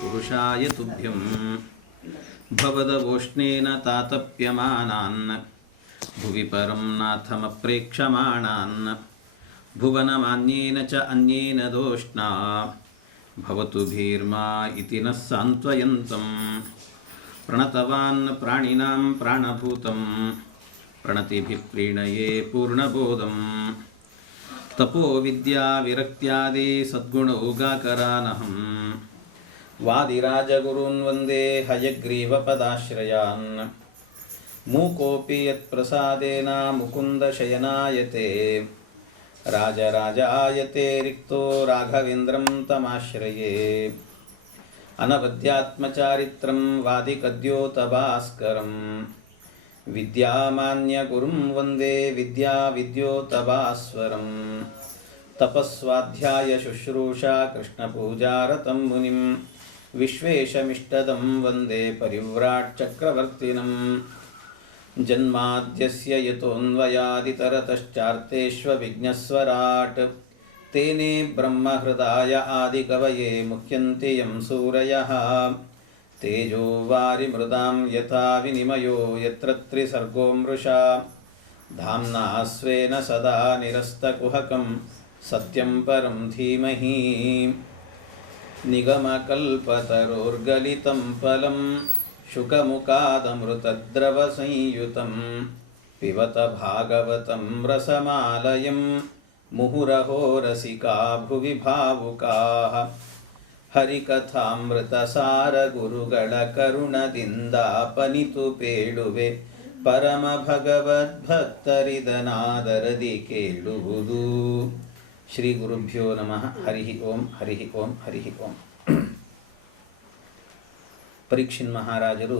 पुरुषाय तुभ्यं भवदवोष्णेन तातप्यमानान् भुवि परं नाथमप्रेक्षमाणान् भुवनमान्येन च अन्येन दोष्णा भवतु भीर्मा इति नः सान्त्वयन्तं प्रणतवान् प्राणिनां प्राणभूतं प्रणतिभिः प्रीणये पूर्णबोधं तपो विद्या विरक्त्यादि सद्गुणौगाकरानहं वादिराजगुरून् वन्दे हयग्रीवपदाश्रयान् मूकोऽपि यत्प्रसादेन मुकुन्दशयनायते राजराजायते रिक्तो राघवेन्द्रं तमाश्रये अनवद्यात्मचारित्रं वादिकद्योतभास्करं विद्यामान्यगुरुं वन्दे विद्याविद्योतभास्वरं तपस्वाध्यायशुश्रूषा कृष्णपूजारतं मुनिं विश्वेशमिष्टदं वन्दे परिव्राट्चक्रवर्तिनं जन्माद्यस्य यतोऽन्वयादितरतश्चार्तेष्वभिघ्नस्वराट् तेने ब्रह्महृदाय आदिकवये मुह्यन्ति यं सूरयः तेजो वारिमृदां यथा विनिमयो यत्र त्रिसर्गो मृषा धाम्ना स्वेन सदा निरस्तकुहकं सत्यं परं धीमहि निगमकल्पतरोर्गलितं फलं शुकमुखादमृतद्रवसंयुतं पिबत भागवतं रसमालयं मुहुरहो रसिका भुवि भावुकाः ಹರಿಕಥಾಮೃತಸಾರ ಕರುಣದಿಂದಾಪನಿತು ಪೇಳುವೆ ಪರಮ ಭಗವದ್ಭಕ್ತರಿದನಾದರದಿ ಕೇಳುವುದು. ಶ್ರೀ ಗುರುಭ್ಯೋ ನಮಃ. ಹರಿ ಓಂ ಹರಿ ಓಂ ಹರಿ ಓಂ. ಪರೀಕ್ಷಿನ್ ಮಹಾರಾಜರು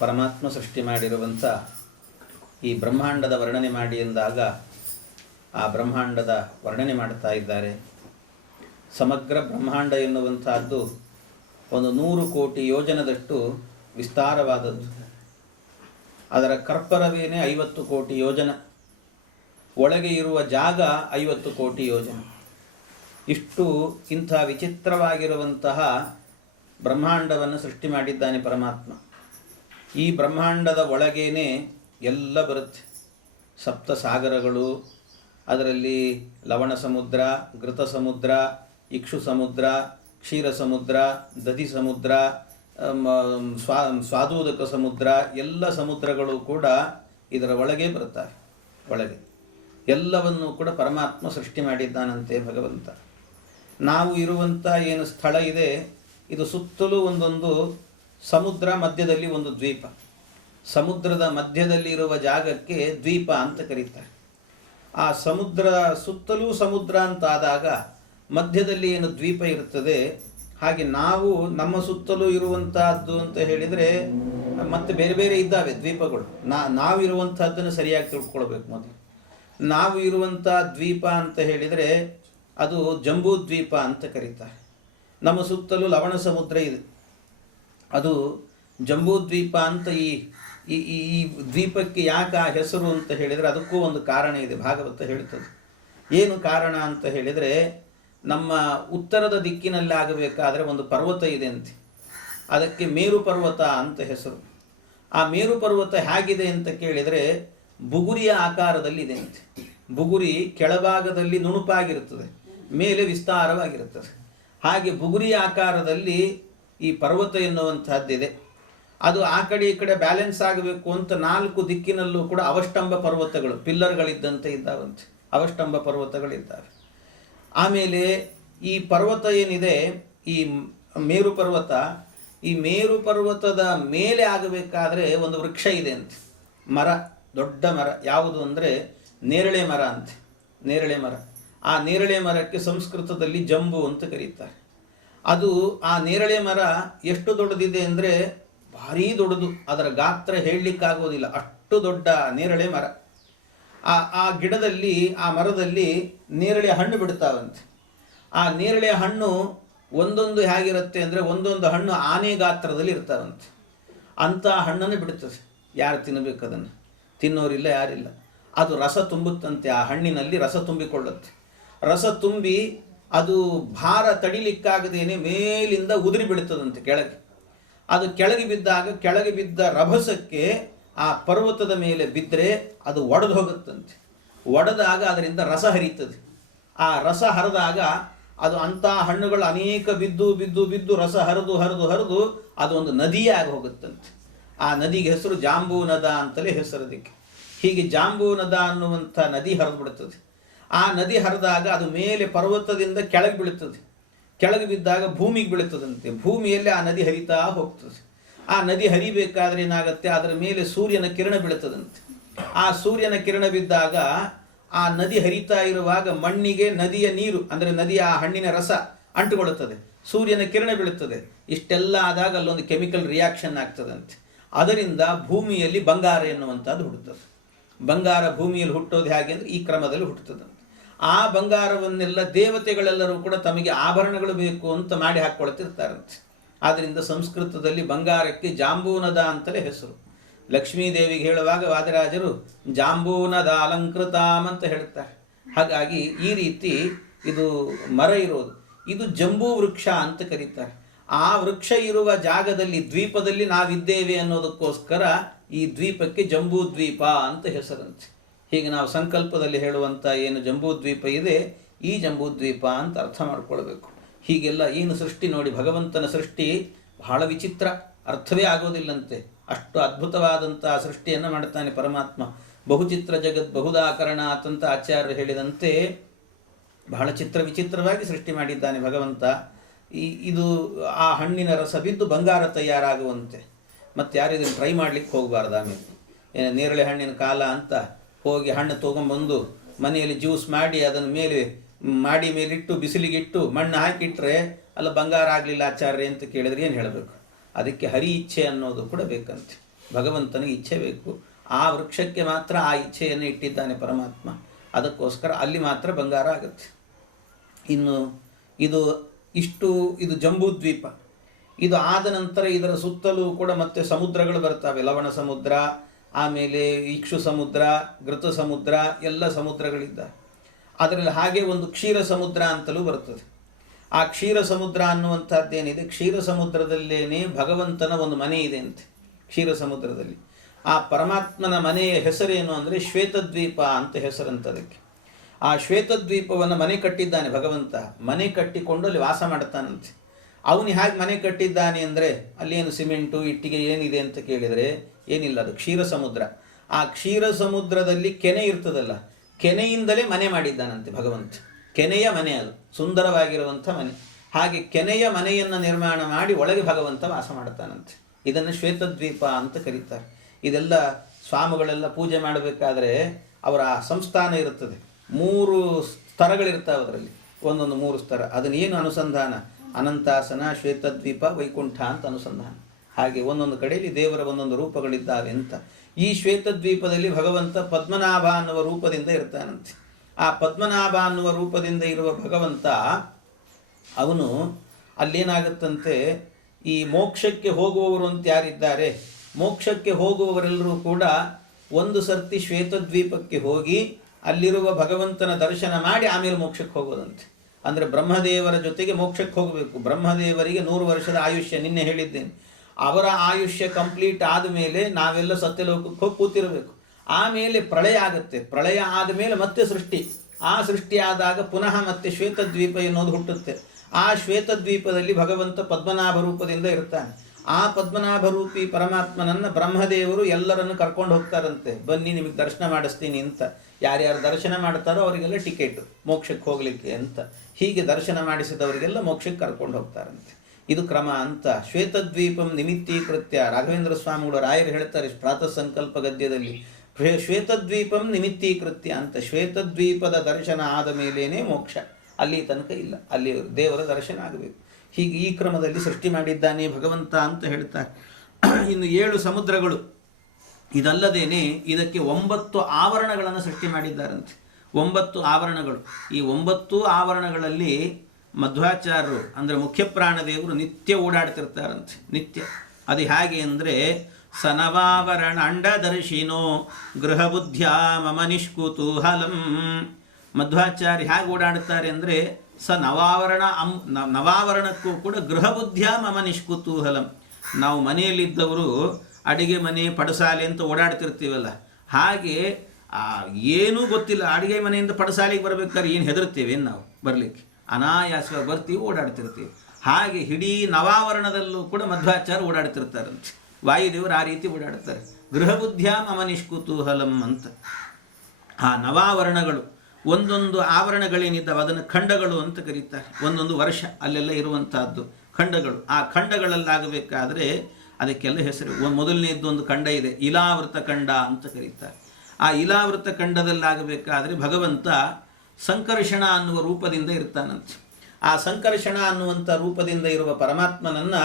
ಪರಮಾತ್ಮ ಸೃಷ್ಟಿ ಮಾಡಿರುವಂಥ ಈ ಬ್ರಹ್ಮಾಂಡದ ವರ್ಣನೆ ಮಾಡಿ ಎಂದಾಗ ಆ ಬ್ರಹ್ಮಾಂಡದ ವರ್ಣನೆ ಮಾಡ್ತಾ ಇದ್ದಾರೆ. ಸಮಗ್ರ ಬ್ರಹ್ಮಾಂಡ ಎನ್ನುವಂತಹದ್ದು 100 ಕೋಟಿ ಯೋಜನದಷ್ಟು ವಿಸ್ತಾರವಾದದ್ದು. ಅದರ ಕರ್ಪರವೇನೆ 50 ಕೋಟಿ ಯೋಜನ, ಒಳಗೆ ಇರುವ ಜಾಗ 50 ಕೋಟಿ ಯೋಜನ. ಇಷ್ಟು ಇಂಥ ವಿಚಿತ್ರವಾಗಿರುವಂತಹ ಬ್ರಹ್ಮಾಂಡವನ್ನು ಸೃಷ್ಟಿ ಮಾಡಿದ್ದಾನೆ ಪರಮಾತ್ಮ. ಈ ಬ್ರಹ್ಮಾಂಡದ ಒಳಗೇನೆ ಎಲ್ಲ ಬರುತ್ತೆ. ಸಪ್ತ ಸಾಗರಗಳು, ಅದರಲ್ಲಿ ಲವಣ ಸಮುದ್ರ, ಘೃತ ಸಮುದ್ರ, ಇಕ್ಷು ಸಮುದ್ರ, ಕ್ಷೀರ ಸಮುದ್ರ, ದಧಿ ಸಮುದ್ರ, ಸ್ವಾದೋದಕ ಸಮುದ್ರ, ಎಲ್ಲ ಸಮುದ್ರಗಳು ಕೂಡ ಇದರ ಒಳಗೆ ಬರುತ್ತವೆ. ಒಳಗೆ ಎಲ್ಲವನ್ನು ಕೂಡ ಪರಮಾತ್ಮ ಸೃಷ್ಟಿ ಮಾಡಿದ್ದಾನಂತೆ ಭಗವಂತ. ನಾವು ಇರುವಂಥ ಏನು ಸ್ಥಳ ಇದೆ, ಇದು ಸುತ್ತಲೂ ಒಂದೊಂದು ಸಮುದ್ರ, ಮಧ್ಯದಲ್ಲಿ ಒಂದು ದ್ವೀಪ. ಸಮುದ್ರದ ಮಧ್ಯದಲ್ಲಿ ಇರುವ ಜಾಗಕ್ಕೆ ದ್ವೀಪ ಅಂತ ಕರೀತಾರೆ. ಆ ಸಮುದ್ರ ಸುತ್ತಲೂ ಸಮುದ್ರ ಅಂತಾದಾಗ ಮಧ್ಯದಲ್ಲಿ ಏನು ದ್ವೀಪ ಇರುತ್ತದೆ, ಹಾಗೆ ನಾವು ನಮ್ಮ ಸುತ್ತಲೂ ಇರುವಂತಹದ್ದು ಅಂತ ಹೇಳಿದರೆ ಮತ್ತೆ ಬೇರೆ ಬೇರೆ ಇದ್ದಾವೆ ದ್ವೀಪಗಳು. ನಾವಿರುವಂತಹದ್ದನ್ನು ಸರಿಯಾಗಿ ತಿಳ್ಕೊಳ್ಬೇಕು. ಮೊದಲು ನಾವು ಇರುವಂಥ ದ್ವೀಪ ಅಂತ ಹೇಳಿದರೆ ಅದು ಜಂಬೂ ದ್ವೀಪ ಅಂತ ಕರೀತಾರೆ. ನಮ್ಮ ಸುತ್ತಲೂ ಲವಣ ಸಮುದ್ರ ಇದೆ, ಅದು ಜಂಬೂ ದ್ವೀಪ ಅಂತ. ಈ ದ್ವೀಪಕ್ಕೆ ಯಾಕೆ ಆ ಹೆಸರು ಅಂತ ಹೇಳಿದರೆ ಅದಕ್ಕೂ ಒಂದು ಕಾರಣ ಇದೆ, ಭಾಗವತ ಹೇಳ್ತದೆ. ಏನು ಕಾರಣ ಅಂತ ಹೇಳಿದರೆ, ನಮ್ಮ ಉತ್ತರದ ದಿಕ್ಕಿನಲ್ಲಿ ಆಗಬೇಕಾದ್ರೆ ಒಂದು ಪರ್ವತ ಇದೆ ಅಂತೆ, ಅದಕ್ಕೆ ಮೇರು ಪರ್ವತ ಅಂತ ಹೆಸರು. ಆ ಮೇರು ಪರ್ವತ ಹೇಗಿದೆ ಅಂತ ಕೇಳಿದರೆ ಬುಗುರಿಯ ಆಕಾರದಲ್ಲಿ ಇದೆ ಅಂತೆ. ಬುಗುರಿ ಕೆಳಭಾಗದಲ್ಲಿ ನುಣುಪಾಗಿರುತ್ತದೆ, ಮೇಲೆ ವಿಸ್ತಾರವಾಗಿರುತ್ತದೆ. ಹಾಗೆ ಬುಗುರಿಯ ಆಕಾರದಲ್ಲಿ ಈ ಪರ್ವತ ಎನ್ನುವಂತಹದ್ದಿದೆ. ಅದು ಆ ಕಡೆ ಈ ಕಡೆ ಬ್ಯಾಲೆನ್ಸ್ ಆಗಬೇಕು ಅಂತ 4 ದಿಕ್ಕಿನಲ್ಲೂ ಕೂಡ ಅವಷ್ಟಂಬ ಪರ್ವತಗಳು, ಪಿಲ್ಲರ್ಗಳಿದ್ದಂತೆ ಇದ್ದಾವಂತೆ, ಅವಷ್ಟಂಬ ಪರ್ವತಗಳಿದ್ದಾವೆ. ಆಮೇಲೆ ಈ ಪರ್ವತ ಏನಿದೆ, ಈ ಮೇರು ಪರ್ವತ, ಈ ಮೇರು ಪರ್ವತದ ಮೇಲೆ ಆಗಬೇಕಾದ್ರೆ ಒಂದು ವೃಕ್ಷ ಇದೆ ಅಂತೆ, ಮರ, ದೊಡ್ಡ ಮರ. ಯಾವುದು ಅಂದರೆ ನೇರಳೆ ಮರ ಅಂತೆ, ನೇರಳೆ ಮರ. ಆ ನೇರಳೆ ಮರಕ್ಕೆ ಸಂಸ್ಕೃತದಲ್ಲಿ ಜಂಬು ಅಂತ ಕರೀತಾರೆ. ಅದು ಆ ನೇರಳೆ ಮರ ಎಷ್ಟು ದೊಡ್ಡದಿದೆ ಅಂದರೆ ಭಾರೀ ದೊಡ್ಡದು, ಅದರ ಗಾತ್ರ ಹೇಳಲಿಕ್ಕಾಗೋದಿಲ್ಲ, ಅಷ್ಟು ದೊಡ್ಡ ನೇರಳೆ ಮರ. ಆ ಗಿಡದಲ್ಲಿ, ಆ ಮರದಲ್ಲಿ ನೇರಳೆ ಹಣ್ಣು ಬಿಡ್ತಾವಂತೆ. ಆ ನೇರಳೆ ಹಣ್ಣು ಒಂದೊಂದು ಹೇಗಿರುತ್ತೆ ಅಂದರೆ ಒಂದೊಂದು ಹಣ್ಣು ಆನೆ ಗಾತ್ರದಲ್ಲಿ ಇರ್ತಾವಂತೆ. ಅಂಥ ಹಣ್ಣನ್ನು ಬಿಡುತ್ತದೆ. ಯಾರು ತಿನ್ನಬೇಕು ಅದನ್ನು? ತಿನ್ನೋರಿಲ್ಲ, ಯಾರಿಲ್ಲ. ಅದು ರಸ ತುಂಬುತ್ತಂತೆ, ಆ ಹಣ್ಣಿನಲ್ಲಿ ರಸ ತುಂಬಿಕೊಳ್ಳುತ್ತೆ. ರಸ ತುಂಬಿ ಅದು ಭಾರ ತಡಿಲಿಕ್ಕಾಗದೇನೆ ಮೇಲಿಂದ ಉದುರಿ ಬಿಡುತ್ತದಂತೆ ಕೆಳಗೆ. ಅದು ಕೆಳಗೆ ಬಿದ್ದಾಗ ಕೆಳಗೆ ಬಿದ್ದ ರಭಸಕ್ಕೆ ಆ ಪರ್ವತದ ಮೇಲೆ ಬಿದ್ದರೆ ಅದು ಒಡೆದು ಹೋಗುತ್ತಂತೆ. ಒಡೆದಾಗ ಅದರಿಂದ ರಸ ಹರಿಯುತ್ತದೆ. ಆ ರಸ ಹರಿದಾಗ ಅದು ಅಂಥ ಹಣ್ಣುಗಳು ಅನೇಕ ಬಿದ್ದು ಬಿದ್ದು ಬಿದ್ದು ರಸ ಹರಿದು ಹರಿದು ಹರಿದು ಅದು ಒಂದು ನದಿಯೇ ಆಗಿ ಹೋಗುತ್ತಂತೆ. ಆ ನದಿಗೆ ಹೆಸರು ಜಾಂಬೂ ನದ ಅಂತಲೇ ಹೆಸರದಕ್ಕೆ. ಹೀಗೆ ಜಾಂಬೂ ನದ ಅನ್ನುವಂಥ ನದಿ ಹರಿದು ಬಿಡುತ್ತದೆ. ಆ ನದಿ ಹರಿದಾಗ ಅದು ಮೇಲೆ ಪರ್ವತದಿಂದ ಕೆಳಗೆ ಬೀಳುತ್ತದೆ. ಕೆಳಗೆ ಬಿದ್ದಾಗ ಭೂಮಿಗೆ ಬೀಳುತ್ತದಂತೆ. ಭೂಮಿಯಲ್ಲಿ ಆ ನದಿ ಹರಿತಾ ಹೋಗ್ತದೆ. ಆ ನದಿ ಹರಿಬೇಕಾದ್ರೆ ಏನಾಗುತ್ತೆ, ಅದರ ಮೇಲೆ ಸೂರ್ಯನ ಕಿರಣ ಬೀಳುತ್ತದಂತೆ. ಆ ಸೂರ್ಯನ ಕಿರಣ ಬಿದ್ದಾಗ ಆ ನದಿ ಹರಿತಾ ಇರುವಾಗ ಮಣ್ಣಿಗೆ ನದಿಯ ನೀರು ಅಂದರೆ ನದಿಯ ಆ ಹಣ್ಣಿನ ರಸ ಅಂಟುಕೊಳ್ಳುತ್ತದೆ, ಸೂರ್ಯನ ಕಿರಣ ಬೀಳುತ್ತದೆ. ಇಷ್ಟೆಲ್ಲ ಆದಾಗ ಅಲ್ಲೊಂದು ಕೆಮಿಕಲ್ ರಿಯಾಕ್ಷನ್ ಆಗ್ತದಂತೆ. ಅದರಿಂದ ಭೂಮಿಯಲ್ಲಿ ಬಂಗಾರ ಎನ್ನುವಂಥದ್ದು ಹುಟ್ಟುತ್ತದೆ. ಬಂಗಾರ ಭೂಮಿಯಲ್ಲಿ ಹುಟ್ಟೋದು ಹೇಗೆ ಅಂದರೆ ಈ ಕ್ರಮದಲ್ಲಿ ಹುಟ್ಟುತ್ತದಂತೆ. ಆ ಬಂಗಾರವನ್ನೆಲ್ಲ ದೇವತೆಗಳೆಲ್ಲರೂ ಕೂಡ ತಮಗೆ ಆಭರಣಗಳು ಬೇಕು ಅಂತ ಮಾಡಿ ಹಾಕ್ಕೊಳ್ತಿರ್ತಾರಂತೆ. ಆದ್ದರಿಂದ ಸಂಸ್ಕೃತದಲ್ಲಿ ಬಂಗಾರಕ್ಕೆ ಜಾಂಬೂನದ ಅಂತಲೇ ಹೆಸರು. ಲಕ್ಷ್ಮೀದೇವಿಗೆ ಹೇಳುವಾಗ ವಾದಿರಾಜರು ಜಾಂಬೂನದ ಅಲಂಕೃತಾಮ್ ಅಂತ ಹೇಳ್ತಾರೆ. ಹಾಗಾಗಿ ಈ ರೀತಿ ಇದು ಮರ ಇರೋದು, ಇದು ಜಂಬೂ ವೃಕ್ಷ ಅಂತ ಕರೀತಾರೆ. ಆ ವೃಕ್ಷ ಇರುವ ಜಾಗದಲ್ಲಿ ದ್ವೀಪದಲ್ಲಿ ನಾವಿದ್ದೇವೆ ಅನ್ನೋದಕ್ಕೋಸ್ಕರ ಈ ದ್ವೀಪಕ್ಕೆ ಜಂಬೂ ದ್ವೀಪ ಅಂತ ಹೆಸರಂತೆ. ಹೀಗೆ ನಾವು ಸಂಕಲ್ಪದಲ್ಲಿ ಹೇಳುವಂಥ ಏನು ಜಂಬೂ ದ್ವೀಪ ಇದೆ, ಈ ಜಂಬೂ ದ್ವೀಪ ಅಂತ ಅರ್ಥ ಮಾಡ್ಕೊಳ್ಬೇಕು. ಹೀಗೆಲ್ಲ ಏನು ಸೃಷ್ಟಿ ನೋಡಿ, ಭಗವಂತನ ಸೃಷ್ಟಿ ಬಹಳ ವಿಚಿತ್ರ, ಅರ್ಥವೇ ಆಗೋದಿಲ್ಲಂತೆ. ಅಷ್ಟು ಅದ್ಭುತವಾದಂಥ ಸೃಷ್ಟಿಯನ್ನು ಮಾಡ್ತಾನೆ ಪರಮಾತ್ಮ. ಬಹುಚಿತ್ರ ಜಗತ್ ಬಹುದಾಕರಣ ಅಂತ ಆಚಾರ್ಯರು ಹೇಳಿದಂತೆ ಬಹಳ ವಿಚಿತ್ರವಾಗಿ ಸೃಷ್ಟಿ ಮಾಡಿದ್ದಾನೆ ಭಗವಂತ. ಇದು ಆ ಹಣ್ಣಿನ ರಸ ಬಿದ್ದು ಬಂಗಾರ ತಯಾರಾಗುವಂತೆ. ಮತ್ತು ಯಾರು ಇದನ್ನು ಟ್ರೈ ಮಾಡಲಿಕ್ಕೆ ಹೋಗಬಾರ್ದು. ಆಮೇಲೆ ನೇರಳೆ ಹಣ್ಣಿನ ಕಾಲ ಅಂತ ಹೋಗಿ ಹಣ್ಣು ತೊಗೊಂಬಂದು ಮನೆಯಲ್ಲಿ ಜ್ಯೂಸ್ ಮಾಡಿ ಅದನ್ನು ಮಾಡಿ ಮೇಲಿಟ್ಟು ಬಿಸಿಲಿಗಿಟ್ಟು ಮಣ್ಣು ಹಾಕಿಟ್ರೆ ಅಲ್ಲ ಬಂಗಾರ ಆಗಲಿಲ್ಲ ಆಚಾರ್ಯ ಅಂತ ಕೇಳಿದ್ರೆ ಏನು ಹೇಳಬೇಕು? ಅದಕ್ಕೆ ಹರಿ ಇಚ್ಛೆ ಅನ್ನೋದು ಕೂಡ ಬೇಕಂತೆ. ಭಗವಂತನಿಗೆ ಇಚ್ಛೆ ಬೇಕು. ಆ ವೃಕ್ಷಕ್ಕೆ ಮಾತ್ರ ಆ ಇಚ್ಛೆಯನ್ನು ಇಟ್ಟಿದ್ದಾನೆ ಪರಮಾತ್ಮ. ಅದಕ್ಕೋಸ್ಕರ ಅಲ್ಲಿ ಮಾತ್ರ ಬಂಗಾರ ಆಗುತ್ತೆ. ಇನ್ನು ಇದು ಜಂಬೂ ದ್ವೀಪ. ಇದು ಆದ ನಂತರ ಇದರ ಸುತ್ತಲೂ ಕೂಡ ಮತ್ತೆ ಸಮುದ್ರಗಳು ಬರ್ತವೆ. ಲವಣ ಸಮುದ್ರ, ಆಮೇಲೆ ಇಕ್ಷು ಸಮುದ್ರ, ಘೃತ ಸಮುದ್ರ, ಎಲ್ಲ ಸಮುದ್ರಗಳಿದ್ದಾವೆ. ಅದರಲ್ಲಿ ಹಾಗೆ ಒಂದು ಕ್ಷೀರ ಸಮುದ್ರ ಅಂತಲೂ ಬರ್ತದೆ. ಆ ಕ್ಷೀರ ಸಮುದ್ರ ಅನ್ನುವಂಥದ್ದೇನಿದೆ, ಕ್ಷೀರ ಸಮುದ್ರದಲ್ಲೇನೆ ಭಗವಂತನ ಒಂದು ಮನೆ ಇದೆ ಅಂತೆ. ಕ್ಷೀರ ಸಮುದ್ರದಲ್ಲಿ ಆ ಪರಮಾತ್ಮನ ಮನೆಯ ಹೆಸರೇನು ಅಂದರೆ ಶ್ವೇತದ್ವೀಪ ಅಂತ ಹೆಸರಂತದಕ್ಕೆ. ಆ ಶ್ವೇತದ್ವೀಪವನ್ನು ಮನೆ ಕಟ್ಟಿದ್ದಾನೆ ಭಗವಂತ. ಮನೆ ಕಟ್ಟಿಕೊಂಡು ಅಲ್ಲಿ ವಾಸ ಮಾಡ್ತಾನಂತೆ. ಅವನು ಹೇಗೆ ಮನೆ ಕಟ್ಟಿದ್ದಾನೆ ಅಂದರೆ ಅಲ್ಲೇನು ಸಿಮೆಂಟು ಇಟ್ಟಿಗೆ ಏನಿದೆ ಅಂತ ಕೇಳಿದರೆ ಏನಿಲ್ಲ, ಅದು ಕ್ಷೀರ ಸಮುದ್ರ. ಆ ಕ್ಷೀರ ಸಮುದ್ರದಲ್ಲಿ ಕೆನೆ ಇರ್ತದಲ್ಲ, ಕೆನೆಯಿಂದಲೇ ಮನೆ ಮಾಡಿದ್ದಾನಂತೆ ಭಗವಂತ. ಕೆನೆಯ ಮನೆ, ಅದು ಸುಂದರವಾಗಿರುವಂಥ ಮನೆ. ಹಾಗೆ ಕೆನೆಯ ಮನೆಯನ್ನು ನಿರ್ಮಾಣ ಮಾಡಿ ಒಳಗೆ ಭಗವಂತ ವಾಸ ಮಾಡ್ತಾನಂತೆ. ಇದನ್ನು ಶ್ವೇತದ್ವೀಪ ಅಂತ ಕರೀತಾರೆ. ಇದೆಲ್ಲ ಸ್ವಾಮಿಗಳೆಲ್ಲ ಪೂಜೆ ಮಾಡಬೇಕಾದ್ರೆ ಅವರ ಸಂಸ್ಥಾನ ಇರುತ್ತದೆ. 3 ಸ್ತರಗಳಿರ್ತಾವೆ ಅದರಲ್ಲಿ, ಒಂದೊಂದು 3 ಸ್ತರ. ಅದನ್ನು ಏನು ಅನುಸಂಧಾನ? ಅನಂತಾಸನ, ಶ್ವೇತದ್ವೀಪ, ವೈಕುಂಠ ಅಂತ ಅನುಸಂಧಾನ. ಹಾಗೆ ಒಂದೊಂದು ಕಡೆಯಲ್ಲಿ ದೇವರ ಒಂದೊಂದು ರೂಪಗಳಿದ್ದಾವೆ ಅಂತ. ಈ ಶ್ವೇತದ್ವೀಪದಲ್ಲಿ ಭಗವಂತ ಪದ್ಮನಾಭ ಅನ್ನುವ ರೂಪದಿಂದ ಇರ್ತಾನಂತೆ. ಆ ಪದ್ಮನಾಭ ಅನ್ನುವ ರೂಪದಿಂದ ಇರುವ ಭಗವಂತ ಅವನು ಅಲ್ಲೇನಾಗುತ್ತಂತೆ, ಈ ಮೋಕ್ಷಕ್ಕೆ ಹೋಗುವವರು ಅಂತ ಯಾರಿದ್ದಾರೆ, ಮೋಕ್ಷಕ್ಕೆ ಹೋಗುವವರೆಲ್ಲರೂ ಕೂಡ ಒಂದು ಸರ್ತಿ ಶ್ವೇತದ್ವೀಪಕ್ಕೆ ಹೋಗಿ ಅಲ್ಲಿರುವ ಭಗವಂತನ ದರ್ಶನ ಮಾಡಿ ಆಮೇಲೆ ಮೋಕ್ಷಕ್ಕೆ ಹೋಗೋದಂತೆ. ಅಂದರೆ ಬ್ರಹ್ಮದೇವರ ಜೊತೆಗೆ ಮೋಕ್ಷಕ್ಕೆ ಹೋಗಬೇಕು. ಬ್ರಹ್ಮದೇವರಿಗೆ 100 ವರ್ಷದ ಆಯುಷ್ಯ, ನಿನ್ನೆ ಹೇಳಿದ್ದೇನೆ. ಅವರ ಆಯುಷ್ಯ ಕಂಪ್ಲೀಟ್ ಆದಮೇಲೆ ನಾವೆಲ್ಲ ಸತ್ಯಲೋಕಕ್ಕೆ ಹೋಗಿ ಕೂತಿರಬೇಕು. ಆಮೇಲೆ ಪ್ರಳಯ ಆಗುತ್ತೆ. ಪ್ರಳಯ ಆದಮೇಲೆ ಮತ್ತೆ ಸೃಷ್ಟಿ. ಆ ಸೃಷ್ಟಿ ಆದಾಗ ಪುನಃ ಮತ್ತೆ ಶ್ವೇತದ್ವೀಪ ಎನ್ನುವುದು ಹುಟ್ಟುತ್ತೆ. ಆ ಶ್ವೇತದ್ವೀಪದಲ್ಲಿ ಭಗವಂತ ಪದ್ಮನಾಭ ರೂಪದಿಂದ ಇರ್ತಾನೆ. ಆ ಪದ್ಮನಾಭ ರೂಪಿ ಪರಮಾತ್ಮನನ್ನು ಬ್ರಹ್ಮದೇವರು ಎಲ್ಲರನ್ನು ಕರ್ಕೊಂಡು ಹೋಗ್ತಾರಂತೆ. ಬನ್ನಿ ನಿಮಗೆ ದರ್ಶನ ಮಾಡಿಸ್ತೀನಿ ಅಂತ. ಯಾರ್ಯಾರು ದರ್ಶನ ಮಾಡ್ತಾರೋ ಅವರಿಗೆಲ್ಲ ಟಿಕೆಟ್ ಮೋಕ್ಷಕ್ಕೆ ಹೋಗಲಿಕ್ಕೆ ಅಂತ. ಹೀಗೆ ದರ್ಶನ ಮಾಡಿಸಿದವರಿಗೆಲ್ಲ ಮೋಕ್ಷಕ್ಕೆ ಕರ್ಕೊಂಡು ಹೋಗ್ತಾರಂತೆ. ಇದು ಕ್ರಮ ಅಂತ. ಶ್ವೇತದ್ವೀಪಂ ನಿಮಿತ್ತೀಕೃತ್ಯ ರಾಘವೇಂದ್ರ ಸ್ವಾಮಿಗಳು ರಾಯರು ಹೇಳ್ತಾರೆ ಪ್ರಾತಃ ಸಂಕಲ್ಪ ಗದ್ಯದಲ್ಲಿ, ಶ್ವೇತದ್ವೀಪಂ ನಿಮಿತ್ತೀಕೃತ್ಯ ಅಂತ. ಶ್ವೇತದ್ವೀಪದ ದರ್ಶನ ಆದ ಮೇಲೇನೆ ಮೋಕ್ಷ, ಅಲ್ಲಿ ತನಕ ಇಲ್ಲ, ಅಲ್ಲಿ ದೇವರ ದರ್ಶನ ಆಗಬೇಕು. ಹೀಗೆ ಈ ಕ್ರಮದಲ್ಲಿ ಸೃಷ್ಟಿ ಮಾಡಿದ್ದಾನೆ ಭಗವಂತ ಅಂತ ಹೇಳ್ತಾರೆ. ಇನ್ನು 7 ಸಮುದ್ರಗಳು ಇದಲ್ಲದೇನೆ ಇದಕ್ಕೆ 9 ಆವರಣಗಳನ್ನು ಸೃಷ್ಟಿ ಮಾಡಿದ್ದಾರಂತೆ. 9 ಆವರಣಗಳು. ಈ 9 ಆವರಣಗಳಲ್ಲಿ ಮಧ್ವಾಚಾರ್ಯರು ಅಂದರೆ ಮುಖ್ಯ ಪ್ರಾಣದೇವರು ನಿತ್ಯ ಓಡಾಡ್ತಿರ್ತಾರಂತೆ, ನಿತ್ಯ. ಅದು ಹೇಗೆ ಅಂದರೆ ಸನವಾವರಣ ಅಂಡದರ್ಶಿನೋ ಗೃಹಬುದ್ಧ್ಯ ಮಮ ನಿಷ್ಕುತೂಹಲಂ. ಮಧ್ವಾಚಾರ್ಯ ಹೇಗೆ ಓಡಾಡ್ತಾರೆ ಅಂದರೆ ನವಾವರಣಕ್ಕೂ ಕೂಡ ಗೃಹಬುದ್ಧ್ಯ ಮಮ ನಿಷ್ಕುತೂಹಲಂ. ನಾವು ಮನೆಯಲ್ಲಿದ್ದವರು ಅಡಿಗೆ ಮನೆ ಪಡಸಾಲೆ ಅಂತ ಓಡಾಡ್ತಿರ್ತೀವಲ್ಲ, ಹಾಗೆ ಏನೂ ಗೊತ್ತಿಲ್ಲ, ಅಡಿಗೆ ಮನೆಯಿಂದ ಪಡಸಾಲೆಗೆ ಬರಬೇಕಾದ್ರೆ ಏನು ಹೆದರ್ತೀವಿ ನಾವು ಬರಲಿಕ್ಕೆ, ಅನಾಯಾಸವಾಗಿ ಬರ್ತೀವಿ, ಓಡಾಡ್ತಿರ್ತೀವಿ. ಹಾಗೆ ಇಡೀ ನವಾವರಣದಲ್ಲೂ ಕೂಡ ಮಧ್ವಾಚಾರ್ಯ ಓಡಾಡ್ತಿರ್ತಾರಂತೆ. ವಾಯುದೇವರು ಆ ರೀತಿ ಓಡಾಡ್ತಾರೆ. ಗೃಹಬುದ್ಧ್ಯ ಮಮ ನಿಷ್ಕುತೂಹಲಂ ಅಂತ. ಆ ನವಾವರಣಗಳು ಒಂದೊಂದು ಆವರಣಗಳೇನಿದ್ದಾವೆ ಅದನ್ನು ಖಂಡಗಳು ಅಂತ ಕರೀತಾರೆ. ಒಂದೊಂದು ವರ್ಷ ಅಲ್ಲೆಲ್ಲ ಇರುವಂತಹದ್ದು ಖಂಡಗಳು. ಆ ಖಂಡಗಳಲ್ಲಾಗಬೇಕಾದ್ರೆ ಅದಕ್ಕೆಲ್ಲ ಹೆಸರು. ಮೊದಲನೇದ್ದೊಂದು ಖಂಡ ಇದೆ, ಇಲಾವೃತ ಖಂಡ ಅಂತ ಕರೀತಾರೆ. ಆ ಇಲಾವೃತ ಖಂಡದಲ್ಲಾಗಬೇಕಾದ್ರೆ ಭಗವಂತ ಸಂಕರ್ಷಣ ಅನ್ನುವ ರೂಪದಿಂದ ಇರ್ತಾನಂತೆ. ಆ ಸಂಕರ್ಷಣ ಅನ್ನುವಂಥ ರೂಪದಿಂದ ಇರುವ ಪರಮಾತ್ಮನನ್ನು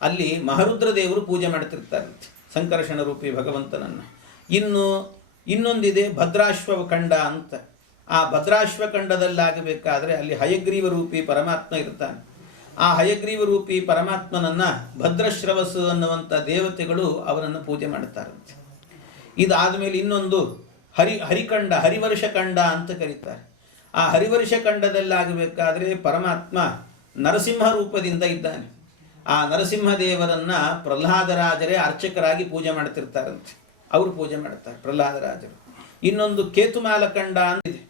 ಅಲ್ಲಿ ಮಹರುದ್ರ ದೇವರು ಪೂಜೆ ಮಾಡ್ತಿರ್ತಾರಂತೆ, ಸಂಕರ್ಷಣ ರೂಪಿ ಭಗವಂತನನ್ನು. ಇನ್ನೊಂದಿದೆ ಭದ್ರಾಶ್ವ ಖಂಡ ಅಂತ. ಆ ಭದ್ರಾಶ್ವ ಖಂಡದಲ್ಲಾಗಬೇಕಾದ್ರೆ ಅಲ್ಲಿ ಹಯಗ್ರೀವ ರೂಪಿ ಪರಮಾತ್ಮ ಇರ್ತಾನೆ. ಆ ಹಯಗ್ರೀವ ರೂಪಿ ಪರಮಾತ್ಮನನ್ನು ಭದ್ರಶ್ರವಸ್ ಅನ್ನುವಂಥ ದೇವತೆಗಳು ಅವರನ್ನು ಪೂಜೆ ಮಾಡ್ತಾರಂತೆ. ಇದಾದ ಮೇಲೆ ಇನ್ನೊಂದು ಹರಿಖಂಡ, ಹರಿವರ್ಷ ಖಂಡ ಅಂತ ಕರೀತಾರೆ. ಆ ಹರಿವರ್ಷ ಖಂಡದಲ್ಲಾಗಬೇಕಾದ್ರೆ ಪರಮಾತ್ಮ ನರಸಿಂಹ ರೂಪದಿಂದ ಇದ್ದಾನೆ. ಆ ನರಸಿಂಹ ದೇವರನ್ನು ಪ್ರಹ್ಲಾದರಾಜರೇ ಅರ್ಚಕರಾಗಿ ಪೂಜೆ ಮಾಡ್ತಿರ್ತಾರಂತೆ, ಅವರು ಪೂಜೆ ಮಾಡ್ತಾರೆ ಪ್ರಹ್ಲಾದರಾಜರು. ಇನ್ನೊಂದು ಕೇತುಮಾಲ ಖಂಡ ಅಂತಿದೆ.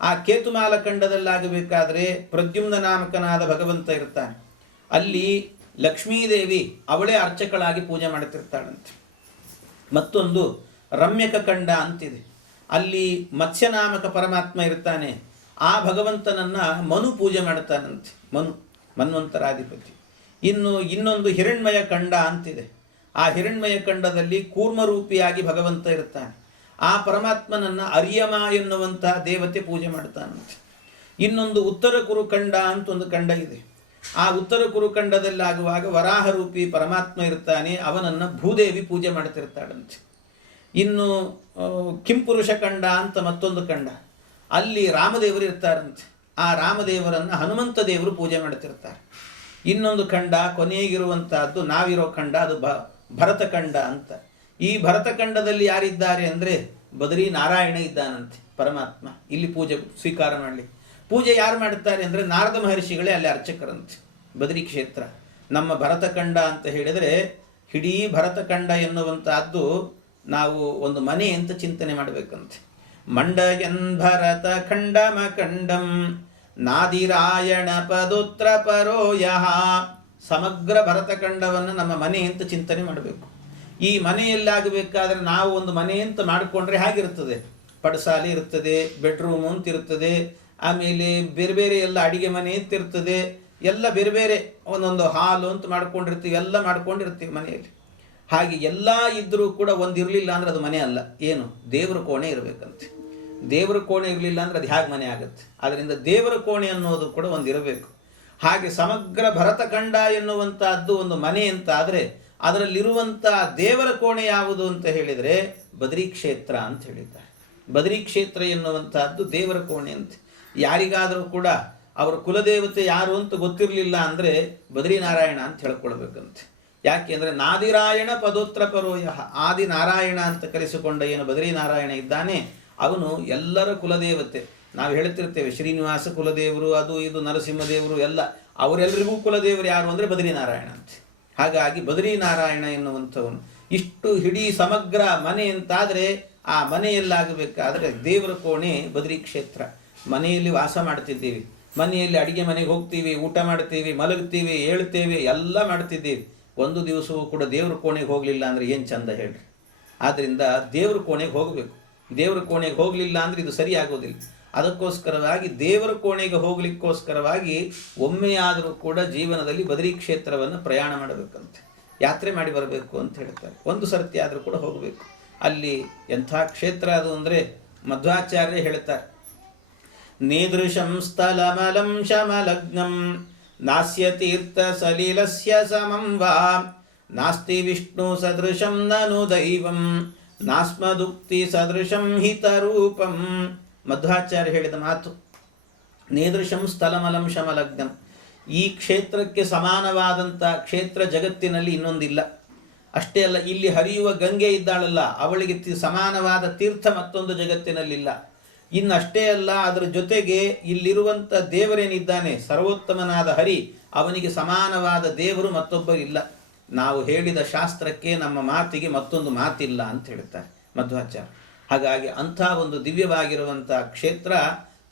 ಆ ಕೇತುಮಾಲ ಖಂಡದಲ್ಲಾಗಬೇಕಾದ್ರೆ ಪ್ರದ್ಯುಮ್ನ ನಾಮಕನಾದ ಭಗವಂತ ಇರ್ತಾನೆ. ಅಲ್ಲಿ ಲಕ್ಷ್ಮೀದೇವಿ ಅವಳೇ ಅರ್ಚಕಳಾಗಿ ಪೂಜೆ ಮಾಡ್ತಿರ್ತಾಳಂತೆ. ಮತ್ತೊಂದು ರಮ್ಯಕ ಖಂಡ ಅಂತಿದೆ. ಅಲ್ಲಿ ಮತ್ಸ್ಯನಾಮಕ ಪರಮಾತ್ಮ ಇರ್ತಾನೆ. ಆ ಭಗವಂತನನ್ನು ಮನು ಪೂಜೆ ಮಾಡ್ತಾನಂತೆ, ಮನ್ವಂತರಾಧಿಪತಿ. ಇನ್ನೊಂದು ಹಿರಣ್ಮಯ ಖಂಡ ಅಂತಿದೆ. ಆ ಹಿರಣ್ಮಯ ಖಂಡದಲ್ಲಿ ಕೂರ್ಮರೂಪಿಯಾಗಿ ಭಗವಂತ ಇರ್ತಾನೆ. ಆ ಪರಮಾತ್ಮನನ್ನು ಅರ್ಯಮ ಎನ್ನುವಂತಹ ದೇವತೆ ಪೂಜೆ ಮಾಡ್ತಾನಂತೆ. ಇನ್ನೊಂದು ಉತ್ತರ ಕುರುಖಂಡ ಅಂತ ಒಂದು ಖಂಡ ಇದೆ. ಆ ಉತ್ತರ ಕುರುಖಂಡದಲ್ಲಾಗುವಾಗ ವರಾಹ ರೂಪಿ ಪರಮಾತ್ಮ ಇರ್ತಾನೆ, ಅವನನ್ನು ಭೂದೇವಿ ಪೂಜೆ ಮಾಡ್ತಿರ್ತಾಳಂತೆ. ಇನ್ನು ಕಿಂಪುರುಷ ಖಂಡ ಅಂತ ಮತ್ತೊಂದು ಖಂಡ. ಅಲ್ಲಿ ರಾಮದೇವರು ಇರ್ತಾರಂತೆ. ಆ ರಾಮದೇವರನ್ನು ಹನುಮಂತ ದೇವರು ಪೂಜೆ ಮಾಡ್ತಿರ್ತಾರೆ. ಇನ್ನೊಂದು ಖಂಡ ಕೊನೆಗಿರುವಂತಹದ್ದು ನಾವಿರೋ ಖಂಡ, ಅದು ಭರತಖಂಡ ಅಂತ. ಈ ಭರತಖಂಡದಲ್ಲಿ ಯಾರಿದ್ದಾರೆ ಅಂದರೆ ಬದರಿ ನಾರಾಯಣ ಇದ್ದಾನಂತೆ ಪರಮಾತ್ಮ. ಇಲ್ಲಿ ಪೂಜೆ ಸ್ವೀಕಾರ ಮಾಡಲಿ. ಪೂಜೆ ಯಾರು ಮಾಡ್ತಾರೆ ಅಂದರೆ ನಾರದ ಮಹರ್ಷಿಗಳೇ ಅಲ್ಲಿ ಅರ್ಚಕರಂತೆ. ಬದರಿ ಕ್ಷೇತ್ರ ನಮ್ಮ ಭರತಖಂಡ ಅಂತ ಹೇಳಿದರೆ, ಇಡೀ ಭರತಖಂಡ ಎನ್ನುವಂತಹದ್ದು ನಾವು ಒಂದು ಮನೆ ಅಂತ ಚಿಂತನೆ ಮಾಡಬೇಕಂತೆ. ಮಂಡಯನ್ ಭರತ ಖಂಡಮ ಖಂಡಂ ನಾದಿರಾಯಣ ಪದೋತ್ರ ಪರೋಯಃ. ಸಮಗ್ರ ಭರತಖಂಡವನ್ನು ನಮ್ಮ ಮನೆ ಅಂತ ಚಿಂತನೆ ಮಾಡಬೇಕು. ಈ ಮನೆಯಲ್ಲಾಗಬೇಕಾದ್ರೆ ನಾವು ಒಂದು ಮನೆ ಅಂತ ಮಾಡಿಕೊಂಡ್ರೆ ಹಾಗಿರ್ತದೆ. ಪಡಸಾಲೆ ಇರ್ತದೆ, ಬೆಡ್ರೂಮ್ ಅಂತ ಇರ್ತದೆ, ಆಮೇಲೆ ಬೇರೆ ಬೇರೆ ಎಲ್ಲ ಅಡಿಗೆ ಮನೆ ಅಂತ ಇರ್ತದೆ, ಎಲ್ಲ ಬೇರೆ ಬೇರೆ ಒಂದೊಂದು ಹಾಲು ಅಂತ ಮಾಡ್ಕೊಂಡಿರ್ತೀವಿ, ಎಲ್ಲ ಮಾಡ್ಕೊಂಡಿರ್ತೀವಿ ಮನೆಯಲ್ಲಿ. ಹಾಗೆ ಎಲ್ಲ ಇದ್ದರೂ ಕೂಡ ಒಂದು ಇರಲಿಲ್ಲ ಅಂದರೆ ಅದು ಮನೆ ಅಲ್ಲ. ಏನು? ದೇವರ ಕೋಣೆ ಇರಬೇಕಂತೆ. ದೇವರ ಕೋಣೆ ಇರಲಿಲ್ಲ ಅಂದರೆ ಅದು ಹೇಗೆ ಮನೆ ಆಗುತ್ತೆ? ಆದ್ದರಿಂದ ದೇವರ ಕೋಣೆ ಅನ್ನೋದು ಕೂಡ ಒಂದು ಇರಬೇಕು. ಹಾಗೆ ಸಮಗ್ರ ಭರತಖಂಡ ಎನ್ನುವಂತಹದ್ದು ಒಂದು ಮನೆ ಅಂತ ಆದರೆ ಅದರಲ್ಲಿರುವಂಥ ದೇವರ ಕೋಣೆ ಯಾವುದು ಅಂತ ಹೇಳಿದರೆ ಬದರಿ ಕ್ಷೇತ್ರ ಅಂತ ಹೇಳಿದ್ದಾರೆ. ಬದರಿ ಕ್ಷೇತ್ರ ಎನ್ನುವಂತಹದ್ದು ದೇವರ ಕೋಣೆ ಅಂತ. ಯಾರಿಗಾದರೂ ಕೂಡ ಅವರ ಕುಲದೇವತೆ ಯಾರು ಅಂತ ಗೊತ್ತಿರಲಿಲ್ಲ ಅಂದರೆ ಬದರಿನಾರಾಯಣ ಅಂತ ಹೇಳ್ಕೊಳ್ಬೇಕಂತೆ. ಯಾಕೆ ಅಂದರೆ ನಾದಿರಾಯಣ ಪದೋತ್ರ ಪರೋಯಃ. ಆದಿನಾರಾಯಣ ಅಂತ ಕರೆಸಿಕೊಂಡ ಏನು ಬದರಿನಾರಾಯಣ ಇದ್ದಾನೆ ಅವನು ಎಲ್ಲರ ಕುಲದೇವತೆ. ನಾವು ಹೇಳ್ತಿರ್ತೇವೆ ಶ್ರೀನಿವಾಸ ಕುಲದೇವರು, ಅದು ಇದು ನರಸಿಂಹದೇವರು ಎಲ್ಲ, ಅವರೆಲ್ಲರಿಗೂ ಕುಲದೇವರು ಯಾರು ಅಂದರೆ ಬದರಿನಾರಾಯಣ ಅಂತ. ಹಾಗಾಗಿ ಬದರಿನಾರಾಯಣ ಎನ್ನುವಂಥವನು ಇಷ್ಟು ಇಡೀ ಸಮಗ್ರ ಮನೆ ಅಂತಾದರೆ ಆ ಮನೆಯಲ್ಲಾಗಬೇಕಾದರೆ ದೇವರ ಕೋಣೆ ಬದರಿ ಕ್ಷೇತ್ರ. ಮನೆಯಲ್ಲಿ ವಾಸ ಮಾಡ್ತಿದ್ದೀವಿ, ಮನೆಯಲ್ಲಿ ಅಡಿಗೆ ಮನೆಗೆ ಹೋಗ್ತೀವಿ, ಊಟ ಮಾಡ್ತೀವಿ, ಮಲಗ್ತೀವಿ, ಹೇಳ್ತೇವೆ, ಎಲ್ಲ ಮಾಡ್ತಿದ್ದೀವಿ. ಒಂದು ದಿವಸವೂ ಕೂಡ ದೇವ್ರ ಕೋಣೆಗೆ ಹೋಗಲಿಲ್ಲ ಅಂದರೆ ಏನು ಚಂದ ಹೇಳ್ರಿ. ಆದ್ದರಿಂದ ದೇವ್ರ ಕೋಣೆಗೆ ಹೋಗಬೇಕು. ದೇವ್ರ ಕೋಣೆಗೆ ಹೋಗಲಿಲ್ಲ ಅಂದರೆ ಇದು ಸರಿಯಾಗೋದಿಲ್ಲ. ಅದಕ್ಕೋಸ್ಕರವಾಗಿ ದೇವರ ಕೋಣೆಗೆ ಹೋಗಲಿಕ್ಕೋಸ್ಕರವಾಗಿ ಒಮ್ಮೆಯಾದರೂ ಕೂಡ ಜೀವನದಲ್ಲಿ ಬದರಿ ಕ್ಷೇತ್ರವನ್ನು ಪ್ರಯಾಣ ಮಾಡಬೇಕಂತೆ, ಯಾತ್ರೆ ಮಾಡಿ ಬರಬೇಕು ಅಂತ ಹೇಳ್ತಾರೆ. ಒಂದು ಸರ್ತಿ ಆದರೂ ಕೂಡ ಹೋಗಬೇಕು. ಅಲ್ಲಿ ಎಂಥ ಕ್ಷೇತ್ರ ಅದು ಅಂದರೆ ಮಧ್ವಾಚಾರ್ಯ ಹೇಳ್ತಾರೆ, ನೀದೃಶಂ ಸ್ಥಲಮಲಂ ಶಮಲಗ್ನಂ ನಾಸ್ಯ ತೀರ್ಥ ಸಲಿಲಸ್ಯ ಸಮಂ ವಾ ನಾಸ್ತಿ ವಿಷ್ಣು ಸದೃಶಂ ನನು ದೈವಂ ನಾಸ್ಮದುಕ್ತಿ ಸದೃಶಂ ಹಿತರೂಪಂ. ಮಧ್ವಾಚಾರ್ಯ ಹೇಳಿದ ಮಾತು. ನೀದೃಶಂ ಸ್ಥಲಮಲಂ ಶಮಲಗ್ನಂ, ಈ ಕ್ಷೇತ್ರಕ್ಕೆ ಸಮಾನವಾದಂಥ ಕ್ಷೇತ್ರ ಜಗತ್ತಿನಲ್ಲಿ ಇನ್ನೊಂದಿಲ್ಲ. ಅಷ್ಟೇ ಅಲ್ಲ, ಇಲ್ಲಿ ಹರಿಯುವ ಗಂಗೆ ಇದ್ದಾಳಲ್ಲ, ಅವಳಿಗೆ ಸಮಾನವಾದ ತೀರ್ಥ ಮತ್ತೊಂದು ಜಗತ್ತಿನಲ್ಲಿಲ್ಲ. ಇನ್ನಷ್ಟೇ ಅಲ್ಲ, ಅದರ ಜೊತೆಗೆ ಇಲ್ಲಿರುವಂಥ ದೇವರೇನಿದ್ದಾನೆ ಸರ್ವೋತ್ತಮನಾದ ಹರಿ, ಅವನಿಗೆ ಸಮಾನವಾದ ದೇವರು ಮತ್ತೊಬ್ಬರಿಲ್ಲ. ನಾವು ಹೇಳಿದ ಶಾಸ್ತ್ರಕ್ಕೆ ನಮ್ಮ ಮಾತಿಗೆ ಮತ್ತೊಂದು ಮಾತಿಲ್ಲ ಅಂತ ಹೇಳ್ತಾರೆ ಮಧ್ವಾಚಾರ್ಯ. ಹಾಗಾಗಿ ಅಂಥ ಒಂದು ದಿವ್ಯವಾಗಿರುವಂಥ ಕ್ಷೇತ್ರ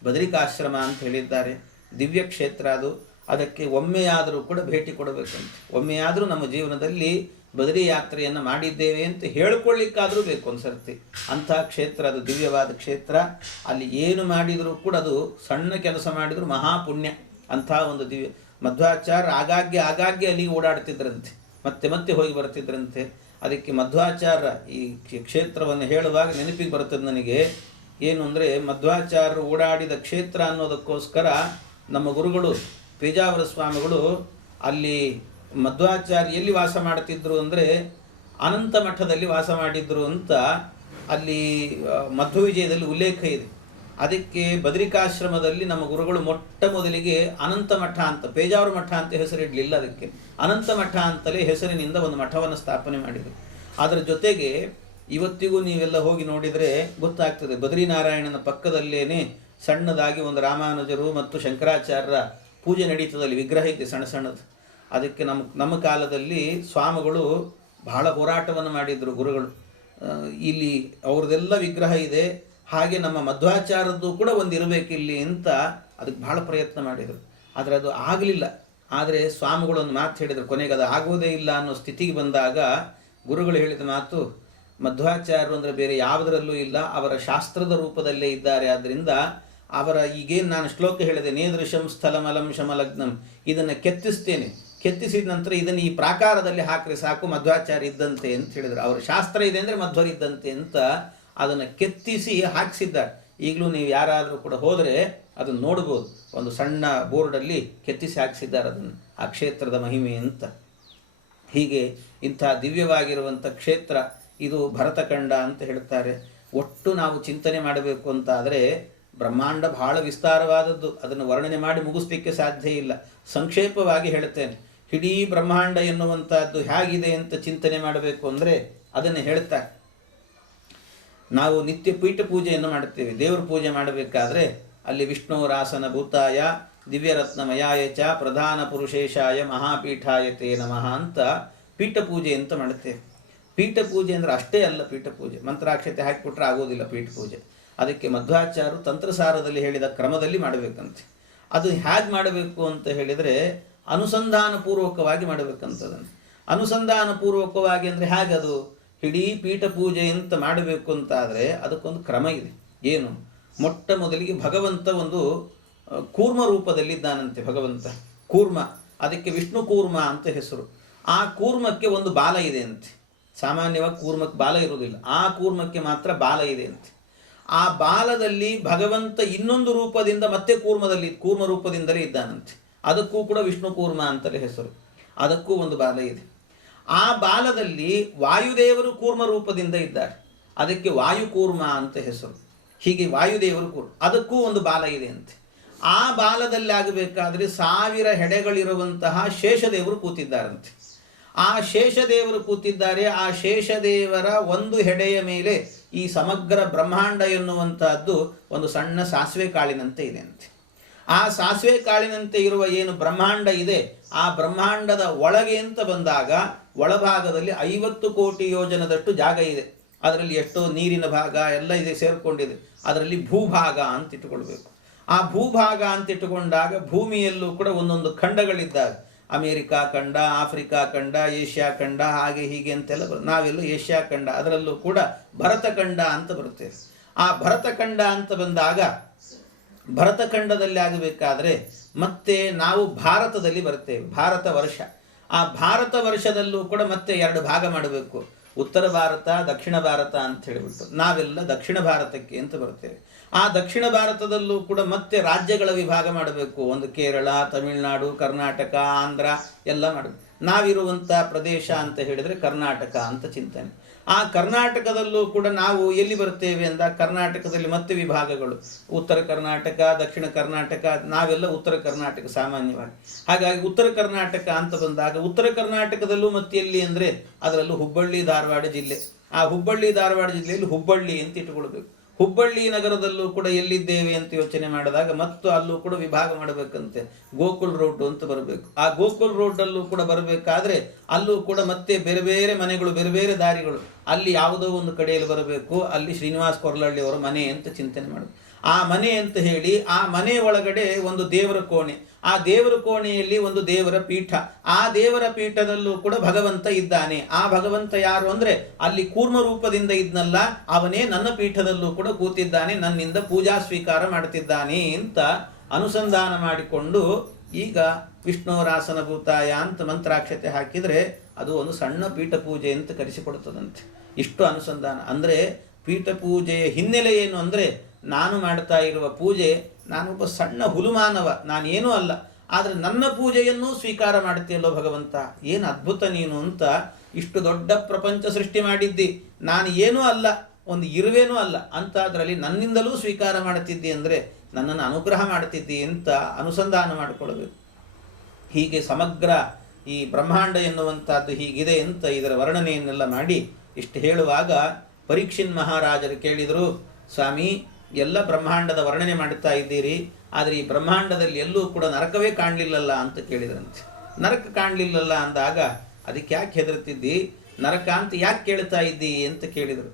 ಬದರಿಕಾಶ್ರಮ ಅಂತ ಹೇಳಿದ್ದಾರೆ. ದಿವ್ಯ ಕ್ಷೇತ್ರ ಅದು. ಅದಕ್ಕೆ ಒಮ್ಮೆಯಾದರೂ ಕೂಡ ಭೇಟಿ ಕೊಡಬೇಕಂತ. ಒಮ್ಮೆಯಾದರೂ ನಮ್ಮ ಜೀವನದಲ್ಲಿ ಬದರಿ ಯಾತ್ರೆಯನ್ನು ಮಾಡಿದ್ದೇವೆ ಅಂತ ಹೇಳ್ಕೊಳ್ಳಿಕ್ಕಾದರೂ ಬೇಕು ಒಂದು ಸರ್ತಿ. ಅಂಥ ಕ್ಷೇತ್ರ ಅದು, ದಿವ್ಯವಾದ ಕ್ಷೇತ್ರ. ಅಲ್ಲಿ ಏನು ಮಾಡಿದರೂ ಕೂಡ ಅದು ಸಣ್ಣ ಕೆಲಸ ಮಾಡಿದರೂ ಮಹಾಪುಣ್ಯ. ಅಂಥ ಒಂದು ದಿವ್ಯ ಮಧ್ವಾಚಾರ್ಯ ಆಗಾಗ್ಗೆ ಅಲ್ಲಿಗೆ ಓಡಾಡ್ತಿದ್ರಂತೆ, ಮತ್ತೆ ಮತ್ತೆ ಹೋಗಿ ಬರ್ತಿದ್ರಂತೆ. ಅದಕ್ಕೆ ಮಧ್ವಾಚಾರ್ಯ ಈ ಕ್ಷೇತ್ರವನ್ನು ಹೇಳುವಾಗ ನೆನಪಿಗೆ ಬರ್ತದೆ ನನಗೆ. ಏನು ಅಂದರೆ, ಮಧ್ವಾಚಾರ್ಯರು ಓಡಾಡಿದ ಕ್ಷೇತ್ರ ಅನ್ನೋದಕ್ಕೋಸ್ಕರ ನಮ್ಮ ಗುರುಗಳು ಪೇಜಾವರ ಸ್ವಾಮಿಗಳು ಅಲ್ಲಿ ಮಧ್ವಾಚಾರ್ಯ ಎಲ್ಲಿ ವಾಸ ಮಾಡ್ತಿದ್ರು ಅಂದರೆ ಅನಂತ ಮಠದಲ್ಲಿ ವಾಸ ಮಾಡಿದ್ರು ಅಂತ ಅಲ್ಲಿ ಮಧ್ವವಿಜಯದಲ್ಲಿ ಉಲ್ಲೇಖ ಇದೆ. ಅದಕ್ಕೆ ಬದರಿಕಾಶ್ರಮದಲ್ಲಿ ನಮ್ಮ ಗುರುಗಳು ಮೊಟ್ಟ ಮೊದಲಿಗೆ ಅನಂತ ಮಠ ಅಂತ, ಪೇಜಾವರ ಮಠ ಅಂತ ಹೆಸರಿಡಲಿಲ್ಲ, ಅದಕ್ಕೆ ಅನಂತ ಮಠ ಅಂತಲೇ ಹೆಸರಿನಿಂದ ಒಂದು ಮಠವನ್ನು ಸ್ಥಾಪನೆ ಮಾಡಿದರು. ಅದರ ಜೊತೆಗೆ ಇವತ್ತಿಗೂ ನೀವೆಲ್ಲ ಹೋಗಿ ನೋಡಿದರೆ ಗೊತ್ತಾಗ್ತದೆ, ಬದ್ರಿನಾರಾಯಣನ ಪಕ್ಕದಲ್ಲೇನೆ ಸಣ್ಣದಾಗಿ ಒಂದು ರಾಮಾನುಜರು ಮತ್ತು ಶಂಕರಾಚಾರ್ಯರ ಪೂಜೆ ನಡೀತದಲ್ಲಿ ವಿಗ್ರಹ ಇದೆ ಸಣ್ಣ ಸಣ್ಣದು. ಅದಕ್ಕೆ ನಮ್ಮ ಕಾಲದಲ್ಲಿ ಸ್ವಾಮಿಗಳು ಬಹಳ ಹೋರಾಟವನ್ನು ಮಾಡಿದರು ಗುರುಗಳು. ಇಲ್ಲಿ ಅವ್ರದ್ದೆಲ್ಲ ವಿಗ್ರಹ ಇದೆ, ಹಾಗೆ ನಮ್ಮ ಮಧ್ವಾಚಾರ್ಯದ್ದು ಕೂಡ ಒಂದು ಇರಬೇಕಿಲ್ಲಿ ಅಂತ ಅದಕ್ಕೆ ಬಹಳ ಪ್ರಯತ್ನ ಮಾಡಿದರು. ಆದರೆ ಅದು ಆಗಲಿಲ್ಲ. ಆದರೆ ಸ್ವಾಮಿಗಳು ಒಂದು ಮಾತು ಹೇಳಿದರು, ಕೊನೆಗೆ ಅದು ಆಗೋದೇ ಇಲ್ಲ ಅನ್ನೋ ಸ್ಥಿತಿಗೆ ಬಂದಾಗ ಗುರುಗಳು ಹೇಳಿದ ಮಾತು, ಮಧ್ವಾಚಾರ್ಯರು ಅಂದರೆ ಬೇರೆ ಯಾವುದರಲ್ಲೂ ಇಲ್ಲ, ಅವರ ಶಾಸ್ತ್ರದ ರೂಪದಲ್ಲೇ ಇದ್ದಾರೆ. ಆದ್ದರಿಂದ ಅವರ ಈಗೇನು ನಾನು ಶ್ಲೋಕ ಹೇಳಿದೆ, ನೇದೃಶಂ ಸ್ಥಲಮಲಂ ಶಮಲಗ್ನಂ, ಇದನ್ನು ಕೆತ್ತಿಸ್ತೇನೆ, ಕೆತ್ತಿಸಿದ ನಂತರ ಇದನ್ನು ಈ ಪ್ರಾಕಾರದಲ್ಲಿ ಹಾಕಿದ್ರೆ ಸಾಕು, ಮಧ್ವಾಚಾರ್ಯ ಇದ್ದಂತೆ ಅಂತ ಹೇಳಿದರು. ಅವರ ಶಾಸ್ತ್ರ ಇದೆ ಅಂದರೆ ಮಧ್ವರಿದ್ದಂತೆ ಅಂತ ಅದನ್ನು ಕೆತ್ತಿಸಿ ಹಾಕಿಸಿದ್ದಾರೆ. ಈಗಲೂ ನೀವು ಯಾರಾದರೂ ಕೂಡ ಹೋದರೆ ಅದನ್ನು ನೋಡ್ಬೋದು, ಒಂದು ಸಣ್ಣ ಬೋರ್ಡಲ್ಲಿ ಕೆತ್ತಿಸಿ ಹಾಕಿಸಿದ್ದಾರೆ ಅದನ್ನು, ಆ ಕ್ಷೇತ್ರದ ಮಹಿಮೆ ಅಂತ. ಹೀಗೆ ಇಂಥ ದಿವ್ಯವಾಗಿರುವಂಥ ಕ್ಷೇತ್ರ ಇದು ಭರತಖಂಡ ಅಂತ ಹೇಳ್ತಾರೆ. ಒಟ್ಟು ನಾವು ಚಿಂತನೆ ಮಾಡಬೇಕು ಅಂತಾದರೆ ಬ್ರಹ್ಮಾಂಡ ಬಹಳ ವಿಸ್ತಾರವಾದದ್ದು, ಅದನ್ನು ವರ್ಣನೆ ಮಾಡಿ ಮುಗಿಸ್ಲಿಕ್ಕೆ ಸಾಧ್ಯ ಇಲ್ಲ. ಸಂಕ್ಷೇಪವಾಗಿ ಹೇಳ್ತೇನೆ. ಇಡೀ ಬ್ರಹ್ಮಾಂಡ ಎನ್ನುವಂಥದ್ದು ಹೇಗಿದೆ ಅಂತ ಚಿಂತನೆ ಮಾಡಬೇಕು ಅಂದರೆ ಅದನ್ನು ಹೇಳ್ತಾರೆ. ನಾವು ನಿತ್ಯ ಪೀಠ ಪೂಜೆಯನ್ನು ಮಾಡುತ್ತೇವೆ. ದೇವರ ಪೂಜೆ ಮಾಡಬೇಕಾದ್ರೆ ಅಲ್ಲಿ ವಿಷ್ಣುರಾಸನ ಭೂತಾಯ ದಿವ್ಯರತ್ನಮಯಾಯ ಚ ಪ್ರಧಾನ ಪುರುಷೇಶಾಯ ಮಹಾಪೀಠಾಯ ತೇ ನಮಃ ಅಂತ ಪೀಠ ಪೂಜೆ ಅಂತ ಮಾಡುತ್ತೇವೆ. ಪೀಠ ಪೂಜೆ ಅಂದರೆ ಅಷ್ಟೇ ಅಲ್ಲ, ಪೀಠ ಪೂಜೆ ಮಂತ್ರಾಕ್ಷತೆ ಹಾಕಿಬಿಟ್ರೆ ಆಗೋದಿಲ್ಲ ಪೀಠ ಪೂಜೆ. ಅದಕ್ಕೆ ಮಧ್ವಾಚಾರ್ಯರು ತಂತ್ರಸಾರದಲ್ಲಿ ಹೇಳಿದ ಕ್ರಮದಲ್ಲಿ ಮಾಡಬೇಕಂತೆ. ಅದು ಹೇಗೆ ಮಾಡಬೇಕು ಅಂತ ಹೇಳಿದರೆ ಅನುಸಂಧಾನಪೂರ್ವಕವಾಗಿ ಮಾಡಬೇಕಂತದನ್ನು. ಅನುಸಂಧಾನಪೂರ್ವಕವಾಗಿ ಅಂದರೆ ಹೇಗದು? ಇಡೀ ಪೀಠ ಪೂಜೆ ಅಂತ ಮಾಡಬೇಕು ಅಂತಾದರೆ ಅದಕ್ಕೊಂದು ಕ್ರಮ ಇದೆ. ಏನು? ಮೊಟ್ಟ ಮೊದಲಿಗೆ ಭಗವಂತ ಒಂದು ಕೂರ್ಮ ರೂಪದಲ್ಲಿದ್ದಾನಂತೆ. ಭಗವಂತ ಕೂರ್ಮ, ಅದಕ್ಕೆ ವಿಷ್ಣು ಕೂರ್ಮ ಅಂತ ಹೆಸರು. ಆ ಕೂರ್ಮಕ್ಕೆ ಒಂದು ಬಾಲ ಇದೆ ಅಂತೆ. ಸಾಮಾನ್ಯವಾಗಿ ಕೂರ್ಮಕ್ಕೆ ಬಾಲ ಇರುವುದಿಲ್ಲ, ಆ ಕೂರ್ಮಕ್ಕೆ ಮಾತ್ರ ಬಾಲ ಇದೆ ಅಂತೆ. ಆ ಬಾಲದಲ್ಲಿ ಭಗವಂತ ಇನ್ನೊಂದು ರೂಪದಿಂದ ಮತ್ತೆ ಕೂರ್ಮ ರೂಪದಿಂದಲೇ ಇದ್ದಾನಂತೆ. ಅದಕ್ಕೂ ಕೂಡ ವಿಷ್ಣು ಕೂರ್ಮ ಅಂತಲೇ ಹೆಸರು. ಅದಕ್ಕೂ ಒಂದು ಬಾಲ ಇದೆ. ಆ ಬಾಲದಲ್ಲಿ ವಾಯುದೇವರು ಕೂರ್ಮ ರೂಪದಿಂದ ಇದ್ದಾರೆ, ಅದಕ್ಕೆ ವಾಯುಕೂರ್ಮ ಅಂತ ಹೆಸರು. ಹೀಗೆ ವಾಯುದೇವರು ಕೂರ್ಮ, ಅದಕ್ಕೂ ಒಂದು ಬಾಲ ಇದೆ ಅಂತೆ. ಆ ಬಾಲದಲ್ಲಿ ಆಗಬೇಕಾದ್ರೆ 1000 ಹೆಡೆಗಳಿರುವಂತಹ ಶೇಷದೇವರು ಕೂತಿದ್ದಾರಂತೆ. ಆ ಶೇಷದೇವರು ಕೂತಿದ್ದಾರೆ. ಆ ಶೇಷದೇವರ ಒಂದು ಹೆಡೆಯ ಮೇಲೆ ಈ ಸಮಗ್ರ ಬ್ರಹ್ಮಾಂಡ ಎನ್ನುವಂತಹದ್ದು ಒಂದು ಸಣ್ಣ ಸಾಸಿವೆ ಕಾಳಿನಂತೆ ಇದೆ ಅಂತೆ. ಆ ಸಾಸಿವೆ ಕಾಳಿನಂತೆ ಇರುವ ಏನು ಬ್ರಹ್ಮಾಂಡ ಇದೆ, ಆ ಬ್ರಹ್ಮಾಂಡದ ಒಳಗೆ ಅಂತ ಬಂದಾಗ ಒಳಭಾಗದಲ್ಲಿ 50 ಕೋಟಿ ಯೋಜನದಷ್ಟು ಜಾಗ ಇದೆ. ಅದರಲ್ಲಿ ಎಷ್ಟೋ ನೀರಿನ ಭಾಗ ಎಲ್ಲ ಇದೆ, ಸೇರಿಕೊಂಡಿದೆ. ಅದರಲ್ಲಿ ಭೂಭಾಗ ಅಂತ ಇಟ್ಟುಕೊಳ್ಬೇಕು. ಆ ಭೂಭಾಗ ಅಂತ ಇಟ್ಟುಕೊಂಡಾಗ ಭೂಮಿಯಲ್ಲೂ ಕೂಡ ಒಂದೊಂದು ಖಂಡಗಳಿದ್ದಾವೆ. ಅಮೇರಿಕಾ ಖಂಡ, ಆಫ್ರಿಕಾ ಖಂಡ, ಏಷ್ಯಾ ಖಂಡ, ಹಾಗೆ ಹೀಗೆ ಅಂತೆಲ್ಲ ನಾವೆಲ್ಲೂ ಏಷ್ಯಾ ಖಂಡ, ಅದರಲ್ಲೂ ಕೂಡ ಭರತಖಂಡ ಅಂತ ಬರುತ್ತೇವೆ. ಆ ಭರತಖಂಡ ಅಂತ ಬಂದಾಗ ಭರತಖಂಡದಲ್ಲಿ ಆಗಬೇಕಾದ್ರೆ ಮತ್ತೆ ನಾವು ಭಾರತದಲ್ಲಿ ಬರ್ತೇವೆ. ಭಾರತ ವರ್ಷ. ಆ ಭಾರತ ವರ್ಷದಲ್ಲೂ ಕೂಡ ಮತ್ತೆ 2 ಭಾಗ ಮಾಡಬೇಕು. ಉತ್ತರ ಭಾರತ ದಕ್ಷಿಣ ಭಾರತ ಅಂತ ಹೇಳಿಬಿಟ್ಟು ನಾವೆಲ್ಲ ದಕ್ಷಿಣ ಭಾರತಕ್ಕೆ ಅಂತ ಬರ್ತೇವೆ. ಆ ದಕ್ಷಿಣ ಭಾರತದಲ್ಲೂ ಕೂಡ ಮತ್ತೆ ರಾಜ್ಯಗಳ ವಿಭಾಗ ಮಾಡಬೇಕು. ಒಂದು ಕೇರಳ, ತಮಿಳುನಾಡು, ಕರ್ನಾಟಕ, ಆಂಧ್ರ ಎಲ್ಲ ಮಾಡಬೇಕು. ನಾವಿರುವಂಥ ಪ್ರದೇಶ ಅಂತ ಹೇಳಿದರೆ ಕರ್ನಾಟಕ ಅಂತ ಚಿಂತನೆ. ಆ ಕರ್ನಾಟಕದಲ್ಲೂ ಕೂಡ ನಾವು ಎಲ್ಲಿ ಬರ್ತೇವೆ ಅಂದ ಕರ್ನಾಟಕದಲ್ಲಿ ಮತ್ತೆ ವಿಭಾಗಗಳು, ಉತ್ತರ ಕರ್ನಾಟಕ, ದಕ್ಷಿಣ ಕರ್ನಾಟಕ, ನಾವೆಲ್ಲ ಉತ್ತರ ಕರ್ನಾಟಕ ಸಾಮಾನ್ಯವಾಗಿ. ಹಾಗಾಗಿ ಉತ್ತರ ಕರ್ನಾಟಕ ಅಂತ ಬಂದಾಗ ಉತ್ತರ ಕರ್ನಾಟಕದಲ್ಲೂ ಮತ್ತೆ ಎಲ್ಲಿ ಅಂದರೆ ಅದರಲ್ಲೂ ಹುಬ್ಬಳ್ಳಿ ಧಾರವಾಡ ಜಿಲ್ಲೆ. ಆ ಹುಬ್ಬಳ್ಳಿ ಧಾರವಾಡ ಜಿಲ್ಲೆಯಲ್ಲಿ ಹುಬ್ಬಳ್ಳಿ ಅಂತ ಇಟ್ಟುಕೊಳ್ಬೇಕು. ಹುಬ್ಬಳ್ಳಿ ನಗರದಲ್ಲೂ ಕೂಡ ಎಲ್ಲಿದ್ದೇವೆ ಅಂತ ಯೋಚನೆ ಮಾಡಿದಾಗ ಮತ್ತು ಅಲ್ಲೂ ಕೂಡ ವಿಭಾಗ ಮಾಡಬೇಕಂತೆ. ಗೋಕುಲ್ ರೋಡ್ ಅಂತ ಬರಬೇಕು. ಆ ಗೋಕುಲ್ ರೋಡಲ್ಲೂ ಕೂಡ ಬರಬೇಕಾದ್ರೆ ಅಲ್ಲೂ ಕೂಡ ಮತ್ತೆ ಬೇರೆ ಬೇರೆ ಮನೆಗಳು, ಬೇರೆ ಬೇರೆ ದಾರಿಗಳು. ಅಲ್ಲಿ ಯಾವುದೋ ಒಂದು ಕಡೆಯಲ್ಲಿ ಬರಬೇಕು. ಅಲ್ಲಿ ಶ್ರೀನಿವಾಸ ಕೊರ್ಲಳ್ಳಿ ಅವರ ಮನೆ ಅಂತ ಚಿಂತನೆ ಮಾಡಬೇಕು. ಆ ಮನೆ ಅಂತ ಹೇಳಿ ಆ ಮನೆ ಒಳಗಡೆ ಒಂದು ದೇವರ ಕೋಣೆ, ಆ ದೇವರ ಕೋಣೆಯಲ್ಲಿ ಒಂದು ದೇವರ ಪೀಠ, ಆ ದೇವರ ಪೀಠದಲ್ಲೂ ಕೂಡ ಭಗವಂತ ಇದ್ದಾನೆ. ಆ ಭಗವಂತ ಯಾರು ಅಂದರೆ ಅಲ್ಲಿ ಕೂರ್ಮ ರೂಪದಿಂದ ಇದ್ನಲ್ಲ ಅವನೇ ನನ್ನ ಪೀಠದಲ್ಲೂ ಕೂಡ ಕೂತಿದ್ದಾನೆ, ನನ್ನಿಂದ ಪೂಜಾ ಸ್ವೀಕಾರ ಮಾಡುತ್ತಿದ್ದಾನೆ ಅಂತ ಅನುಸಂಧಾನ ಮಾಡಿಕೊಂಡು ಈಗ ವಿಷ್ಣುವರಾಸನ ಭೂತಾಯ ಅಂತ ಮಂತ್ರಾಕ್ಷತೆ ಹಾಕಿದರೆ ಅದು ಒಂದು ಸಣ್ಣ ಪೀಠ ಪೂಜೆ ಅಂತ ಕರೆಸಿಕೊಡುತ್ತದಂತೆ. ಇಷ್ಟು ಅನುಸಂಧಾನ ಅಂದರೆ ಪೀಠ ಪೂಜೆಯ ಹಿನ್ನೆಲೆ ಏನು ಅಂದರೆ ನಾನು ಮಾಡ್ತಾ ಇರುವ ಪೂಜೆ, ನಾನೊಬ್ಬ ಸಣ್ಣ ಹುಲುಮಾನವ, ನಾನೇನೂ ಅಲ್ಲ, ಆದರೆ ನನ್ನ ಪೂಜೆಯನ್ನೂ ಸ್ವೀಕಾರ ಮಾಡ್ತೀಯಲ್ಲೋ ಭಗವಂತ, ಏನು ಅದ್ಭುತ ನೀನು ಅಂತ. ಇಷ್ಟು ದೊಡ್ಡ ಪ್ರಪಂಚ ಸೃಷ್ಟಿ ಮಾಡಿದ್ದಿ, ನಾನು ಏನೂ ಅಲ್ಲ, ಒಂದು ಇರುವೇನೂ ಅಲ್ಲ ಅಂತ ಅದರಲ್ಲಿ ನನ್ನಿಂದಲೂ ಸ್ವೀಕಾರ ಮಾಡ್ತಿದ್ದಿ ಅಂದರೆ ನನ್ನನ್ನು ಅನುಗ್ರಹ ಮಾಡ್ತಿದ್ದಿ ಅಂತ ಅನುಸಂಧಾನ ಮಾಡಿಕೊಳ್ಳಬೇಕು. ಹೀಗೆ ಸಮಗ್ರ ಈ ಬ್ರಹ್ಮಾಂಡ ಎನ್ನುವಂಥದ್ದು ಹೀಗಿದೆ ಅಂತ ಇದರ ವರ್ಣನೆಯನ್ನೆಲ್ಲ ಮಾಡಿ ಇಷ್ಟು ಹೇಳುವಾಗ ಪರೀಕ್ಷಿನ್ ಮಹಾರಾಜರು ಕೇಳಿದರು, ಸ್ವಾಮಿ ಎಲ್ಲ ಬ್ರಹ್ಮಾಂಡದ ವರ್ಣನೆ ಮಾಡುತ್ತಾ ಇದ್ದೀರಿ, ಆದರೆ ಈ ಬ್ರಹ್ಮಾಂಡದಲ್ಲಿ ಎಲ್ಲೂ ಕೂಡ ನರಕವೇ ಕಾಣಲಿಲ್ಲಲ್ಲ ಅಂತ ಕೇಳಿದ್ರಂತೆ. ನರಕ ಕಾಣಲಿಲ್ಲಲ್ಲ ಅಂದಾಗ ಅದಕ್ಕೆ ಯಾಕೆ ಹೆದರ್ತಿದ್ದಿ, ನರಕ ಅಂತ ಯಾಕೆ ಕೇಳ್ತಾ ಇದ್ದಿ ಅಂತ ಕೇಳಿದರು.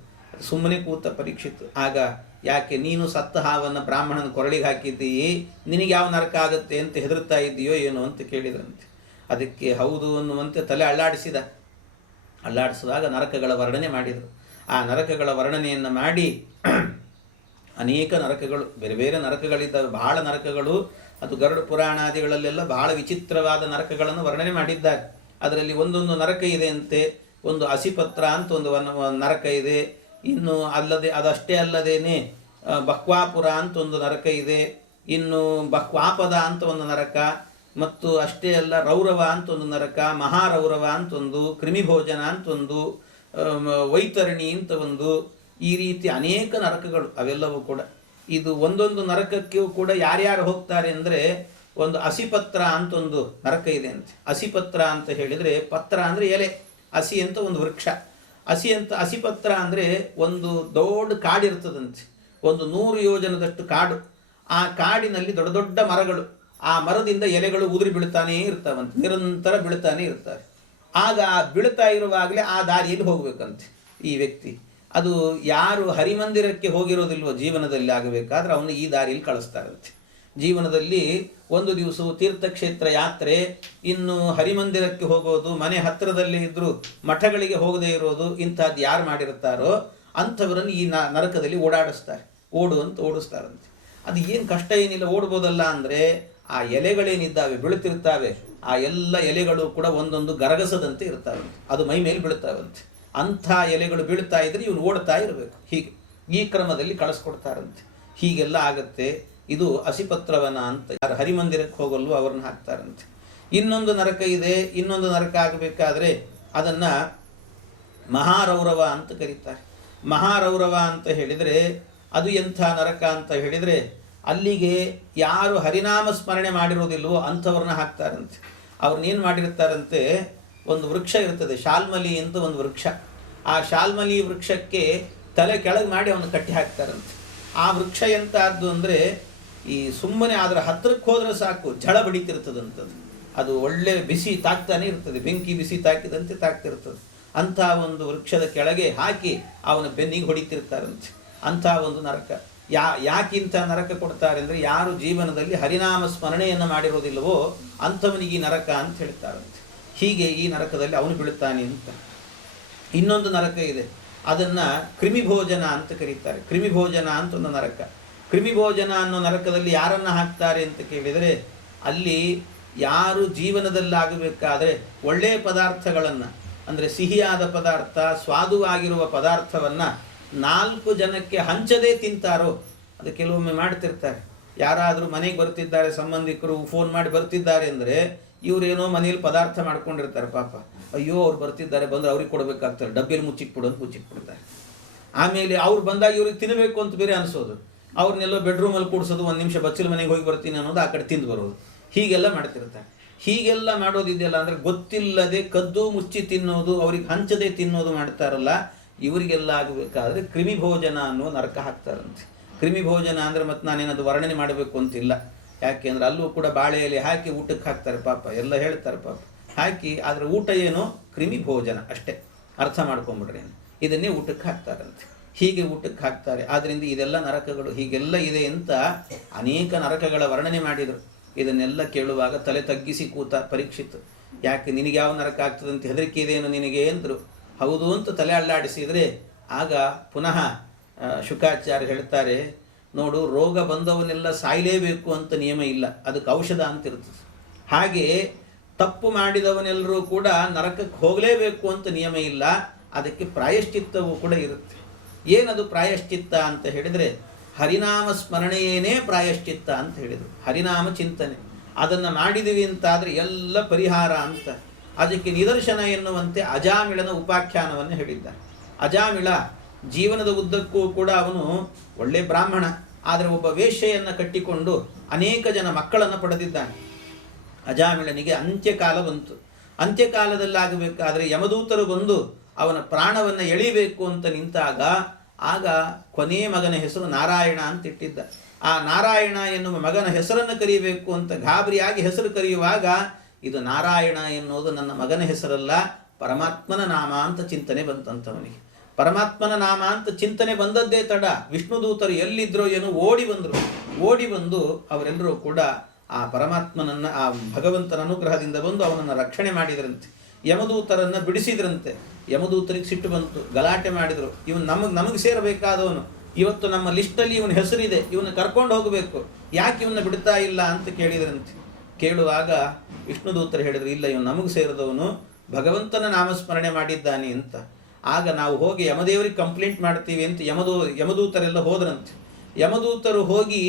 ಸುಮ್ಮನೆ ಕೂತ ಪರೀಕ್ಷಿತ್ ಆಗ ಯಾಕೆ ನೀನು ಸತ್ತ ಹಾವನ್ನು ಬ್ರಾಹ್ಮಣನ ಕೊರಳಿಗೆ ಹಾಕಿದ್ದೀಯಿ, ನಿನಗೆ ಯಾವ ನರಕ ಆಗುತ್ತೆ ಅಂತ ಹೆದರ್ತಾ ಇದ್ದೀಯೋ ಏನೋ ಅಂತ ಕೇಳಿದ್ರಂತೆ. ಅದಕ್ಕೆ ಹೌದು ಅನ್ನುವಂತೆ ತಲೆ ಅಲ್ಲಾಡಿಸಿದಾಗ ನರಕಗಳ ವರ್ಣನೆ ಮಾಡಿದರು. ಆ ನರಕಗಳ ವರ್ಣನೆಯನ್ನು ಮಾಡಿ ಅನೇಕ ನರಕಗಳು, ಬೇರೆ ಬೇರೆ ನರಕಗಳಿದ್ದಾವೆ, ಬಹಳ ನರಕಗಳು. ಅದು ಗರುಡ ಪುರಾಣಾದಿಗಳಲ್ಲೆಲ್ಲ ಬಹಳ ವಿಚಿತ್ರವಾದ ನರಕಗಳನ್ನು ವರ್ಣನೆ ಮಾಡಿದ್ದಾರೆ. ಅದರಲ್ಲಿ ಒಂದೊಂದು ನರಕ ಇದೆ ಅಂತೆ. ಒಂದು ಅಸಿಪತ್ರ ಅಂತ ಒಂದು ನರಕ ಇದೆ. ಇನ್ನು ಅದಷ್ಟೇ ಅಲ್ಲದೇನೆ ಬಹ್ವಾಪುರ ಅಂತ ಒಂದು ನರಕ ಇದೆ. ಇನ್ನು ಬಹ್ವಾಪದ ಅಂತ ಒಂದು ನರಕ, ಮತ್ತು ಅಷ್ಟೇ ಅಲ್ಲ ರೌರವ ಅಂತ ಒಂದು ನರಕ, ಮಹಾರೌರವ ಅಂತ ಒಂದು, ಕ್ರಿಮಿಭೋಜನ ಅಂತ ಒಂದು, ವೈತರಣಿ ಅಂತ ಒಂದು, ಈ ರೀತಿ ಅನೇಕ ನರಕಗಳು ಅವೆಲ್ಲವೂ ಕೂಡ. ಇದು ಒಂದೊಂದು ನರಕಕ್ಕೂ ಕೂಡ ಯಾರ್ಯಾರು ಹೋಗ್ತಾರೆ ಅಂದರೆ ಒಂದು ಅಸಿಪತ್ರ ಅಂತ ಒಂದು ನರಕ ಇದೆ ಅಂತೆ. ಅಸಿಪತ್ರ ಅಂತ ಹೇಳಿದರೆ ಪತ್ರ ಅಂದರೆ ಎಲೆ, ಹಸಿ ಅಂತ ಒಂದು ವೃಕ್ಷ, ಅಸಿಪತ್ರ ಅಂದರೆ ಒಂದು ದೊಡ್ಡ ಕಾಡಿರ್ತದಂತೆ, ಒಂದು 100 ಯೋಜನದಷ್ಟು ಕಾಡು. ಆ ಕಾಡಿನಲ್ಲಿ ದೊಡ್ಡ ದೊಡ್ಡ ಮರಗಳು, ಆ ಮರದಿಂದ ಎಲೆಗಳು ಉದುರಿ ಬೀಳ್ತಾನೇ ಇರ್ತಾವಂತೆ, ನಿರಂತರ ಬೀಳ್ತಾನೆ ಇರ್ತಾರೆ. ಆಗ ಆ ಬೀಳ್ತಾ ಇರುವಾಗಲೇ ಆ ದಾರಿಯಲ್ಲಿ ಹೋಗಬೇಕಂತೆ ಈ ವ್ಯಕ್ತಿ. ಅದು ಯಾರು ಹರಿಮಂದಿರಕ್ಕೆ ಹೋಗಿರೋದಿಲ್ವೋ ಜೀವನದಲ್ಲಿ ಆಗಬೇಕಾದ್ರೆ ಅವನು ಈ ದಾರಿಯಲ್ಲಿ ಕಳಿಸ್ತಾರಂತೆ. ಜೀವನದಲ್ಲಿ ಒಂದು ದಿವಸ ತೀರ್ಥಕ್ಷೇತ್ರ ಯಾತ್ರೆ, ಇನ್ನು ಹರಿಮಂದಿರಕ್ಕೆ ಹೋಗೋದು, ಮನೆ ಹತ್ತಿರದಲ್ಲಿ ಇದ್ದರೂ ಮಠಗಳಿಗೆ ಹೋಗದೇ ಇರೋದು, ಇಂಥದ್ದು ಯಾರು ಮಾಡಿರ್ತಾರೋ ಅಂಥವರನ್ನು ಈ ನರಕದಲ್ಲಿ ಓಡಿಸ್ತಾರಂತೆ. ಅದು ಏನು ಕಷ್ಟ ಏನಿಲ್ಲ, ಓಡ್ಬೋದಲ್ಲ ಅಂದರೆ ಆ ಎಲೆಗಳೇನಿದ್ದಾವೆ ಬೀಳುತ್ತಿರ್ತಾವೆ, ಆ ಎಲ್ಲ ಎಲೆಗಳು ಕೂಡ ಒಂದೊಂದು ಗರಗಸದಂತೆ ಇರ್ತಾವಂತೆ, ಅದು ಮೈ ಮೇಲೆ ಬೀಳ್ತಾವಂತೆ. ಅಂಥ ಎಲೆಗಳು ಬೀಳ್ತಾ ಇದ್ರೆ ಇವನು ಓಡ್ತಾ ಇರಬೇಕು. ಹೀಗೆ ಈ ಕ್ರಮದಲ್ಲಿ ಕಳಿಸ್ಕೊಡ್ತಾರಂತೆ. ಹೀಗೆಲ್ಲ ಆಗತ್ತೆ. ಇದು ಅಸಿಪತ್ರವನ ಅಂತ ಯಾರು ಹರಿಮಂದಿರಕ್ಕೆ ಹೋಗಲ್ವೋ ಅವ್ರನ್ನ ಹಾಕ್ತಾರಂತೆ. ಇನ್ನೊಂದು ನರಕ ಇದೆ. ಇನ್ನೊಂದು ನರಕ ಆಗಬೇಕಾದ್ರೆ ಅದನ್ನು ಮಹಾರೌರವ ಅಂತ ಕರೀತಾರೆ. ಮಹಾರೌರವ ಅಂತ ಹೇಳಿದರೆ ಅದು ಎಂಥ ನರಕ ಅಂತ ಹೇಳಿದರೆ ಅಲ್ಲಿಗೆ ಯಾರು ಹರಿನಾಮ ಸ್ಮರಣೆ ಮಾಡಿರೋದಿಲ್ವೋ ಅಂಥವ್ರನ್ನ ಹಾಕ್ತಾರಂತೆ. ಅವ್ರನ್ನೇನು ಮಾಡಿರ್ತಾರಂತೆ, ಒಂದು ವೃಕ್ಷ ಇರ್ತದೆ, ಶಾಲ್ಮಲಿ ಅಂತ ಒಂದು ವೃಕ್ಷ. ಆ ಶಾಲ್ಮಲಿ ವೃಕ್ಷಕ್ಕೆ ತಲೆ ಕೆಳಗೆ ಮಾಡಿ ಅವನು ಕಟ್ಟಿ ಹಾಕ್ತಾರಂತೆ. ಆ ವೃಕ್ಷ ಎಂಥದ್ದು ಅಂದರೆ ಈ ಸುಮ್ಮನೆ ಅದರ ಹತ್ತಿರಕ್ಕೆ ಹೋದರೆ ಸಾಕು ಝಳ ಬಡಿತಿರ್ತದಂಥದ್ದು. ಅದು ಒಳ್ಳೆ ಬಿಸಿ ತಾಕ್ತಾನೆ ಇರ್ತದೆ, ಬೆಂಕಿ ಬಿಸಿ ತಾಕಿದಂತೆ ತಾಕ್ತಿರ್ತದೆ. ಅಂಥ ಒಂದು ವೃಕ್ಷದ ಕೆಳಗೆ ಹಾಕಿ ಅವನ ಬೆನ್ನಿಗೆ ಹೊಡಿತಿರ್ತಾರಂತೆ. ಅಂಥ ಒಂದು ನರಕ. ಯಾಕಿಂಥ ನರಕ ಕೊಡ್ತಾರೆ ಅಂದರೆ ಯಾರು ಜೀವನದಲ್ಲಿ ಹರಿನಾಮ ಸ್ಮರಣೆಯನ್ನು ಮಾಡಿರೋದಿಲ್ಲವೋ ಅಂಥವನಿಗೆ ಈ ನರಕ ಅಂತ ಹೇಳ್ತಾರಂತೆ. ಹೀಗೆ ಈ ನರಕದಲ್ಲಿ ಅವನು ಬೀಳುತ್ತಾನೆ ಅಂತ. ಇನ್ನೊಂದು ನರಕ ಇದೆ, ಅದನ್ನು ಕ್ರಿಮಿಭೋಜನ ಅಂತ ಕರೀತಾರೆ. ಕ್ರಿಮಿಭೋಜನ ಅಂತ ಒಂದು ನರಕ. ಕ್ರಿಮಿಭೋಜನ ಅನ್ನೋ ನರಕದಲ್ಲಿ ಯಾರನ್ನು ಹಾಕ್ತಾರೆ ಅಂತ ಕೇಳಿದರೆ ಅಲ್ಲಿ ಯಾರು ಜೀವನದಲ್ಲಾಗಬೇಕಾದ್ರೆ ಒಳ್ಳೆಯ ಪದಾರ್ಥಗಳನ್ನು ಅಂದರೆ ಸಿಹಿಯಾದ ಪದಾರ್ಥ, ಸ್ವಾದುವಾಗಿರುವ ಪದಾರ್ಥವನ್ನು 4 ಜನಕ್ಕೆ ಹಂಚದೇ ತಿಂತಾರೋ, ಅದು ಕೆಲವೊಮ್ಮೆ ಮಾಡ್ತಿರ್ತಾರೆ. ಯಾರಾದರೂ ಮನೆಗೆ ಬರ್ತಿದ್ದಾರೆ, ಸಂಬಂಧಿಕರು ಫೋನ್ ಮಾಡಿ ಬರ್ತಿದ್ದಾರೆ ಅಂದರೆ ಇವರೇನೋ ಮನೇಲಿ ಪದಾರ್ಥ ಮಾಡ್ಕೊಂಡಿರ್ತಾರೆ. ಪಾಪ, ಅಯ್ಯೋ ಅವ್ರು ಬರ್ತಿದ್ದಾರೆ, ಬಂದರೆ ಅವ್ರಿಗೆ ಕೊಡಬೇಕಾಗ್ತಾರೆ, ಡಬ್ಬಿಯಲ್ಲಿ ಮುಚ್ಚಿಟ್ಬಿಡು ಅಂತ ಮುಚ್ಚಿಟ್ಬಿಡ್ತಾರೆ. ಆಮೇಲೆ ಅವ್ರು ಬಂದಾಗ ಇವ್ರಿಗೆ ತಿನ್ನಬೇಕು ಅಂತ ಬೇರೆ ಅನಿಸೋದು, ಅವ್ರನ್ನೆಲ್ಲೋ ಬೆಡ್ರೂಮಲ್ಲಿ ಕೂಡಿಸೋದು, 1 ನಿಮಿಷ ಬಚ್ಚಲ ಮನೆಗೆ ಹೋಗಿ ಬರ್ತೀನಿ ಅನ್ನೋದು, ಆ ಕಡೆ ತಿಂದು ಬರೋದು, ಹೀಗೆಲ್ಲ ಮಾಡ್ತಿರ್ತಾರೆ. ಹೀಗೆಲ್ಲ ಮಾಡೋದಿದೆಯಲ್ಲ ಅಂದರೆ ಗೊತ್ತಿಲ್ಲದೆ ಕದ್ದು ಮುಚ್ಚಿ ತಿನ್ನೋದು, ಅವ್ರಿಗೆ ಹಂಚದೆ ತಿನ್ನೋದು ಮಾಡ್ತಾರಲ್ಲ, ಇವರಿಗೆಲ್ಲ ಆಗಬೇಕಾದ್ರೆ ಕ್ರಿಮಿ ಭೋಜನ ಅನ್ನೋ ನರಕ ಹಾಕ್ತಾರಂತೆ. ಕ್ರಿಮಿ ಭೋಜನ ಅಂದರೆ ಮತ್ತೆ ನಾನೇನದು ವರ್ಣನೆ ಮಾಡಬೇಕು ಅಂತಿಲ್ಲ, ಯಾಕೆಂದ್ರೆ ಅಲ್ಲೂ ಕೂಡ ಬಾಳೆ ಎಲೆ ಹಾಕಿ ಊಟಕ್ಕೆ ಹಾಕ್ತಾರೆ. ಪಾಪ ಎಲ್ಲ ಹೇಳ್ತಾರೆ, ಪಾಪ ಹಾಕಿ, ಆದರೆ ಊಟ ಏನು, ಕ್ರಿಮಿ ಭೋಜನ ಅಷ್ಟೇ, ಅರ್ಥ ಮಾಡ್ಕೊಂಬಿಡ್ರಿ. ಇದನ್ನೇ ಊಟಕ್ಕೆ ಹಾಕ್ತಾರಂತೆ, ಹೀಗೆ ಊಟಕ್ಕೆ ಹಾಕ್ತಾರೆ. ಆದ್ದರಿಂದ ಇದೆಲ್ಲ ನರಕಗಳು ಹೀಗೆಲ್ಲ ಇದೆ ಅಂತ ಅನೇಕ ನರಕಗಳ ವರ್ಣನೆ ಮಾಡಿದರು. ಇದನ್ನೆಲ್ಲ ಕೇಳುವಾಗ ತಲೆ ತಗ್ಗಿಸಿ ಕೂತ ಪರೀಕ್ಷಿತ್. ಯಾಕೆ ನಿನಗೆ ಯಾವ ನರಕ ಆಗ್ತದಂತ ಹೆದರಿಕೆ ಇದೆಯೇನು ನಿನಗೆ ಅಂದರು. ಹೌದು ಅಂತ ತಲೆ ಅಲ್ಲಾಡಿಸಿದರೆ ಆಗ ಪುನಃ ಶುಕಾಚಾರ್ಯ ಹೇಳ್ತಾರೆ, ನೋಡು, ರೋಗ ಬಂದವನ್ನೆಲ್ಲ ಸಾಯಲೇಬೇಕು ಅಂತ ನಿಯಮ ಇಲ್ಲ, ಅದಕ್ಕೆ ಔಷಧ ಅಂತಿರ್ತದೆ. ಹಾಗೆ ತಪ್ಪು ಮಾಡಿದವನೆಲ್ಲರೂ ಕೂಡ ನರಕಕ್ಕೆ ಹೋಗಲೇಬೇಕು ಅಂತ ನಿಯಮ ಇಲ್ಲ, ಅದಕ್ಕೆ ಪ್ರಾಯಶ್ಚಿತ್ತವೂ ಕೂಡ ಇರುತ್ತೆ. ಏನದು ಪ್ರಾಯಶ್ಚಿತ್ತ ಅಂತ ಹೇಳಿದರೆ, ಹರಿನಾಮ ಸ್ಮರಣೆಯೇನೇ ಪ್ರಾಯಶ್ಚಿತ್ತ ಅಂತ ಹೇಳಿದರು. ಹರಿನಾಮ ಚಿಂತನೆ ಅದನ್ನು ಮಾಡಿದ್ದೀವಿ ಅಂತಾದರೆ ಎಲ್ಲ ಪರಿಹಾರ ಅಂತ. ಅದಕ್ಕೆ ನಿದರ್ಶನ ಎನ್ನುವಂತೆ ಅಜಾಮಿಳನ ಉಪಾಖ್ಯಾನವನ್ನು ಹೇಳಿದ್ದಾರೆ. ಅಜಾಮಿಳ ಜೀವನದ ಉದ್ದಕ್ಕೂ ಕೂಡ ಅವನು ಒಳ್ಳೆ ಬ್ರಾಹ್ಮಣ, ಆದರೆ ಒಬ್ಬ ವೇಶ್ಯೆಯನ್ನು ಕಟ್ಟಿಕೊಂಡು ಅನೇಕ ಜನ ಮಕ್ಕಳನ್ನು ಪಡೆದಿದ್ದಾನೆ. ಅಜಾಮಿಳನಿಗೆ ಅಂತ್ಯಕಾಲ ಬಂತು. ಅಂತ್ಯಕಾಲದಲ್ಲಾಗಬೇಕಾದರೆ ಯಮದೂತರು ಬಂದು ಅವನ ಪ್ರಾಣವನ್ನು ಎಳಿಬೇಕು ಅಂತ ನಿಂತಾಗ, ಆಗ ಕೊನೆಯ ಮಗನ ಹೆಸರು ನಾರಾಯಣ ಅಂತ ಇಟ್ಟಿದ್ದ. ಆ ನಾರಾಯಣ ಎನ್ನುವ ಮಗನ ಹೆಸರನ್ನು ಕರೆಯಬೇಕು ಅಂತ ಗಾಬರಿಯಾಗಿ ಹೆಸರು ಕರೆಯುವಾಗ, ಇದು ನಾರಾಯಣ ಎನ್ನುವುದು ನನ್ನ ಮಗನ ಹೆಸರಲ್ಲ, ಪರಮಾತ್ಮನ ನಾಮ ಅಂತ ಚಿಂತನೆ ಬಂತಂತವನಿಗೆ. ಪರಮಾತ್ಮನ ನಾಮ ಅಂತ ಚಿಂತನೆ ಬಂದದ್ದೇ ತಡ, ವಿಷ್ಣುದೂತರು ಎಲ್ಲಿದ್ರೋ ಏನೋ ಓಡಿ ಬಂದು ಅವರೆಲ್ಲರೂ ಕೂಡ ಆ ಪರಮಾತ್ಮನನ್ನು, ಆ ಭಗವಂತನ ಅನುಗ್ರಹದಿಂದ ಬಂದು ಅವನನ್ನು ರಕ್ಷಣೆ ಮಾಡಿದ್ರಂತೆ. ಯಮದೂತರನ್ನು ಬಿಡಿಸಿದ್ರಂತೆ. ಯಮದೂತರಿಗೆ ಸಿಟ್ಟು ಬಂತು, ಗಲಾಟೆ ಮಾಡಿದರು. ಇವನು ನಮಗೆ ಸೇರಬೇಕಾದವನು, ಇವತ್ತು ನಮ್ಮ ಲಿಸ್ಟಲ್ಲಿ ಇವನ ಹೆಸರಿದೆ, ಇವನ್ನ ಕರ್ಕೊಂಡು ಹೋಗಬೇಕು, ಯಾಕೆ ಇವನ್ನ ಬಿಡ್ತಾ ಇಲ್ಲ ಅಂತ ಕೇಳಿದ್ರಂತೆ. ಕೇಳುವಾಗ ವಿಷ್ಣುದೂತರು ಹೇಳಿದರು, ಇಲ್ಲ, ಇವನು ನಮಗೆ ಸೇರಿದವನು, ಭಗವಂತನ ನಾಮಸ್ಮರಣೆ ಮಾಡಿದ್ದಾನೆ ಅಂತ. ಆಗ ನಾವು ಹೋಗಿ ಯಮದೇವರಿಗೆ ಕಂಪ್ಲೇಂಟ್ ಮಾಡ್ತೀವಿ ಅಂತ ಯಮದೂತರೆಲ್ಲ ಹೋದ್ರಂತೆ. ಯಮದೂತರು ಹೋಗಿ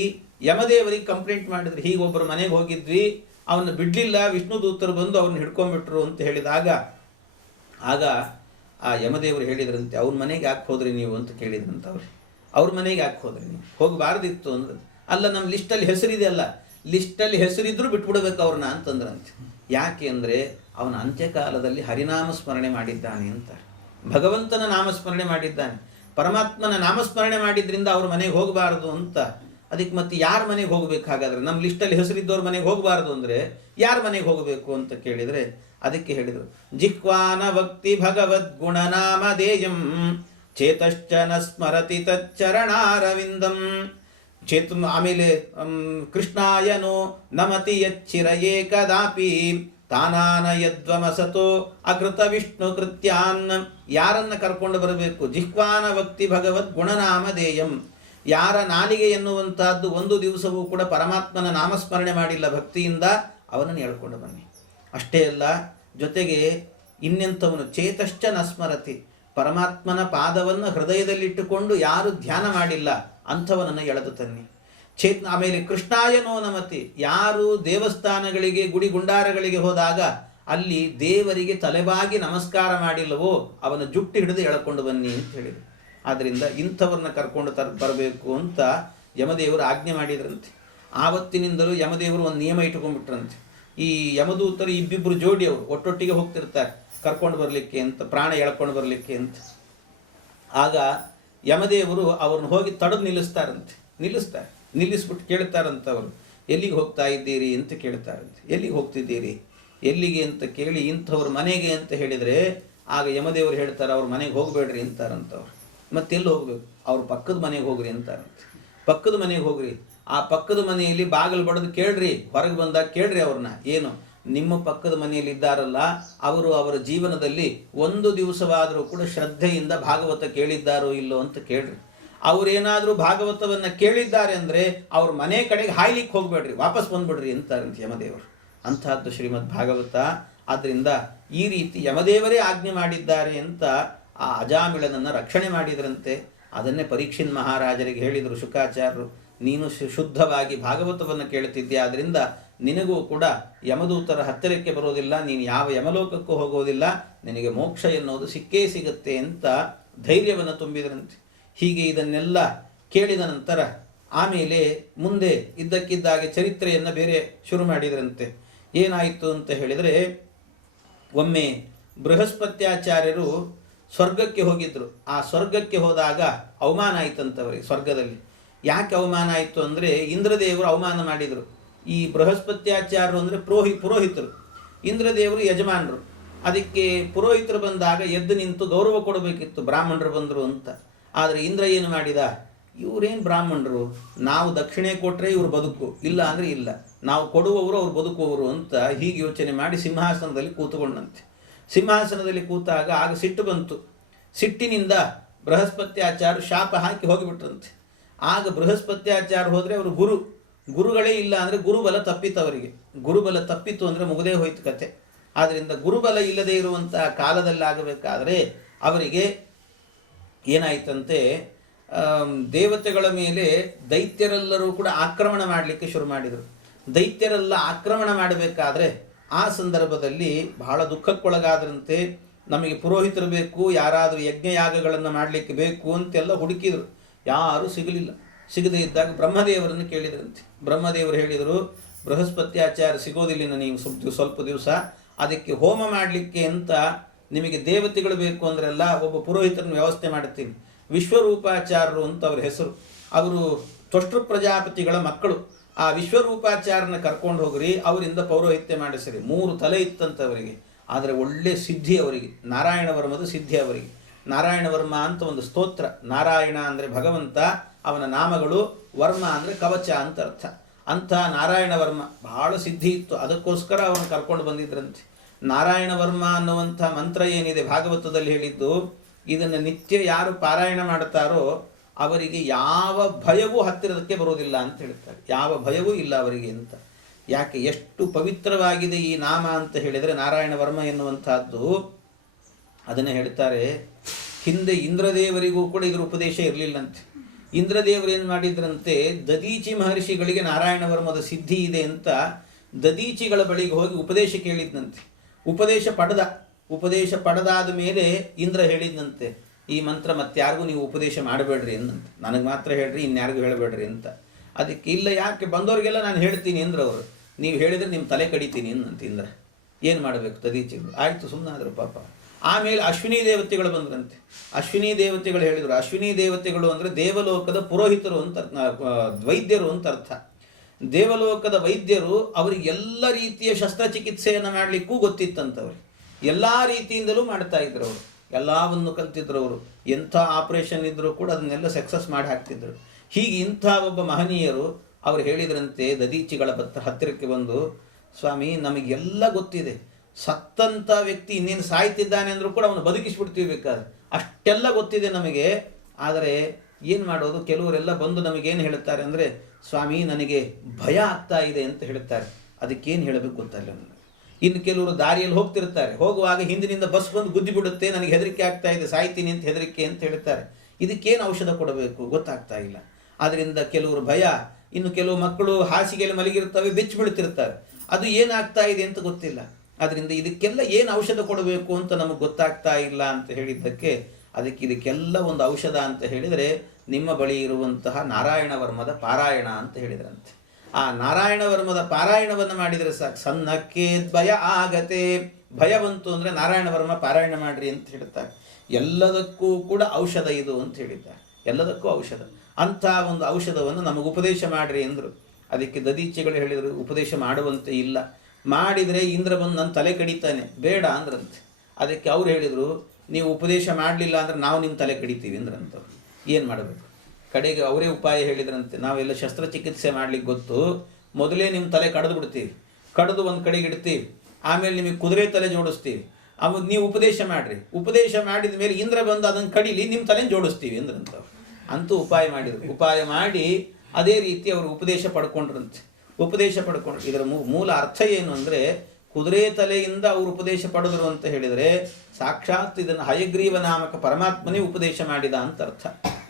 ಯಮದೇವರಿಗೆ ಕಂಪ್ಲೇಂಟ್ ಮಾಡಿದ್ರು, ಹೀಗೊಬ್ಬರು ಮನೆಗೆ ಹೋಗಿದ್ವಿ, ಅವನ್ನ ಬಿಡಲಿಲ್ಲ, ವಿಷ್ಣುದೂತರು ಬಂದು ಅವ್ರನ್ನ ಹಿಡ್ಕೊಂಡ್ಬಿಟ್ರು ಅಂತ ಹೇಳಿದಾಗ, ಆಗ ಆ ಯಮದೇವರು ಹೇಳಿದ್ರಂತೆ, ಅವ್ರ ಮನೆಗೆ ಯಾಕೆ ಹೋದ್ರಿ ನೀವು ಅಂತ ಕೇಳಿದ್ರಂತ. ಅವ್ರ ಮನೆಗೆ ಯಾಕೆ ಹೋದ್ರಿ ನೀವು, ಹೋಗಬಾರ್ದಿತ್ತು ಅಂದ್ರೆ. ಅಲ್ಲ, ನಮ್ಮ ಲಿಸ್ಟಲ್ಲಿ ಹೆಸರಿದೆ, ಅಲ್ಲ ಲಿಸ್ಟಲ್ಲಿ ಹೆಸರಿದ್ರೂ ಬಿಟ್ಬಿಡ್ಬೇಕು ಅವ್ರನ್ನ ಅಂತಂದ್ರಂತೆ. ಯಾಕೆ ಅಂದರೆ ಅವನ ಅಂತ್ಯಕಾಲದಲ್ಲಿ ಹರಿನಾಮ ಸ್ಮರಣೆ ಮಾಡಿದ್ದಾನೆ ಅಂತ, ಭಗವಂತನ ನಾಮಸ್ಮರಣೆ ಮಾಡಿದ್ದಾನೆ. ಪರಮಾತ್ಮನ ನಾಮಸ್ಮರಣೆ ಮಾಡಿದ್ರಿಂದ ಅವ್ರ ಮನೆಗೆ ಹೋಗಬಾರದು ಅಂತ. ಅದಕ್ಕೆ ಮತ್ತೆ ಯಾರ ಮನೆಗೆ ಹೋಗಬೇಕು ಹಾಗಾದರೆ? ನಮ್ಮ ಲಿಸ್ಟಲ್ಲಿ ಹೆಸರಿದ್ದವ್ರ ಮನೆಗೆ ಹೋಗಬಾರ್ದು ಅಂದರೆ ಯಾರ ಮನೆಗೆ ಹೋಗಬೇಕು ಅಂತ ಕೇಳಿದರೆ, ಅದಕ್ಕೆ ಹೇಳಿದರು, ಜಿಹ್ವಾನ ಭಕ್ತಿ ಭಗವದ್ಗುಣನಾಮಧೇಯಂ ಚೇತಶ್ಚ ನ ಸ್ಮರತಿ ತಚ್ಚರಣಾರವಿಂದಂ ಆಮೇಲೆ ಕೃಷ್ಣಾಯನೋ ನಮತಿ ಯಚ್ಚಿರಯೇ ಕದಾಪಿ ತಾನಾನ ಯದ್ವಮಸತೋ ಅಕೃತ ವಿಷ್ಣು ಕೃತ್ಯಾನ್. ಯಾರನ್ನು ಕರ್ಕೊಂಡು ಬರಬೇಕು? ಜಿಹ್ವಾನ ಭಕ್ತಿ ಭಗವದ್ ಗುಣನಾಮಧೇಯಂ. ಯಾರ ನಾಲಿಗೆ ಎನ್ನುವಂತಹದ್ದು ಒಂದು ದಿವಸವೂ ಕೂಡ ಪರಮಾತ್ಮನ ನಾಮಸ್ಮರಣೆ ಮಾಡಿಲ್ಲ ಭಕ್ತಿಯಿಂದ, ಅವನನ್ನು ಹೇಳ್ಕೊಂಡು ಬನ್ನಿ. ಅಷ್ಟೇ ಅಲ್ಲ, ಜೊತೆಗೆ ಇನ್ನೆಂಥವನು ಚೇತಶ್ಚ ನಸ್ಮರತಿ, ಪರಮಾತ್ಮನ ಪಾದವನ್ನು ಹೃದಯದಲ್ಲಿಟ್ಟುಕೊಂಡು ಯಾರು ಧ್ಯಾನ ಮಾಡಿಲ್ಲ ಅಂಥವನನ್ನು ಎಳೆದು ತನ್ನಿ. ಆಮೇಲೆ ಕೃಷ್ಣಾಯನೋ ನಮತಿ, ಯಾರು ದೇವಸ್ಥಾನಗಳಿಗೆ ಗುಡಿ ಗುಂಡಾರಗಳಿಗೆ ಹೋದಾಗ ಅಲ್ಲಿ ದೇವರಿಗೆ ತಲೆಬಾಗಿ ನಮಸ್ಕಾರ ಮಾಡಿಲ್ಲವೋ ಅವನ ಜುಟ್ಟು ಹಿಡಿದು ಎಳ್ಕೊಂಡು ಬನ್ನಿ ಅಂತ ಹೇಳಿದರು. ಆದ್ದರಿಂದ ಇಂಥವ್ರನ್ನ ಕರ್ಕೊಂಡು ಬರಬೇಕು ಅಂತ ಯಮದೇವರು ಆಜ್ಞೆ ಮಾಡಿದ್ರಂತೆ. ಆವತ್ತಿನಿಂದಲೂ ಯಮದೇವರು ಒಂದು ನಿಯಮ ಇಟ್ಕೊಂಡ್ಬಿಟ್ರಂತೆ. ಈ ಯಮದೂತರು ಇಬ್ಬಿಬ್ಬರು ಜೋಡಿ ಅವರು ಒಟ್ಟೊಟ್ಟಿಗೆ ಹೋಗ್ತಿರ್ತಾರೆ ಕರ್ಕೊಂಡು ಬರಲಿಕ್ಕೆ ಅಂತ, ಪ್ರಾಣ ಎಳ್ಕೊಂಡು ಬರಲಿಕ್ಕೆ ಅಂತ. ಆಗ ಯಮದೇವರು ಅವ್ರನ್ನ ಹೋಗಿ ತಡೆದು ನಿಲ್ಲಿಸ್ಬಿಟ್ಟು ಕೇಳ್ತಾರಂತ, ಅವರು ಎಲ್ಲಿಗೆ ಹೋಗ್ತಾ ಇದ್ದೀರಿ ಅಂತ ಕೇಳ್ತಾರಂತೆ. ಎಲ್ಲಿಗೆ ಹೋಗ್ತಿದ್ದೀರಿ, ಎಲ್ಲಿಗೆ ಅಂತ ಕೇಳಿ ಇಂಥವ್ರ ಮನೆಗೆ ಅಂತ ಹೇಳಿದರೆ, ಆಗ ಯಮದೇವರು ಹೇಳ್ತಾರೆ, ಅವ್ರ ಮನೆಗೆ ಹೋಗಬೇಡ್ರಿ ಅಂತಾರಂತವ್ರು. ಮತ್ತೆಲ್ಲಿ ಹೋಗ್ಬೇಕು? ಅವ್ರ ಪಕ್ಕದ ಮನೆಗೆ ಹೋಗ್ರಿ ಅಂತಾರಂತೆ. ಪಕ್ಕದ ಮನೆಗೆ ಹೋಗ್ರಿ, ಆ ಪಕ್ಕದ ಮನೆಯಲ್ಲಿ ಬಾಗಿಲು ಬಡಿದು ಕೇಳ್ರಿ, ಹೊರಗೆ ಬಂದಾಗ ಕೇಳ್ರಿ ಅವ್ರನ್ನ, ಏನು ನಿಮ್ಮ ಪಕ್ಕದ ಮನೆಯಲ್ಲಿ ಇದ್ದಾರಲ್ಲ ಅವರು ಅವರ ಜೀವನದಲ್ಲಿ ಒಂದು ದಿವಸವಾದರೂ ಕೂಡ ಶ್ರದ್ಧೆಯಿಂದ ಭಾಗವತ ಕೇಳಿದ್ದಾರೋ ಇಲ್ಲೋ ಅಂತ ಕೇಳ್ರಿ. ಅವರೇನಾದರೂ ಭಾಗವತವನ್ನು ಕೇಳಿದ್ದಾರೆ ಅಂದರೆ ಅವ್ರ ಮನೆ ಕಡೆಗೆ ಹಾಯ್ಲಿಕ್ಕೆ ಹೋಗ್ಬೇಡ್ರಿ, ವಾಪಸ್ ಬಂದ್ಬಿಡ್ರಿ ಅಂತಾರಂತೆ ಯಮದೇವರು. ಅಂತಹದ್ದು ಶ್ರೀಮದ್ ಭಾಗವತ. ಆದ್ದರಿಂದ ಈ ರೀತಿ ಯಮದೇವರೇ ಆಜ್ಞೆ ಮಾಡಿದ್ದಾರೆ ಅಂತ ಆ ಅಜಾಮಿಳನನ್ನು ರಕ್ಷಣೆ ಮಾಡಿದ್ರಂತೆ. ಅದನ್ನೇ ಪರೀಕ್ಷಿನ್ ಮಹಾರಾಜರಿಗೆ ಹೇಳಿದರು ಶುಕಾಚಾರ್ಯರು, ನೀನು ಶುದ್ಧವಾಗಿ ಭಾಗವತವನ್ನು ಕೇಳುತ್ತಿದ್ದೆ, ಆದ್ದರಿಂದ ನಿನಗೂ ಕೂಡ ಯಮದೂತರ ಹತ್ತಿರಕ್ಕೆ ಬರೋದಿಲ್ಲ, ನೀನು ಯಾವ ಯಮಲೋಕಕ್ಕೂ ಹೋಗೋದಿಲ್ಲ, ನಿನಗೆ ಮೋಕ್ಷ ಎನ್ನುವುದು ಸಿಕ್ಕೇ ಸಿಗುತ್ತೆ ಅಂತ ಧೈರ್ಯವನ್ನು ತುಂಬಿದ್ರಂತೆ. ಹೀಗೆ ಇದನ್ನೆಲ್ಲ ಕೇಳಿದ ನಂತರ ಆಮೇಲೆ ಮುಂದೆ ಇದ್ದಕ್ಕಿದ್ದಾಗೆ ಚರಿತ್ರೆಯನ್ನು ಬೇರೆ ಶುರು ಮಾಡಿದ್ರಂತೆ. ಏನಾಯಿತು ಅಂತ ಹೇಳಿದರೆ, ಒಮ್ಮೆ ಬೃಹಸ್ಪತ್ಯಾಚಾರ್ಯರು ಸ್ವರ್ಗಕ್ಕೆ ಹೋಗಿದ್ದರು. ಆ ಸ್ವರ್ಗಕ್ಕೆ ಹೋದಾಗ ಅವಮಾನ ಆಯಿತಂತವರಿಗೆ ಸ್ವರ್ಗದಲ್ಲಿ. ಯಾಕೆ ಅವಮಾನ ಆಯಿತು ಅಂದರೆ, ಇಂದ್ರದೇವರು ಅವಮಾನ ಮಾಡಿದರು. ಈ ಬೃಹಸ್ಪತ್ಯಾಚಾರ್ಯರು ಅಂದರೆ ಪುರೋಹಿತರು, ಇಂದ್ರದೇವರು ಯಜಮಾನರು. ಅದಕ್ಕೆ ಪುರೋಹಿತರು ಬಂದಾಗ ಎದ್ದು ನಿಂತು ಗೌರವ ಕೊಡಬೇಕಿತ್ತು, ಬ್ರಾಹ್ಮಣರು ಬಂದರು ಅಂತ. ಆದರೆ ಇಂದ್ರ ಏನು ಮಾಡಿದ, ಇವರೇನು ಬ್ರಾಹ್ಮಣರು, ನಾವು ದಕ್ಷಿಣೆ ಕೊಟ್ಟರೆ ಇವರು ಬದುಕು, ಇಲ್ಲ ಅಂದರೆ ಇಲ್ಲ, ನಾವು ಕೊಡುವವರು ಅವ್ರು ಬದುಕುವವರು ಅಂತ ಹೀಗೆ ಯೋಚನೆ ಮಾಡಿ ಸಿಂಹಾಸನದಲ್ಲಿ ಕೂತುಕೊಂಡಂತೆ. ಸಿಂಹಾಸನದಲ್ಲಿ ಕೂತಾಗ ಆಗ ಸಿಟ್ಟು ಬಂತು. ಸಿಟ್ಟಿನಿಂದ ಬೃಹಸ್ಪತ್ಯಾಚಾರ್ಯ ಶಾಪ ಹಾಕಿ ಹೋಗಿಬಿಟ್ರಂತೆ. ಆಗ ಬೃಹಸ್ಪತ್ಯಾಚಾರ್ಯ ಹೋದರೆ ಅವರು ಗುರುಗಳೇ ಇಲ್ಲ ಅಂದರೆ ಗುರುಬಲ ತಪ್ಪಿತು ಅವರಿಗೆ. ಗುರುಬಲ ತಪ್ಪಿತು ಅಂದರೆ ಮುಗದೇ ಹೋಯ್ತು ಕತೆ. ಆದ್ದರಿಂದ ಗುರುಬಲ ಇಲ್ಲದೆ ಇರುವಂಥ ಕಾಲದಲ್ಲಾಗಬೇಕಾದರೆ ಅವರಿಗೆ ಏನಾಯ್ತಂತೆ, ದೇವತೆಗಳ ಮೇಲೆ ದೈತ್ಯರೆಲ್ಲರೂ ಕೂಡ ಆಕ್ರಮಣ ಮಾಡಲಿಕ್ಕೆ ಶುರು ಮಾಡಿದರು. ದೈತ್ಯರೆಲ್ಲ ಆಕ್ರಮಣ ಮಾಡಬೇಕಾದ್ರೆ ಆ ಸಂದರ್ಭದಲ್ಲಿ ಬಹಳ ದುಃಖಕ್ಕೊಳಗಾದ್ರಂತೆ. ನಮಗೆ ಪುರೋಹಿತರು ಬೇಕು, ಯಾರಾದರೂ ಯಜ್ಞಯಾಗಗಳನ್ನು ಮಾಡಲಿಕ್ಕೆ ಬೇಕು ಅಂತೆಲ್ಲ ಹುಡುಕಿದರು, ಯಾರೂ ಸಿಗಲಿಲ್ಲ. ಸಿಗದೇ ಇದ್ದಾಗ ಬ್ರಹ್ಮದೇವರನ್ನು ಕೇಳಿದ್ರಂತೆ. ಬ್ರಹ್ಮದೇವರು ಹೇಳಿದರು, ಬೃಹಸ್ಪತ್ಯಾಚಾರ್ಯ ಸಿಗೋದಿಲ್ಲ ನೀವು ಸ್ವಲ್ಪ ದಿವಸ, ಅದಕ್ಕೆ ಹೋಮ ಮಾಡಲಿಕ್ಕೆ ಅಂತ ನಿಮಗೆ ದೇವತೆಗಳು ಬೇಕು ಅಂದ್ರೆಲ್ಲ ಒಬ್ಬ ಪುರೋಹಿತರನ್ನು ವ್ಯವಸ್ಥೆ ಮಾಡುತ್ತೀನಿ. ವಿಶ್ವರೂಪಾಚಾರ್ಯರು ಅಂತ ಅವ್ರ ಹೆಸರು. ಅವರು ತ್ವಷ್ಟೃ ಪ್ರಜಾಪತಿಗಳ ಮಕ್ಕಳು. ಆ ವಿಶ್ವರೂಪಾಚಾರ್ಯನ ಕರ್ಕೊಂಡು ಹೋಗ್ರಿ, ಅವರಿಂದ ಪೌರೋಹಿತ್ಯ ಮಾಡಿಸಿರಿ. 3 ತಲೆ ಇತ್ತಂತ ಅವರಿಗೆ. ಆದರೆ ಒಳ್ಳೆ ಸಿದ್ಧಿ ಅವರಿಗೆ, ನಾರಾಯಣ ವರ್ಮದ ಸಿದ್ಧಿ ಅವರಿಗೆ. ನಾರಾಯಣ ವರ್ಮ ಅಂತ ಒಂದು ಸ್ತೋತ್ರ. ನಾರಾಯಣ ಅಂದರೆ ಭಗವಂತ, ಅವನ ನಾಮಗಳು, ವರ್ಮ ಅಂದರೆ ಕವಚ ಅಂತ ಅರ್ಥ. ಅಂಥ ನಾರಾಯಣ ವರ್ಮ ಬಹಳ ಸಿದ್ಧಿ ಇತ್ತು, ಅದಕ್ಕೋಸ್ಕರ ಅವನು ಕರ್ಕೊಂಡು ಬಂದಿದ್ರಂತೆ. ನಾರಾಯಣ ವರ್ಮ ಅನ್ನುವಂಥ ಮಂತ್ರ ಏನಿದೆ ಭಾಗವತದಲ್ಲಿ ಹೇಳಿದ್ದು, ಇದನ್ನು ನಿತ್ಯ ಯಾರು ಪಾರಾಯಣ ಮಾಡ್ತಾರೋ ಅವರಿಗೆ ಯಾವ ಭಯವೂ ಹತ್ತಿರದಕ್ಕೆ ಬರೋದಿಲ್ಲ ಅಂತ ಹೇಳ್ತಾರೆ. ಯಾವ ಭಯವೂ ಇಲ್ಲ ಅವರಿಗೆ ಅಂತ. ಯಾಕೆ, ಎಷ್ಟು ಪವಿತ್ರವಾಗಿದೆ ಈ ನಾಮ ಅಂತ ಹೇಳಿದರೆ ನಾರಾಯಣ ವರ್ಮ ಎನ್ನುವಂಥದ್ದು. ಅದನ್ನು ಹೇಳ್ತಾರೆ, ಹಿಂದೆ ಇಂದ್ರದೇವರಿಗೂ ಕೂಡ ಇದರ ಉಪದೇಶ ಇರಲಿಲ್ಲಂತೆ. ಇಂದ್ರದೇವರು ಏನು ಮಾಡಿದ್ರಂತೆ, ದದೀಚಿ ಮಹರ್ಷಿಗಳಿಗೆ ನಾರಾಯಣ ವರ್ಮದ ಸಿದ್ಧಿ ಇದೆ ಅಂತ ದದೀಚಿಗಳ ಬಳಿಗೆ ಹೋಗಿ ಉಪದೇಶ ಕೇಳಿದ್ನಂತೆ. ಉಪದೇಶ ಪಡೆದಾದ ಮೇಲೆ ಇಂದ್ರ ಹೇಳಿದ್ನಂತೆ, ಈ ಮಂತ್ರ ಮತ್ತಾರಿಗೂ ನೀವು ಉಪದೇಶ ಮಾಡಬೇಡ್ರಿ ಎಂದಂತೆ, ನನಗೆ ಮಾತ್ರ ಹೇಳ್ರಿ, ಇನ್ಯಾರಿಗೂ ಹೇಳಬೇಡ್ರಿ ಅಂತ. ಅದಕ್ಕೆ ಇಲ್ಲ, ಯಾಕೆ, ಬಂದವರಿಗೆಲ್ಲ ನಾನು ಹೇಳ್ತೀನಿ ಎಂದ್ರವರು, ನೀವು ಹೇಳಿದರೆ ನಿಮ್ಮ ತಲೆ ಕಡಿತೀನಿ ಎಂದಂತೆ ಇಂದ್ರ. ಏನು ಮಾಡಬೇಕು ದದೀಚಿಗಳು? ಆಯಿತು, ಸುಮ್ಮನಾದರು ಪಾಪ. ಆಮೇಲೆ ಅಶ್ವಿನಿ ದೇವತೆಗಳು ಬಂದ್ರಂತೆ. ಅಶ್ವಿನಿ ದೇವತೆಗಳು ಹೇಳಿದರು, ಅಶ್ವಿನಿ ದೇವತೆಗಳು ಅಂದರೆ ದೇವಲೋಕದ ಪುರೋಹಿತರು ಅಂತ, ವೈದ್ಯರು ಅಂತ ಅರ್ಥ. ದೇವಲೋಕದ ವೈದ್ಯರು, ಅವರಿಗೆ ಎಲ್ಲ ರೀತಿಯ ಶಸ್ತ್ರಚಿಕಿತ್ಸೆಯನ್ನು ಮಾಡಲಿಕ್ಕೂ ಗೊತ್ತಿತ್ತಂತವ್ರು. ಎಲ್ಲ ರೀತಿಯಿಂದಲೂ ಮಾಡ್ತಾ ಇದ್ರು ಅವರು, ಎಲ್ಲವನ್ನು ಕಲ್ತಿದ್ರು ಅವರು. ಎಂಥ ಆಪರೇಷನ್ ಇದ್ದರೂ ಕೂಡ ಅದನ್ನೆಲ್ಲ ಸಕ್ಸಸ್ ಮಾಡಿ ಹಾಕ್ತಿದ್ರು. ಹೀಗೆ ಇಂಥ ಒಬ್ಬ ಮಹನೀಯರು ಅವರು ಹೇಳಿದ್ರಂತೆ, ದದೀಚಿಗಳ ಹತ್ತಿರಕ್ಕೆ ಬಂದು, ಸ್ವಾಮಿ ನಮಗೆಲ್ಲ ಗೊತ್ತಿದೆ, ಸತ್ತಂಥ ವ್ಯಕ್ತಿ ಇನ್ನೇನು ಸಾಯ್ತಿದ್ದಾನೆ ಅಂದರೂ ಕೂಡ ಅವನು ಬದುಕಿಸ್ಬಿಡ್ತೀವಿ ಬೇಕಾದ್ರೆ, ಅಷ್ಟೆಲ್ಲ ಗೊತ್ತಿದೆ ನಮಗೆ. ಆದರೆ ಏನು ಮಾಡೋದು, ಕೆಲವರೆಲ್ಲ ಬಂದು ನಮಗೇನು ಹೇಳುತ್ತಾರೆ ಅಂದರೆ, ಸ್ವಾಮಿ ನನಗೆ ಭಯ ಆಗ್ತಾ ಇದೆ ಅಂತ ಹೇಳುತ್ತಾರೆ. ಅದಕ್ಕೇನು ಹೇಳಬೇಕು ಗೊತ್ತಲ್ಲ ನನಗೆ. ಇನ್ನು ಕೆಲವರು ದಾರಿಯಲ್ಲಿ ಹೋಗ್ತಿರ್ತಾರೆ, ಹೋಗುವಾಗ ಹಿಂದಿನಿಂದ ಬಸ್ ಬಂದು ಗುದ್ದಿ ಬಿಡುತ್ತೆ, ನನಗೆ ಹೆದರಿಕೆ ಆಗ್ತಾ ಇದೆ, ಸಾಯ್ತೀನಿ ಅಂತ ಹೆದರಿಕೆ ಅಂತ ಹೇಳ್ತಾರೆ. ಇದಕ್ಕೇನು ಔಷಧ ಕೊಡಬೇಕು ಗೊತ್ತಾಗ್ತಾ ಇಲ್ಲ. ಆದ್ದರಿಂದ ಕೆಲವರು ಭಯ, ಇನ್ನು ಕೆಲವು ಮಕ್ಕಳು ಹಾಸಿಗೆಯಲ್ಲಿ ಮಲಗಿರ್ತವೆ, ಬೆಚ್ಚಿಬಿಡ್ತಿರ್ತಾರೆ, ಅದು ಏನಾಗ್ತಾ ಇದೆ ಅಂತ ಗೊತ್ತಿಲ್ಲ. ಅದರಿಂದ ಇದಕ್ಕೆಲ್ಲ ಏನು ಔಷಧ ಕೊಡಬೇಕು ಅಂತ ನಮಗೆ ಗೊತ್ತಾಗ್ತಾ ಇಲ್ಲ ಅಂತ ಹೇಳಿದ್ದಕ್ಕೆ, ಇದಕ್ಕೆಲ್ಲ ಒಂದು ಔಷಧ ಅಂತ ಹೇಳಿದರೆ ನಿಮ್ಮ ಬಳಿ ಇರುವಂತಹ ನಾರಾಯಣ ವರ್ಮದ ಪಾರಾಯಣ ಅಂತ ಹೇಳಿದ್ರಂತೆ. ಆ ನಾರಾಯಣ ವರ್ಮದ ಪಾರಾಯಣವನ್ನು ಮಾಡಿದರೆ ಸಾಕು, ಸನ್ನಕ್ಕೆ ಭಯ ಆಗತೆ. ಭಯ ಬಂತು ಅಂದರೆ ನಾರಾಯಣ ವರ್ಮ ಪಾರಾಯಣ ಮಾಡಿರಿ ಅಂತ ಹೇಳ್ತಾರೆ. ಎಲ್ಲದಕ್ಕೂ ಕೂಡ ಔಷಧ ಇದು ಅಂತ ಹೇಳಿದ್ದಾರೆ, ಎಲ್ಲದಕ್ಕೂ ಔಷಧ. ಅಂಥ ಒಂದು ಔಷಧವನ್ನು ನಮಗೆ ಉಪದೇಶ ಮಾಡಿರಿ ಎಂದರು. ಅದಕ್ಕೆ ದದೀಚಿಗಳು ಹೇಳಿದರು, ಉಪದೇಶ ಮಾಡುವಂತೆ ಇಲ್ಲ, ಮಾಡಿದರೆ ಇಂದ್ರ ಬಂದು ನನ್ನ ತಲೆ ಕಡಿತಾನೆ, ಬೇಡ ಅಂದ್ರಂತೆ. ಅದಕ್ಕೆ ಅವ್ರು ಹೇಳಿದರು, ನೀವು ಉಪದೇಶ ಮಾಡಲಿಲ್ಲ ಅಂದರೆ ನಾವು ನಿಮ್ಮ ತಲೆ ಕಡಿತೀವಿ ಅಂದ್ರಂತವ್ರು. ಏನು ಮಾಡಬೇಕು? ಕಡೆಗೆ ಅವರೇ ಉಪಾಯ ಹೇಳಿದ್ರಂತೆ, ನಾವೆಲ್ಲ ಶಸ್ತ್ರಚಿಕಿತ್ಸೆ ಮಾಡಲಿಕ್ಕೆ ಗೊತ್ತು, ಮೊದಲೇ ನಿಮ್ಮ ತಲೆ ಕಡಿದು ಬಿಡ್ತೀವಿ, ಕಡಿದು ಒಂದು ಕಡೆಗೆ ಇಡ್ತೀವಿ, ಆಮೇಲೆ ನಿಮಗೆ ಕುದುರೆ ತಲೆ ಜೋಡಿಸ್ತೀವಿ, ಅವಾಗ ನೀವು ಉಪದೇಶ ಮಾಡಿರಿ, ಉಪದೇಶ ಮಾಡಿದ ಮೇಲೆ ಇಂದ್ರ ಬಂದು ಅದನ್ನು ಕಡಿಲಿ, ನಿಮ್ಮ ತಲೆ ಜೋಡಿಸ್ತೀವಿ ಅಂದ್ರಂತವ್ರು. ಅಂತೂ ಉಪಾಯ ಮಾಡಿದರು. ಉಪಾಯ ಮಾಡಿ ಅದೇ ರೀತಿ ಅವರು ಉಪದೇಶ ಪಡ್ಕೊಂಡ್ರಂತೆ. ಉಪದೇಶ ಪಡ್ಕೊಂಡ್ರು. ಇದರ ಮೂಲ ಅರ್ಥ ಏನು ಅಂದರೆ, ಕುದುರೆ ತಲೆಯಿಂದ ಅವರು ಉಪದೇಶ ಪಡೆದರು ಅಂತ ಹೇಳಿದರೆ ಸಾಕ್ಷಾತ್ ಇದನ್ನು ಹಯಗ್ರೀವ ನಾಮಕ ಪರಮಾತ್ಮನೇ ಉಪದೇಶ ಮಾಡಿದ ಅಂತ ಅರ್ಥ.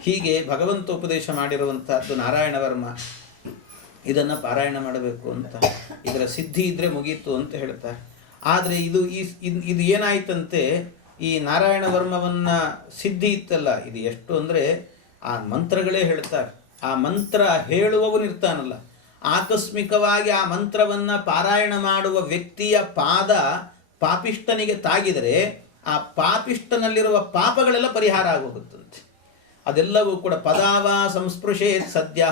ಹೀಗೆ ಭಗವಂತ ಉಪದೇಶ ಮಾಡಿರುವಂತಹದ್ದು ನಾರಾಯಣ ವರ್ಮ. ಇದನ್ನು ಪಾರಾಯಣ ಮಾಡಬೇಕು ಅಂತ, ಇದರ ಸಿದ್ಧಿ ಇದ್ದರೆ ಮುಗೀತು ಅಂತ ಹೇಳ್ತಾರೆ. ಆದರೆ ಇದು ಏನಾಯ್ತಂತೆ, ಈ ನಾರಾಯಣ ವರ್ಮವನ್ನು ಸಿದ್ಧಿ ಇತ್ತಲ್ಲ, ಇದು ಎಷ್ಟು ಅಂದರೆ ಆ ಮಂತ್ರಗಳೇ ಹೇಳ್ತಾರೆ. ಆ ಮಂತ್ರ ಹೇಳುವವನಿರ್ತಾನಲ್ಲ, ಆಕಸ್ಮಿಕವಾಗಿ ಆ ಮಂತ್ರವನ್ನು ಪಾರಾಯಣ ಮಾಡುವ ವ್ಯಕ್ತಿಯ ಪಾದ ಪಾಪಿಷ್ಠನಿಗೆ ತಾಗಿದರೆ ಆ ಪಾಪಿಷ್ಠನಲ್ಲಿರುವ ಪಾಪಗಳೆಲ್ಲ ಪರಿಹಾರ ಆಗೋಗುತ್ತಂತೆ. ಅದೆಲ್ಲವೂ ಕೂಡ ಪದಾವ ಸಂಸ್ಪೃಶೇತ್ ಸದ್ಯ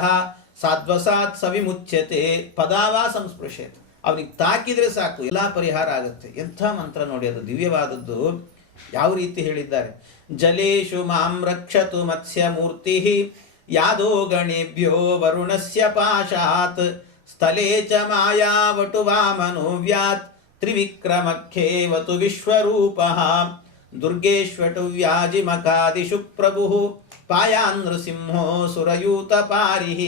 ಸಾಧ್ವಸಾತ್ ಸವಿಮುಚ್ಯತೆ. ಪದಾವ ಸಂಸ್ಪೃಶೇತ್, ಅವನಿಗೆ ತಾಕಿದರೆ ಸಾಕು, ಎಲ್ಲ ಪರಿಹಾರ ಆಗುತ್ತೆ. ಎಂಥ ಮಂತ್ರ ನೋಡಿ, ಅದು ದಿವ್ಯವಾದದ್ದು. ಯಾವ ರೀತಿ ಹೇಳಿದ್ದಾರೆ, ಜಲೇಶು ಮಾಂ ರಕ್ಷತು ಮತ್ಸ್ಯ ಮೂರ್ತಿ ಯಾದೋ ಗಣೇಭ್ಯೋ ವರುಣಸ್ಯ ಪಾಶಾತ್ ಸ್ಥಳೇ ಚ ಮಾಯಾವಟು ವಾಮನೋ ವ್ಯಾತ್ ತ್ರಿವಿಕ್ರಮಖ್ಯೇವತು ವಿಶ್ವರೂಪಃ ದುರ್ಗೇಶ್ವಟು ವ್ಯಾಜಿಮಕಾದಿಷು ಪ್ರಭುಃ ಪಾಯಾನ್ ನೃಸಿಂಹೋ ಸುರಯೂತ ಪಾರಿಃ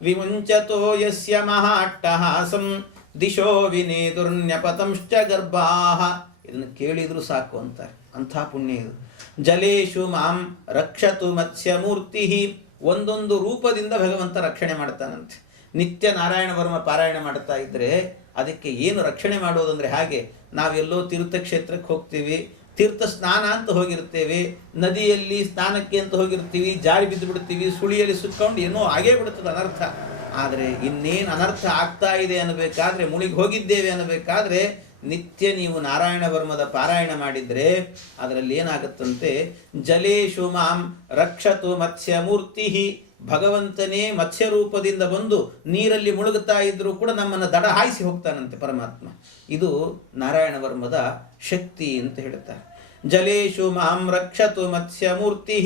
ವಿಮುಂಚತೋ ಯಸ್ಯ ಮಹಾಟ್ಟಹಾಸಂ ದಿಶೋ ವಿನೇದುರ್ನ್ಯಪತಂಶ್ಚ ಗರ್ಭಾಃ. ಇದನ್ನು ಕೇಳಿದ್ರು ಸಾಕು ಅಂತಾರೆ, ಅಂಥ ಪುಣ್ಯ ಇದು. ಜಲೇಶು ಮಾಂ ರಕ್ಷತು ಮತ್ಸ್ಯಮೂರ್ತಿ, ಒಂದೊಂದು ರೂಪದಿಂದ ಭಗವಂತ ರಕ್ಷಣೆ ಮಾಡ್ತಾನಂತೆ. ನಿತ್ಯ ನಾರಾಯಣ ವರ್ಮ ಪಾರಾಯಣ ಮಾಡ್ತಾ ಇದ್ದರೆ ಅದಕ್ಕೆ ಏನು ರಕ್ಷಣೆ ಮಾಡೋದಂದರೆ, ಹಾಗೆ ನಾವೆಲ್ಲೋ ತೀರ್ಥಕ್ಷೇತ್ರಕ್ಕೆ ಹೋಗ್ತೀವಿ, ತೀರ್ಥ ಸ್ನಾನ ಅಂತ ಹೋಗಿರ್ತೇವೆ, ನದಿಯಲ್ಲಿ ಸ್ನಾನಕ್ಕೆ ಅಂತ ಹೋಗಿರ್ತೀವಿ, ಜಾರಿ ಬಿದ್ದು ಬಿಡ್ತೀವಿ, ಸುಳಿಯಲ್ಲಿ ಸುತ್ಕೊಂಡು ಏನೋ ಆಗೇ ಬಿಡ್ತದೆ ಅನರ್ಥ. ಆದರೆ ಇನ್ನೇನು ಅನರ್ಥ ಆಗ್ತಾ ಇದೆ ಅನ್ನಬೇಕಾದ್ರೆ, ಮುಳುಗಿ ಹೋಗಿದ್ದೇವೆ ಅನ್ನಬೇಕಾದ್ರೆ ನಿತ್ಯ ನೀವು ನಾರಾಯಣ ವರ್ಮದ ಪಾರಾಯಣ ಮಾಡಿದರೆ ಅದರಲ್ಲಿ ಏನಾಗುತ್ತಂತೆ, ಜಲೇಶು ಮಾಂ ರಕ್ಷತು ಮತ್ಸ್ಯಮೂರ್ತಿ, ಭಗವಂತನೇ ಮತ್ಸ್ಯ ರೂಪದಿಂದ ಬಂದು ನೀರಲ್ಲಿ ಮುಳುಗುತ್ತಾ ಇದ್ರೂ ಕೂಡ ನಮ್ಮನ್ನು ದಡ ಹಾಯಿಸಿ ಹೋಗ್ತಾನಂತೆ ಪರಮಾತ್ಮ. ಇದು ನಾರಾಯಣ ವರ್ಮದ ಶಕ್ತಿ ಅಂತ ಹೇಳ್ತಾರೆ. ಜಲೇಶು ಮಾಂ ರಕ್ಷತು ಮತ್ಸ್ಯಮೂರ್ತಿ,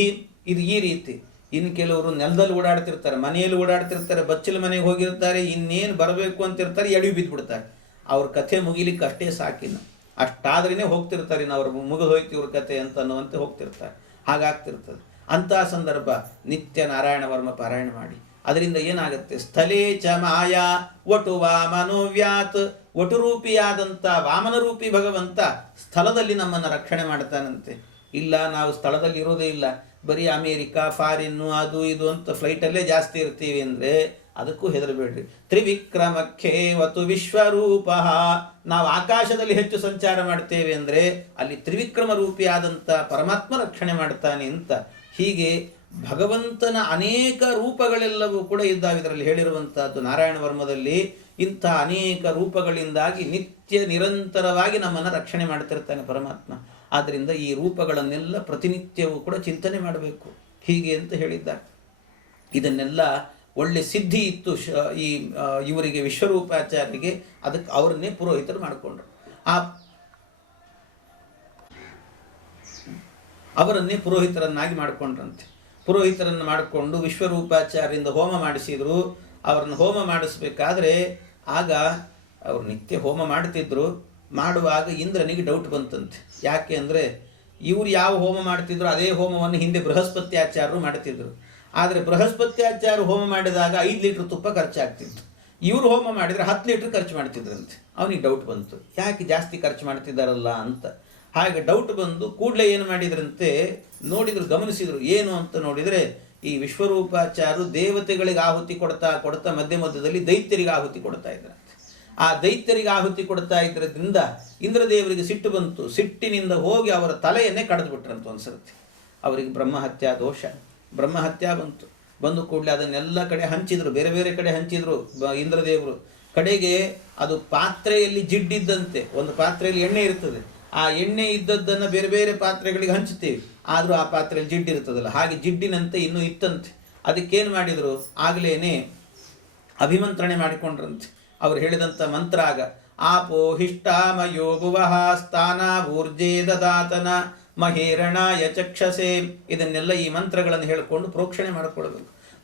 ಇದು ಈ ರೀತಿ. ಇನ್ನು ಕೆಲವರು ನೆಲದಲ್ಲಿ ಓಡಾಡ್ತಿರ್ತಾರೆ, ಮನೆಯಲ್ಲಿ ಓಡಾಡ್ತಿರ್ತಾರೆ, ಬಚ್ಚಲ ಮನೆಗೆ ಹೋಗಿರ್ತಾರೆ, ಇನ್ನೇನು ಬರಬೇಕು ಅಂತಿರ್ತಾರೆ, ಎಡಿ ಬಿದ್ದುಬಿಡ್ತಾರೆ. ಅವ್ರ ಕಥೆ ಮುಗಿಲಿಕ್ಕೆ ಅಷ್ಟೇ ಸಾಕಿನ, ಅಷ್ಟಾದ್ರೇ ಹೋಗ್ತಿರ್ತಾರೆ, ಅವ್ರ ಮುಗಿದು ಹೋಯ್ತು ಇವ್ರ ಕಥೆ ಅಂತ ಅನ್ನುವಂತೆ ಹೋಗ್ತಿರ್ತಾರೆ. ಹಾಗಾಗ್ತಿರ್ತದೆ. ಅಂಥ ಸಂದರ್ಭ ನಿತ್ಯ ನಾರಾಯಣ ವರ್ಮ ಪಾರಾಯಣ ಮಾಡಿ. ಅದರಿಂದ ಏನಾಗುತ್ತೆ, ಸ್ಥಳೇ ಚ ಮಾಯಾ ವಟು ವಾಮನೋವ್ಯಾತ್, ವಟುರೂಪಿಯಾದಂಥ ವಾಮನರೂಪಿ ಭಗವಂತ ಸ್ಥಳದಲ್ಲಿ ನಮ್ಮನ್ನು ರಕ್ಷಣೆ ಮಾಡ್ತಾನಂತೆ. ಇಲ್ಲ, ನಾವು ಸ್ಥಳದಲ್ಲಿ ಇರೋದೇ ಇಲ್ಲ, ಬರೀ ಅಮೇರಿಕಾ ಫಾರಿನ್ನು ಅದು ಇದು ಅಂತ ಫ್ಲೈಟಲ್ಲೇ ಜಾಸ್ತಿ ಇರ್ತೀವಿ ಅಂದರೆ ಅದಕ್ಕೂ ಹೆದರಬೇಡ್ರಿ. ತ್ರಿವಿಕ್ರಮಖ್ಯೇವತು ವಿಶ್ವರೂಪಃ, ನಾವು ಆಕಾಶದಲ್ಲಿ ಹೆಚ್ಚು ಸಂಚಾರ ಮಾಡ್ತೇವೆ ಅಂದರೆ ಅಲ್ಲಿ ತ್ರಿವಿಕ್ರಮ ರೂಪಿಯಾದಂಥ ಪರಮಾತ್ಮ ರಕ್ಷಣೆ ಮಾಡ್ತಾನೆ ಅಂತ. ಹೀಗೆ ಭಗವಂತನ ಅನೇಕ ರೂಪಗಳೆಲ್ಲವೂ ಕೂಡ ಇದ್ದಾವೆ ಇದರಲ್ಲಿ ಹೇಳಿರುವಂಥದ್ದು ನಾರಾಯಣ ವರ್ಮದಲ್ಲಿ. ಇಂಥ ಅನೇಕ ರೂಪಗಳಿಂದಾಗಿ ನಿತ್ಯ ನಿರಂತರವಾಗಿ ನಮ್ಮನ್ನು ರಕ್ಷಣೆ ಮಾಡ್ತಿರ್ತಾನೆ ಪರಮಾತ್ಮ. ಆದ್ದರಿಂದ ಈ ರೂಪಗಳನ್ನೆಲ್ಲ ಪ್ರತಿನಿತ್ಯವೂ ಕೂಡ ಚಿಂತನೆ ಮಾಡಬೇಕು ಹೀಗೆ ಅಂತ ಹೇಳಿದ್ದಾರೆ. ಇದನ್ನೆಲ್ಲ ಒಳ್ಳೆ ಸಿದ್ಧಿ ಇತ್ತು ಇವರಿಗೆ, ವಿಶ್ವರೂಪಾಚಾರ್ಯರಿಗೆ. ಅದಕ್ಕೆ ಅವರನ್ನೇ ಪುರೋಹಿತರು ಮಾಡಿಕೊಂಡ್ರು. ಅವರನ್ನೇ ಪುರೋಹಿತರನ್ನಾಗಿ ಮಾಡಿಕೊಂಡ್ರಂತೆ. ಪುರೋಹಿತರನ್ನು ಮಾಡಿಕೊಂಡು ವಿಶ್ವರೂಪಾಚಾರ್ಯರಿಂದ ಹೋಮ ಮಾಡಿಸಿದರು. ಅವರನ್ನು ಹೋಮ ಮಾಡಿಸ್ಬೇಕಾದ್ರೆ ಆಗ ಅವರು ನಿತ್ಯ ಹೋಮ ಮಾಡ್ತಿದ್ರು. ಮಾಡುವಾಗ ಇಂದ್ರನಿಗೆ ಡೌಟ್ ಬಂತಂತೆ. ಯಾಕೆ ಅಂದರೆ ಇವರು ಯಾವ ಹೋಮ ಮಾಡ್ತಿದ್ರು ಅದೇ ಹೋಮವನ್ನು ಹಿಂದೆ ಬೃಹಸ್ಪತ್ಯಾಚಾರ್ಯರು ಮಾಡ್ತಿದ್ರು. ಆದರೆ ಬೃಹಸ್ಪತ್ಯಾಚಾರ್ಯರು ಹೋಮ ಮಾಡಿದಾಗ 5 ಲೀಟ್ರ್ ತುಪ್ಪ ಖರ್ಚಾಗ್ತಿತ್ತು. ಇವರು ಹೋಮ ಮಾಡಿದರೆ 10 ಲೀಟ್ರ್ ಖರ್ಚು ಮಾಡ್ತಿದ್ರಂತೆ. ಅವನಿಗೆ ಡೌಟ್ ಬಂತು, ಯಾಕೆ ಜಾಸ್ತಿ ಖರ್ಚು ಮಾಡ್ತಿದ್ದಾರಲ್ಲ ಅಂತ. ಹಾಗೆ ಡೌಟ್ ಬಂದು ಕೂಡಲೇ ಏನು ಮಾಡಿದ್ರಂತೆ, ನೋಡಿದ್ರು, ಗಮನಿಸಿದರು. ಏನು ಅಂತ ನೋಡಿದರೆ ಈ ವಿಶ್ವರೂಪಾಚಾರ್ಯರು ದೇವತೆಗಳಿಗೆ ಆಹುತಿ ಕೊಡ್ತಾ ಮಧ್ಯದಲ್ಲಿ ದೈತ್ಯರಿಗೆ ಆಹುತಿ ಕೊಡ್ತಾ ಇದ್ರಂತೆ. ಆ ದೈತ್ಯರಿಗೆ ಆಹುತಿ ಕೊಡ್ತಾ ಇದ್ರಿಂದ ಇಂದ್ರದೇವರಿಗೆ ಸಿಟ್ಟು ಬಂತು. ಸಿಟ್ಟಿನಿಂದ ಹೋಗಿ ಅವರ ತಲೆಯನ್ನೇ ಕಡಿದು ಬಿಟ್ರಂತ ಒಂದ್ಸರ್ತಿ. ಅವರಿಗೆ ಬ್ರಹ್ಮಹತ್ಯಾ ದೋಷ, ಬ್ರಹ್ಮಹತ್ಯಾ ಬಂದು ಕೂಡಲೇ ಅದನ್ನೆಲ್ಲ ಕಡೆ ಹಂಚಿದ್ರು, ಬೇರೆ ಬೇರೆ ಕಡೆ ಹಂಚಿದ್ರು ಇಂದ್ರದೇವರು. ಕಡೆಗೆ ಅದು ಪಾತ್ರೆಯಲ್ಲಿ ಜಿಡ್ಡಿದ್ದಂತೆ, ಒಂದು ಪಾತ್ರೆಯಲ್ಲಿ ಎಣ್ಣೆ ಇರ್ತದೆ, ಆ ಎಣ್ಣೆ ಇದ್ದದ್ದನ್ನು ಬೇರೆ ಬೇರೆ ಪಾತ್ರೆಗಳಿಗೆ ಹಂಚುತ್ತೇವೆ, ಆದರೂ ಆ ಪಾತ್ರೆಯಲ್ಲಿ ಜಿಡ್ಡಿರ್ತದಲ್ಲ, ಹಾಗೆ ಜಿಡ್ಡಿನಂತೆ ಇನ್ನೂ ಇತ್ತಂತೆ. ಅದಕ್ಕೇನು ಮಾಡಿದರು, ಆಗಲೇ ಅಭಿಮಂತ್ರಣೆ ಮಾಡಿಕೊಂಡ್ರಂತೆ. ಅವರು ಹೇಳಿದಂಥ ಮಂತ್ರ ಆಗ ಆಪೋ ಹಿಷ್ಟಾಮಯೋ ಭುವಃ ಸ್ಥಾನ ಊರ್ಜೇ ದದಾತನ ಮಹೇರಣಾಯ ಚಕ್ಷಸೆ. ಇದನ್ನೆಲ್ಲ ಈ ಮಂತ್ರಗಳನ್ನು ಹೇಳಿಕೊಂಡು ಪ್ರೋಕ್ಷಣೆ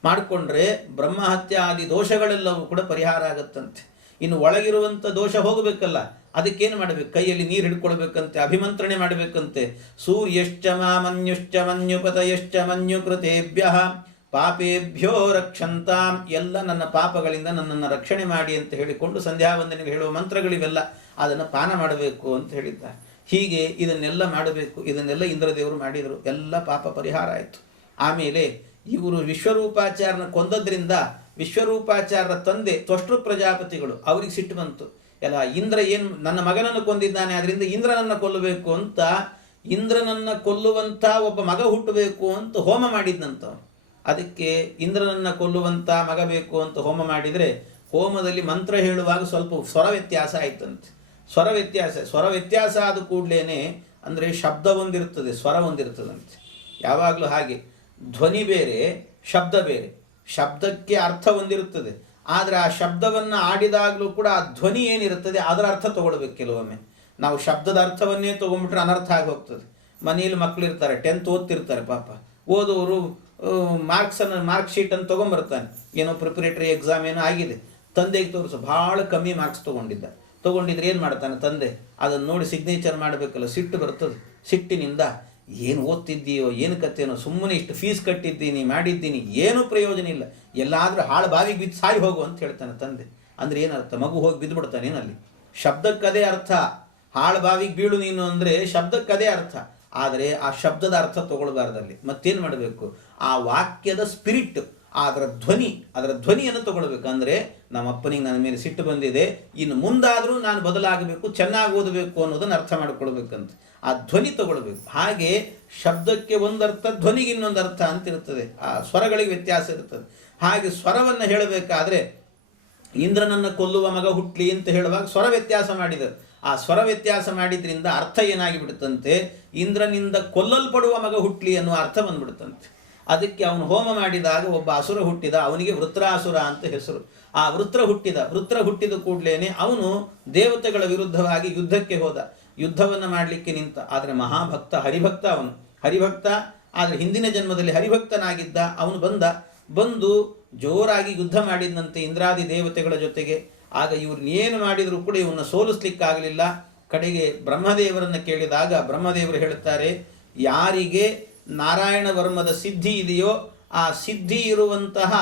ಮಾಡಿಕೊಂಡ್ರೆ ಬ್ರಹ್ಮಹತ್ಯಾದಿ ದೋಷಗಳೆಲ್ಲವೂ ಕೂಡ ಪರಿಹಾರ ಆಗುತ್ತಂತೆ. ಇನ್ನು ಒಳಗಿರುವಂಥ ದೋಷ ಹೋಗಬೇಕಲ್ಲ, ಅದಕ್ಕೇನು ಮಾಡಬೇಕು, ಕೈಯಲ್ಲಿ ನೀರು ಹಿಡ್ಕೊಳ್ಬೇಕಂತೆ, ಅಭಿಮಂತ್ರಣೆ ಮಾಡಬೇಕಂತೆ. ಸೂರ್ಯಶ್ಚ ಮಾಮನ್ಯುಶ್ಚ ಮನ್ಯುಪತಯಶ್ಚ ಮನ್ಯುಕೃತೇಭ್ಯ ಪಾಪೇಭ್ಯೋ ರಕ್ಷಂತಾಂ, ಎಲ್ಲ ನನ್ನ ಪಾಪಗಳಿಂದ ನನ್ನನ್ನು ರಕ್ಷಣೆ ಮಾಡಿ ಅಂತ ಹೇಳಿಕೊಂಡು ಸಂಧ್ಯಾವಂದನೆಗೆ ಹೇಳುವ ಮಂತ್ರಗಳಿವೆಲ್ಲ, ಅದನ್ನು ಪಾನ ಮಾಡಬೇಕು ಅಂತ ಹೇಳಿದ್ದಾರೆ. ಹೀಗೆ ಇದನ್ನೆಲ್ಲ ಮಾಡಬೇಕು. ಇದನ್ನೆಲ್ಲ ಇಂದ್ರದೇವರು ಮಾಡಿದರು. ಎಲ್ಲ ಪಾಪ ಪರಿಹಾರ ಆಯಿತು. ಆಮೇಲೆ ಇವರು ವಿಶ್ವರೂಪಾಚಾರ್ಯನ ಕೊಂದದ್ರಿಂದ ವಿಶ್ವರೂಪಾಚಾರ್ಯರ ತಂದೆ ತ್ವಷ್ಟೃ ಪ್ರಜಾಪತಿಗಳು, ಅವ್ರಿಗೆ ಸಿಟ್ಟು ಬಂತು. ಎಲ್ಲ ಇಂದ್ರ ಏನು ನನ್ನ ಮಗನನ್ನು ಕೊಂದಿದ್ದಾನೆ, ಅದರಿಂದ ಇಂದ್ರನನ್ನು ಕೊಲ್ಲಬೇಕು ಅಂತ, ಇಂದ್ರನನ್ನು ಕೊಲ್ಲುವಂಥ ಒಬ್ಬ ಮಗ ಹುಟ್ಟಬೇಕು ಅಂತ ಹೋಮ ಮಾಡಿದ್ನಂತವನು. ಅದಕ್ಕೆ ಇಂದ್ರನನ್ನು ಕೊಲ್ಲುವಂಥ ಮಗ ಬೇಕು ಅಂತ ಹೋಮ ಮಾಡಿದರೆ ಹೋಮದಲ್ಲಿ ಮಂತ್ರ ಹೇಳುವಾಗ ಸ್ವಲ್ಪ ಸ್ವರ ವ್ಯತ್ಯಾಸ ಆಯ್ತಂತೆ. ಸ್ವರ ವ್ಯತ್ಯಾಸ ಆದ ಕೂಡಲೇ ಅಂದರೆ ಶಬ್ದ ಒಂದಿರ್ತದೆ, ಸ್ವರ ಒಂದಿರ್ತದಂತೆ. ಯಾವಾಗಲೂ ಹಾಗೆ, ಧ್ವನಿ ಬೇರೆ ಶಬ್ದ ಬೇರೆ. ಶಬ್ದಕ್ಕೆ ಅರ್ಥ ಒಂದಿರುತ್ತದೆ, ಆದರೆ ಆ ಶಬ್ದವನ್ನು ಆಡಿದಾಗಲೂ ಕೂಡ ಆ ಧ್ವನಿ ಏನಿರುತ್ತದೆ ಅದರ ಅರ್ಥ ತಗೊಳ್ಬೇಕು. ಕೆಲವೊಮ್ಮೆ ನಾವು ಶಬ್ದದ ಅರ್ಥವನ್ನೇ ತೊಗೊಂಡ್ಬಿಟ್ರೆ ಅನರ್ಥ ಆಗಿ ಹೋಗ್ತದೆ. ಮನೆಯಲ್ಲಿ ಮಕ್ಕಳಿರ್ತಾರೆ, 10th ಓದ್ತಿರ್ತಾರೆ, ಪಾಪ ಓದೋರು ಮಾರ್ಕ್ ಶೀಟನ್ನು ತೊಗೊಂಬರ್ತಾನೆ, ಏನೋ ಪ್ರಿಪರೇಟರಿ ಎಕ್ಸಾಮ್ ಏನೋ ಆಗಿದೆ, ತಂದೆಗೆ ತೋರಿಸು, ಭಾಳ ಕಮ್ಮಿ ಮಾರ್ಕ್ಸ್ ತೊಗೊಂಡಿದ್ರೆ ಏನು ಮಾಡ್ತಾನೆ ತಂದೆ, ಅದನ್ನು ನೋಡಿ ಸಿಗ್ನೇಚರ್ ಮಾಡಬೇಕಲ್ಲ, ಸಿಟ್ಟು ಬರ್ತದೆ. ಸಿಟ್ಟಿನಿಂದ ಏನು ಓದ್ತಿದ್ದೀಯೋ ಏನು ಕತ್ತೇನೋ, ಸುಮ್ಮನೆ ಇಷ್ಟು ಫೀಸ್ ಕಟ್ಟಿದ್ದೀನಿ ಮಾಡಿದ್ದೀನಿ, ಏನೂ ಪ್ರಯೋಜನ ಇಲ್ಲ, ಎಲ್ಲಾದರೂ ಹಾಳು ಬಾವಿಗೆ ಬಿದ್ದು ಸಾಯಿ ಹೋಗು ಅಂತ ಹೇಳ್ತಾನೆ ತಂದೆ. ಅಂದರೆ ಏನರ್ಥ, ಮಗು ಹೋಗಿ ಬಿದ್ದುಬಿಡ್ತಾನೆ ಏನಲ್ಲಿ. ಶಬ್ದಕ್ಕದೇ ಅರ್ಥ, ಹಾಳು ಬಾವಿಗೆ ಬೀಳು ನೀನು ಅಂದರೆ ಶಬ್ದಕ್ಕದೇ ಅರ್ಥ, ಆದರೆ ಆ ಶಬ್ದದ ಅರ್ಥ ತಗೊಳ್ಬಾರ್ದಲ್ಲಿ. ಮತ್ತೇನು ಮಾಡಬೇಕು, ಆ ವಾಕ್ಯದ ಸ್ಪಿರಿಟ್, ಅದರ ಧ್ವನಿಯನ್ನು ತಗೊಳ್ಬೇಕು. ಅಂದರೆ ನಮ್ಮ ಅಪ್ಪನಿಗೆ ನನ್ನ ಮೇಲೆ ಸಿಟ್ಟು ಬಂದಿದೆ, ಇನ್ನು ಮುಂದಾದರೂ ನಾನು ಬದಲಾಗಬೇಕು, ಚೆನ್ನಾಗಿ ಓದಬೇಕು ಅನ್ನೋದನ್ನು ಅರ್ಥ ಮಾಡಿಕೊಳ್ಬೇಕಂತ ಆ ಧ್ವನಿ ತಗೊಳ್ಬೇಕು. ಹಾಗೆ ಶಬ್ದಕ್ಕೆ ಒಂದರ್ಥ, ಧ್ವನಿಗೆ ಇನ್ನೊಂದು ಅರ್ಥ ಅಂತಿರ್ತದೆ, ಆ ಸ್ವರಗಳಿಗೆ ವ್ಯತ್ಯಾಸ ಇರ್ತದೆ. ಹಾಗೆ ಸ್ವರವನ್ನು ಹೇಳಬೇಕಾದ್ರೆ ಇಂದ್ರನನ್ನು ಕೊಲ್ಲುವ ಮಗ ಹುಟ್ಲಿ ಅಂತ ಹೇಳುವಾಗ ಸ್ವರ ವ್ಯತ್ಯಾಸ ಮಾಡಿದರು. ಆ ಸ್ವರ ವ್ಯತ್ಯಾಸ ಮಾಡಿದ್ರಿಂದ ಅರ್ಥ ಏನಾಗಿ ಬಿಡುತ್ತಂತೆ, ಇಂದ್ರನಿಂದ ಕೊಲ್ಲಲ್ಪಡುವ ಮಗ ಹುಟ್ಲಿ ಅನ್ನುವ ಅರ್ಥ ಬಂದ್ಬಿಡುತ್ತಂತೆ. ಅದಕ್ಕೆ ಅವನು ಹೋಮ ಮಾಡಿದಾಗ ಒಬ್ಬ ಅಸುರ ಹುಟ್ಟಿದ, ಅವನಿಗೆ ವೃತ್ರಾಸುರ ಅಂತ ಹೆಸರು. ಆ ವೃತ್ರ ಹುಟ್ಟಿದ ಕೂಡಲೇ ಅವನು ದೇವತೆಗಳ ವಿರುದ್ಧವಾಗಿ ಯುದ್ಧಕ್ಕೆ ಹೋದ, ಯುದ್ಧವನ್ನು ಮಾಡಲಿಕ್ಕೆ ನಿಂತ. ಆದರೆ ಮಹಾಭಕ್ತ, ಹರಿಭಕ್ತ, ಆದರೆ ಹಿಂದಿನ ಜನ್ಮದಲ್ಲಿ ಹರಿಭಕ್ತನಾಗಿದ್ದ. ಅವನು ಬಂದು ಜೋರಾಗಿ ಯುದ್ಧ ಮಾಡಿದಂತೆ ಇಂದ್ರಾದಿ ದೇವತೆಗಳ ಜೊತೆಗೆ. ಆಗ ಇವ್ರನ್ನೇನು ಮಾಡಿದರೂ ಕೂಡ ಇವನ್ನ ಸೋಲಿಸ್ಲಿಕ್ಕಾಗಲಿಲ್ಲ. ಕಡೆಗೆ ಬ್ರಹ್ಮದೇವರನ್ನು ಕೇಳಿದಾಗ ಬ್ರಹ್ಮದೇವರು ಹೇಳುತ್ತಾರೆ, ಯಾರಿಗೆ ನಾರಾಯಣ ವರ್ಮದ ಸಿದ್ಧಿ ಇದೆಯೋ ಆ ಸಿದ್ಧಿ ಇರುವಂತಹ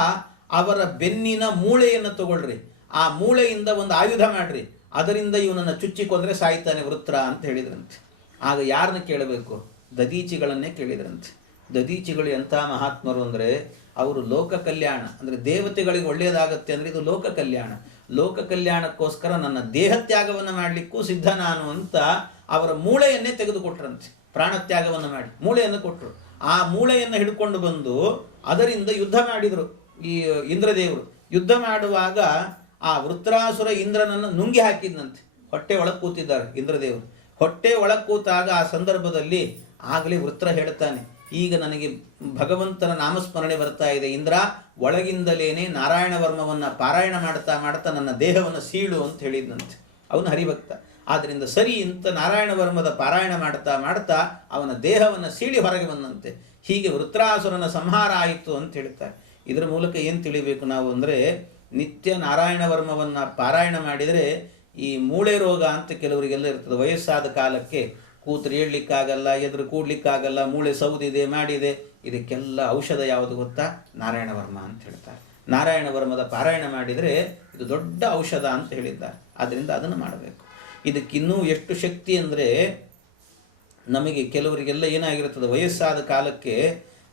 ಅವರ ಬೆನ್ನಿನ ಮೂಳೆಯನ್ನು ತಗೊಳ್ರಿ, ಆ ಮೂಳೆಯಿಂದ ಒಂದು ಆಯುಧ ಮಾಡ್ರಿ, ಅದರಿಂದ ಇವನನ್ನು ಚುಚ್ಚಿಕೊಂಡ್ರೆ ಸಾಯ್ತಾನೆ ವೃತ್ರ ಅಂತ ಹೇಳಿದ್ರಂತೆ. ಆಗ ಯಾರನ್ನ ಕೇಳಬೇಕು, ದದೀಚಿಗಳನ್ನೇ ಕೇಳಿದ್ರಂತೆ. ದದೀಚಿಗಳು ಎಂಥ ಮಹಾತ್ಮರು ಅಂದರೆ, ಅವರು ಲೋಕ ಕಲ್ಯಾಣ ಅಂದರೆ ದೇವತೆಗಳಿಗೆ ಒಳ್ಳೆಯದಾಗತ್ತೆ ಅಂದರೆ ಇದು ಲೋಕ ಕಲ್ಯಾಣ. ಲೋಕ ಕಲ್ಯಾಣಕ್ಕೋಸ್ಕರ ನನ್ನ ದೇಹತ್ಯಾಗವನ್ನು ಮಾಡಲಿಕ್ಕೂ ಸಿದ್ಧ ನಾನು ಅಂತ ಅವರ ಮೂಳೆಯನ್ನೇ ತೆಗೆದುಕೊಟ್ರಂತೆ. ಪ್ರಾಣತ್ಯಾಗವನ್ನು ಮಾಡಿ ಮೂಳೆಯನ್ನು ಕೊಟ್ಟರು. ಆ ಮೂಳೆಯನ್ನು ಹಿಡ್ಕೊಂಡು ಬಂದು ಅದರಿಂದ ಯುದ್ಧ ಮಾಡಿದರು ಈ ಇಂದ್ರದೇವರು. ಯುದ್ಧ ಮಾಡುವಾಗ ಆ ವೃತ್ರಾಸುರ ಇಂದ್ರನನ್ನು ನುಂಗಿ ಹಾಕಿದ್ನಂತೆ. ಹೊಟ್ಟೆ ಒಳಗೆ ಕೂತಿದ್ದಾರೆ ಇಂದ್ರದೇವರು. ಹೊಟ್ಟೆ ಒಳಗೆ ಕೂತಾಗ ಆ ಸಂದರ್ಭದಲ್ಲಿ ಆಗಲೇ ವೃತ್ರ ಹೇಳ್ತಾನೆ, ಈಗ ನನಗೆ ಭಗವಂತನ ನಾಮಸ್ಮರಣೆ ಬರ್ತಾ ಇದೆ, ಇಂದ್ರ ಒಳಗಿಂದಲೇನೆ ನಾರಾಯಣ ವರ್ಮವನ್ನು ಪಾರಾಯಣ ಮಾಡ್ತಾ ನನ್ನ ದೇಹವನ್ನು ಸೀಳು ಅಂತ ಹೇಳಿದ್ನಂತೆ. ಅವನು ಹರಿಭಕ್ತ. ಆದ್ದರಿಂದ ಸರಿ ಅಂತ ನಾರಾಯಣ ವರ್ಮದ ಪಾರಾಯಣ ಮಾಡ್ತಾ ಅವನ ದೇಹವನ್ನು ಸೀಳಿ ಹೊರಗೆ ಬಂದಂತೆ. ಹೀಗೆ ವೃತ್ರಾಸುರನ ಸಂಹಾರ ಆಯಿತು ಅಂತ ಹೇಳ್ತಾರೆ. ಇದರ ಮೂಲಕ ಏನು ತಿಳಿಬೇಕು ನಾವು ಅಂದರೆ, ನಿತ್ಯ ನಾರಾಯಣ ವರ್ಮವನ್ನು ಪಾರಾಯಣ ಮಾಡಿದರೆ ಈ ಮೂಳೆ ರೋಗ ಅಂತ ಕೆಲವರಿಗೆಲ್ಲ ಇರ್ತದೆ. ವಯಸ್ಸಾದ ಕಾಲಕ್ಕೆ ಕೂತ್ರು ಏಳಲಿಕ್ಕಾಗಲ್ಲ, ಎದುರು ಕೂಡ್ಲಿಕ್ಕಾಗಲ್ಲ, ಮೂಳೆ ಸೌದಿದೆ ಮಾಡಿದೆ, ಇದಕ್ಕೆಲ್ಲ ಔಷಧ ಯಾವುದು ಗೊತ್ತಾ, ನಾರಾಯಣ ವರ್ಮ ಅಂತ ಹೇಳ್ತಾರೆ. ನಾರಾಯಣ ವರ್ಮದ ಪಾರಾಯಣ ಮಾಡಿದರೆ ಇದು ದೊಡ್ಡ ಔಷಧ ಅಂತ ಹೇಳಿದ್ದಾರೆ. ಆದ್ದರಿಂದ ಅದನ್ನು ಮಾಡಬೇಕು. ಇದಕ್ಕಿನ್ನೂ ಎಷ್ಟು ಶಕ್ತಿ ಅಂದರೆ, ನಮಗೆ ಕೆಲವರಿಗೆಲ್ಲ ಏನಾಗಿರ್ತದೆ, ವಯಸ್ಸಾದ ಕಾಲಕ್ಕೆ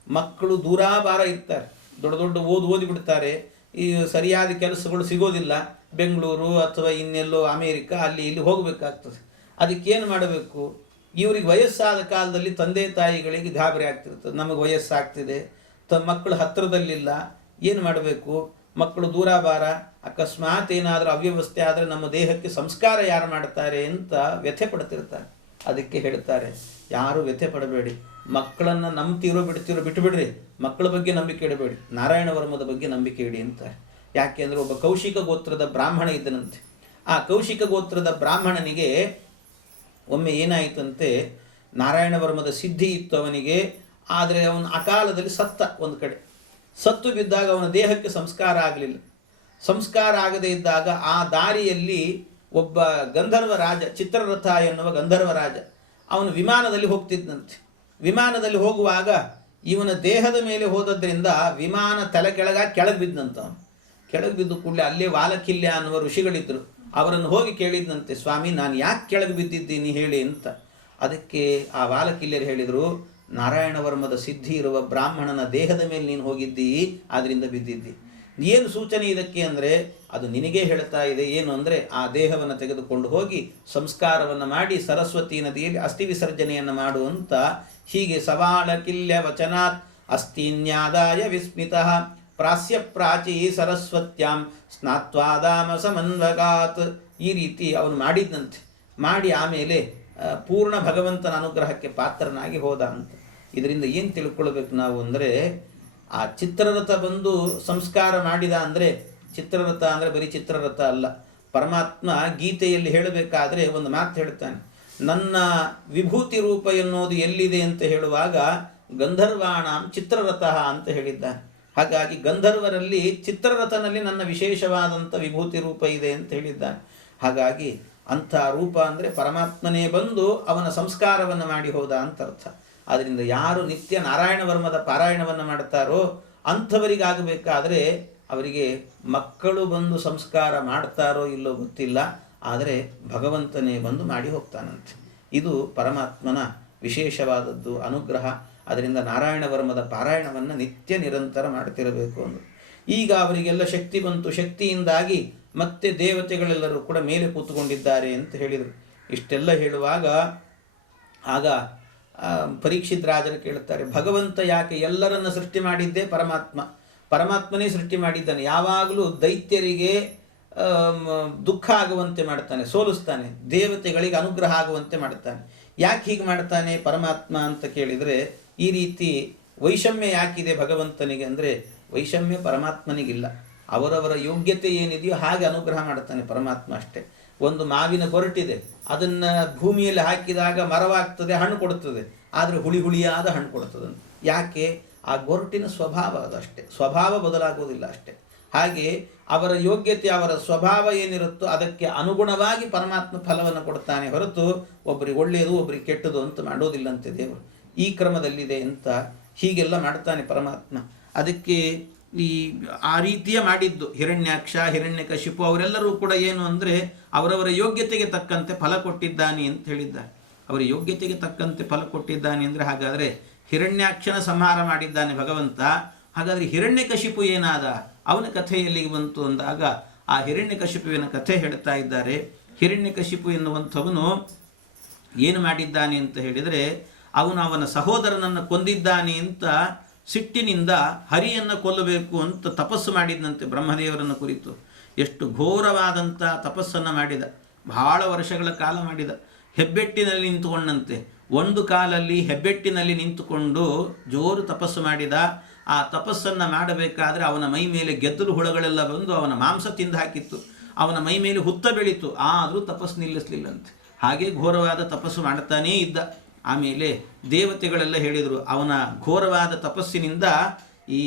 ಮಕ್ಕಳು ದೂರಾಭಾರ ಇರ್ತಾರೆ, ದೊಡ್ಡ ಓದಿಬಿಡ್ತಾರೆ, ಈ ಸರಿಯಾದ ಕೆಲಸಗಳು ಸಿಗೋದಿಲ್ಲ, ಬೆಂಗಳೂರು ಅಥವಾ ಇನ್ನೆಲ್ಲೋ ಅಮೇರಿಕಾ ಅಲ್ಲಿ ಇಲ್ಲಿ ಹೋಗಬೇಕಾಗ್ತದೆ. ಅದಕ್ಕೇನು ಮಾಡಬೇಕು, ಇವ್ರಿಗೆ ವಯಸ್ಸಾದ ಕಾಲದಲ್ಲಿ ತಂದೆ ತಾಯಿಗಳಿಗೆ ಗಾಬರಿ ಆಗ್ತಿರ್ತದೆ, ನಮಗೆ ವಯಸ್ಸಾಗ್ತಿದೆ, ಮಕ್ಕಳು ಹತ್ತಿರದಲ್ಲಿಲ್ಲ, ಏನು ಮಾಡಬೇಕು, ಮಕ್ಕಳು ದೂರಾಭಾರ, ಅಕಸ್ಮಾತ್ ಏನಾದರೂ ಅವ್ಯವಸ್ಥೆ ಆದರೆ ನಮ್ಮ ದೇಹಕ್ಕೆ ಸಂಸ್ಕಾರ ಯಾರು ಮಾಡ್ತಾರೆ ಅಂತ ವ್ಯಥೆ ಪಡ್ತಿರ್ತಾರೆ. ಅದಕ್ಕೆ ಹೇಳ್ತಾರೆ, ಯಾರು ವ್ಯಥೆ ಪಡಬೇಡಿ, ಮಕ್ಕಳನ್ನು ನಂಬ್ತಿರೋ ಬಿಟ್ಟುಬಿಡ್ರಿ, ಮಕ್ಕಳ ಬಗ್ಗೆ ನಂಬಿಕೆ ಇಡಬೇಡಿ, ನಾರಾಯಣ ವರ್ಮದ ಬಗ್ಗೆ ನಂಬಿಕೆ ಇಡಿ ಅಂತಾರೆ. ಯಾಕೆ ಅಂದರೆ ಒಬ್ಬ ಕೌಶಿಕ ಗೋತ್ರದ ಬ್ರಾಹ್ಮಣ ಇದ್ದನಂತೆ. ಆ ಕೌಶಿಕ ಗೋತ್ರದ ಬ್ರಾಹ್ಮಣನಿಗೆ ಒಮ್ಮೆ ಏನಾಯಿತಂತೆ, ನಾರಾಯಣ ವರ್ಮದ ಸಿದ್ಧಿ ಇತ್ತು ಅವನಿಗೆ, ಆದರೆ ಅವನು ಅಕಾಲದಲ್ಲಿ ಒಂದು ಕಡೆ ಸತ್ತು ಬಿದ್ದಾಗ ಅವನ ದೇಹಕ್ಕೆ ಸಂಸ್ಕಾರ ಆಗಲಿಲ್ಲ. ಸಂಸ್ಕಾರ ಆಗದೇ ಇದ್ದಾಗ ಆ ದಾರಿಯಲ್ಲಿ ಒಬ್ಬ ಗಂಧರ್ವ ರಾಜ, ಚಿತ್ರರಥ ಎನ್ನುವ ಗಂಧರ್ವ ರಾಜ, ಅವನು ವಿಮಾನದಲ್ಲಿ ಹೋಗ್ತಿದ್ದಂತೆ. ವಿಮಾನದಲ್ಲಿ ಹೋಗುವಾಗ ಇವನ ದೇಹದ ಮೇಲೆ ಹೋದದ್ರಿಂದ ವಿಮಾನ ತಲೆ ಕೆಳಗೆ ಬಿದ್ದಂತ. ಕೆಳಗೆ ಬಿದ್ದು ಕೂಡಲೇ ಅಲ್ಲೇ ವಾಲಕಿಲ್ಯ ಅನ್ನುವ ಋಷಿಗಳಿದ್ದರು. ಅವರನ್ನು ಹೋಗಿ ಕೇಳಿದಂತೆ, ಸ್ವಾಮಿ ನಾನು ಯಾಕೆ ಕೆಳಗೆ ಬಿದ್ದಿದ್ದೀನಿ ಹೇಳಿ ಅಂತ. ಅದಕ್ಕೆ ಆ ವಾಲಕಿಲ್ಯರು ಹೇಳಿದರು, ನಾರಾಯಣ ವರ್ಮದ ಸಿದ್ಧಿ ಇರುವ ಬ್ರಾಹ್ಮಣನ ದೇಹದ ಮೇಲೆ ನೀನು ಹೋಗಿದ್ದೀ, ಆದ್ದರಿಂದ ಬಿದ್ದಿದ್ದಿ. ಏನು ಸೂಚನೆ ಇದಕ್ಕೆ ಅಂದರೆ ಅದು ನಿನಗೇ ಹೇಳ್ತಾ ಇದೆ. ಏನು ಅಂದರೆ ಆ ದೇಹವನ್ನು ತೆಗೆದುಕೊಂಡು ಹೋಗಿ ಸಂಸ್ಕಾರವನ್ನು ಮಾಡಿ ಸರಸ್ವತಿ ನದಿಯಲ್ಲಿ ಅಸ್ಥಿ ವಿಸರ್ಜನೆಯನ್ನು ಮಾಡುವಂತ. ಹೀಗೆ ಸವಾಲಕಿಲ್ಯ ವಚನಾತ್ ಅಸ್ಥೀನ್ಯಾದಾಯ ವಿಸ್ಮಿತಃ ಪ್ರಾಸ್ಯ ಪ್ರಾಚೀ ಸರಸ್ವತ್ಯಾಂ ಸ್ನಾತ್ವಾದಾಮ ಸಮನ್ವಗಾತ್. ಈ ರೀತಿ ಅವನು ಮಾಡಿದ್ದಂತೆ. ಮಾಡಿ ಆಮೇಲೆ ಪೂರ್ಣ ಭಗವಂತನ ಅನುಗ್ರಹಕ್ಕೆ ಪಾತ್ರನಾಗಿ ಹೋದ ಅಂತ. ಇದರಿಂದ ಏನು ತಿಳ್ಕೊಳ್ಬೇಕು ನಾವು ಅಂದರೆ, ಆ ಚಿತ್ರರಥ ಬಂದು ಸಂಸ್ಕಾರ ಮಾಡಿದ ಅಂದರೆ, ಚಿತ್ರರಥ ಅಂದರೆ ಬರೀ ಚಿತ್ರರಥ ಅಲ್ಲ. ಪರಮಾತ್ಮ ಗೀತೆಯಲ್ಲಿ ಹೇಳಬೇಕಾದ್ರೆ ಒಂದು ಮಾತು ಹೇಳ್ತಾನೆ, ನನ್ನ ವಿಭೂತಿ ರೂಪ ಎನ್ನುವುದು ಎಲ್ಲಿದೆ ಅಂತ ಹೇಳುವಾಗ ಗಂಧರ್ವಾಣಾಂ ಚಿತ್ರರಥ ಅಂತ ಹೇಳಿದ್ದಾನೆ. ಹಾಗಾಗಿ ಗಂಧರ್ವರಲ್ಲಿ ಚಿತ್ರರಥನಲ್ಲಿ ನನ್ನ ವಿಶೇಷವಾದಂಥ ವಿಭೂತಿ ರೂಪ ಇದೆ ಅಂತ ಹೇಳಿದ್ದಾನೆ. ಹಾಗಾಗಿ ಅಂಥ ರೂಪ ಅಂದರೆ ಪರಮಾತ್ಮನೇ ಬಂದು ಅವನ ಸಂಸ್ಕಾರವನ್ನು ಮಾಡಿ ಹೋದ ಅಂತ ಅರ್ಥ. ಆದ್ದರಿಂದ ಯಾರು ನಿತ್ಯ ನಾರಾಯಣ ವರ್ಮದ ಪಾರಾಯಣವನ್ನು ಮಾಡ್ತಾರೋ ಅಂಥವರಿಗಾಗಬೇಕಾದ್ರೆ ಅವರಿಗೆ ಮಕ್ಕಳು ಬಂದು ಸಂಸ್ಕಾರ ಮಾಡ್ತಾರೋ ಇಲ್ಲೋ ಗೊತ್ತಿಲ್ಲ, ಆದರೆ ಭಗವಂತನೇ ಬಂದು ಮಾಡಿ ಹೋಗ್ತಾನಂತೆ. ಇದು ಪರಮಾತ್ಮನ ವಿಶೇಷವಾದದ್ದು ಅನುಗ್ರಹ. ಅದರಿಂದ ನಾರಾಯಣ ವರ್ಮದ ಪಾರಾಯಣವನ್ನು ನಿತ್ಯ ನಿರಂತರ ಮಾಡ್ತಿರಬೇಕು ಅಂದರು. ಈಗ ಅವರಿಗೆಲ್ಲ ಶಕ್ತಿ ಬಂತು. ಶಕ್ತಿಯಿಂದಾಗಿ ಮತ್ತೆ ದೇವತೆಗಳೆಲ್ಲರೂ ಕೂಡ ಮೇಲೆ ಕೂತ್ಕೊಂಡಿದ್ದಾರೆ ಅಂತ ಹೇಳಿದರು. ಇಷ್ಟೆಲ್ಲ ಹೇಳುವಾಗ ಆಗ ಪರೀಕ್ಷಿತ್ ರಾಜರು ಕೇಳುತ್ತಾರೆ, ಭಗವಂತ ಯಾಕೆ ಎಲ್ಲರನ್ನ ಸೃಷ್ಟಿ ಮಾಡಿದ್ದೇ ಪರಮಾತ್ಮನೇ ಸೃಷ್ಟಿ ಮಾಡಿದ್ದಾನೆ. ಯಾವಾಗಲೂ ದೈತ್ಯರಿಗೆ ದುಃಖ ಆಗುವಂತೆ ಮಾಡ್ತಾನೆ, ಸೋಲಿಸ್ತಾನೆ. ದೇವತೆಗಳಿಗೆ ಅನುಗ್ರಹ ಆಗುವಂತೆ ಮಾಡ್ತಾನೆ. ಯಾಕೆ ಹೀಗೆ ಮಾಡ್ತಾನೆ ಪರಮಾತ್ಮ ಅಂತ ಕೇಳಿದರೆ, ಈ ರೀತಿ ವೈಷಮ್ಯ ಯಾಕಿದೆ ಭಗವಂತನಿಗೆ ಅಂದರೆ, ವೈಷಮ್ಯ ಪರಮಾತ್ಮನಿಗಿಲ್ಲ. ಅವರವರ ಯೋಗ್ಯತೆ ಏನಿದೆಯೋ ಹಾಗೆ ಅನುಗ್ರಹ ಮಾಡ್ತಾನೆ ಪರಮಾತ್ಮ ಅಷ್ಟೇ. ಒಂದು ಮಾವಿನ ಗೊರಟಿದೆ, ಅದನ್ನು ಭೂಮಿಯಲ್ಲಿ ಹಾಕಿದಾಗ ಮರವಾಗ್ತದೆ, ಹಣ್ಣು ಕೊಡುತ್ತದೆ, ಆದರೆ ಹುಳಿಯಾದ ಹಣ್ಣು ಕೊಡ್ತದೆ. ಯಾಕೆ? ಆ ಗೊರಟಿನ ಸ್ವಭಾವ ಅದಷ್ಟೇ, ಸ್ವಭಾವ ಬದಲಾಗುವುದಿಲ್ಲ ಅಷ್ಟೇ. ಹಾಗೆ ಅವರ ಯೋಗ್ಯತೆ, ಅವರ ಸ್ವಭಾವ ಏನಿರುತ್ತೋ ಅದಕ್ಕೆ ಅನುಗುಣವಾಗಿ ಪರಮಾತ್ಮ ಫಲವನ್ನು ಕೊಡ್ತಾನೆ ಹೊರತು ಒಬ್ಬರಿಗೆ ಒಳ್ಳೆಯದು ಒಬ್ಬರಿಗೆ ಕೆಟ್ಟದು ಅಂತ ಮಾಡೋದಿಲ್ಲಂತೆ ದೇವರು. ಈ ಕ್ರಮದಲ್ಲಿದೆ ಅಂತ ಹೀಗೆಲ್ಲ ಮಾಡ್ತಾನೆ ಪರಮಾತ್ಮ. ಅದಕ್ಕೆ ಆ ರೀತಿಯ ಮಾಡಿದ್ದು ಹಿರಣ್ಯಾಕ್ಷ, ಹಿರಣ್ಯಕಶಿಪು ಅವರೆಲ್ಲರೂ ಕೂಡ ಏನು ಅಂದರೆ ಅವರವರ ಯೋಗ್ಯತೆಗೆ ತಕ್ಕಂತೆ ಫಲ ಕೊಟ್ಟಿದ್ದಾನೆ ಅಂತ ಹೇಳಿದ್ದಾರೆ. ಅವರ ಯೋಗ್ಯತೆಗೆ ತಕ್ಕಂತೆ ಫಲ ಕೊಟ್ಟಿದ್ದಾನೆ ಅಂದರೆ, ಹಾಗಾದರೆ ಹಿರಣ್ಯಾಕ್ಷನ ಸಂಹಾರ ಮಾಡಿದ್ದಾನೆ ಭಗವಂತ. ಹಾಗಾದರೆ ಹಿರಣ್ಯಕಶಿಪು ಏನಾದ, ಅವನ ಕಥೆ ಎಲ್ಲಿಗೆ ಬಂತು ಅಂದಾಗ ಆ ಹಿರಣ್ಯಕಶಿಪುವಿನ ಕಥೆ ಹೇಳ್ತಾ ಇದ್ದಾರೆ. ಹಿರಣ್ಯಕಶಿಪು ಎನ್ನುವಂಥವನು ಏನು ಮಾಡಿದ್ದಾನೆ ಅಂತ ಹೇಳಿದರೆ, ಅವನ ಸಹೋದರನನ್ನು ಕೊಂದಿದ್ದಾನೆ ಅಂತ ಸಿಟ್ಟಿನಿಂದ ಹರಿಯನ್ನು ಕೊಲ್ಲಬೇಕು ಅಂತ ತಪಸ್ಸು ಮಾಡಿದಂತೆ ಬ್ರಹ್ಮದೇವರನ್ನು ಕುರಿತು. ಎಷ್ಟು ಘೋರವಾದಂಥ ತಪಸ್ಸನ್ನು ಮಾಡಿದ, ಬಹಳ ವರ್ಷಗಳ ಕಾಲ ಮಾಡಿದ. ಹೆಬ್ಬೆಟ್ಟಿನಲ್ಲಿ ನಿಂತುಕೊಂಡಂತೆ, ಒಂದು ಕಾಲಲ್ಲಿ ಹೆಬ್ಬೆಟ್ಟಿನಲ್ಲಿ ನಿಂತುಕೊಂಡು ಜೋರು ತಪಸ್ಸು ಮಾಡಿದ. ಆ ತಪಸ್ಸನ್ನು ಮಾಡಬೇಕಾದ್ರೆ ಅವನ ಮೈ ಮೇಲೆ ಗೆದ್ದಲು ಹುಳಗಳೆಲ್ಲ ಬಂದು ಅವನ ಮಾಂಸ ತಿಂದು ಹಾಕಿತ್ತು. ಅವನ ಮೈ ಮೇಲೆ ಹುತ್ತ ಬೆಳೀತು, ಆದರೂ ತಪಸ್ಸು ನಿಲ್ಲಿಸಲಿಲ್ಲಂತೆ. ಹಾಗೆ ಘೋರವಾದ ತಪಸ್ಸು ಮಾಡ್ತಾನೇ ಇದ್ದ. ಆಮೇಲೆ ದೇವತೆಗಳೆಲ್ಲ ಹೇಳಿದರು, ಅವನ ಘೋರವಾದ ತಪಸ್ಸಿನಿಂದ ಈ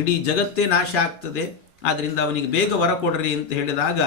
ಇಡೀ ಜಗತ್ತೇ ನಾಶ ಆಗ್ತದೆ, ಆದ್ದರಿಂದ ಅವನಿಗೆ ಬೇಗ ವರ ಕೊಡ್ರಿ ಅಂತ ಹೇಳಿದಾಗ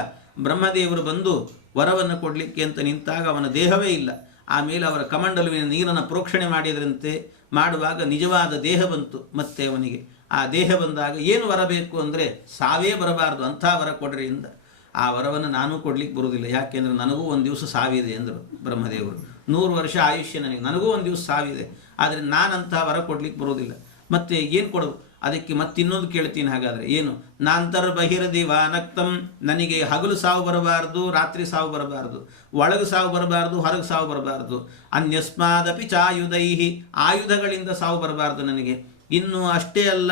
ಬ್ರಹ್ಮದೇವರು ಬಂದು ವರವನ್ನು ಕೊಡಲಿಕ್ಕೆ ಅಂತ ನಿಂತಾಗ ಅವನ ದೇಹವೇ ಇಲ್ಲ. ಆಮೇಲೆ ಅವರ ಕಮಂಡಲುವಿನ ನೀರನ್ನು ಪ್ರೋಕ್ಷಣೆ ಮಾಡಿದ್ರಂತೆ. ಮಾಡುವಾಗ ನಿಜವಾದ ದೇಹ ಬಂತು ಮತ್ತೆ ಅವನಿಗೆ. ಆ ದೇಹ ಬಂದಾಗ ಏನು ವರ ಬೇಕು ಅಂದರೆ, ಸಾವೇ ಬರಬಾರ್ದು ಅಂಥ ವರ ಕೊಡ್ರಿ ಇಂದ. ಆ ವರವನ್ನು ನಾನೂ ಕೊಡ್ಲಿಕ್ಕೆ ಬರುವುದಿಲ್ಲ, ಯಾಕೆಂದರೆ ನನಗೂ ಒಂದು ದಿವಸ ಸಾವಿದೆ ಎಂದರು ಬ್ರಹ್ಮದೇವರು. 100 ವರ್ಷ ಆಯುಷ್ಯ ನನಗೂ ಒಂದು ದಿವಸ ಸಾವಿದೆ, ಆದರೆ ನಾನಂಥ ವರ ಕೊಡ್ಲಿಕ್ಕೆ ಬರೋದಿಲ್ಲ. ಮತ್ತೆ ಏನು ಕೊಡೋದು? ಅದಕ್ಕೆ ಮತ್ತಿನ್ನೊಂದು ಕೇಳ್ತೀನಿ, ಹಾಗಾದರೆ ಏನು? ನಾಂತರ ಬಹಿರದಿವಾನಕ್ತಂ, ನನಗೆ ಹಗಲು ಸಾವು ಬರಬಾರ್ದು, ರಾತ್ರಿ ಸಾವು ಬರಬಾರ್ದು, ಒಳಗೆ ಸಾವು ಬರಬಾರ್ದು, ಹೊರಗೆ ಸಾವು ಬರಬಾರ್ದು. ಅನ್ಯಸ್ಮಾದಪಿ ಚಾಯುಧೈಹಿ, ಆಯುಧಗಳಿಂದ ಸಾವು ಬರಬಾರ್ದು ನನಗೆ. ಇನ್ನು ಅಷ್ಟೇ ಅಲ್ಲ,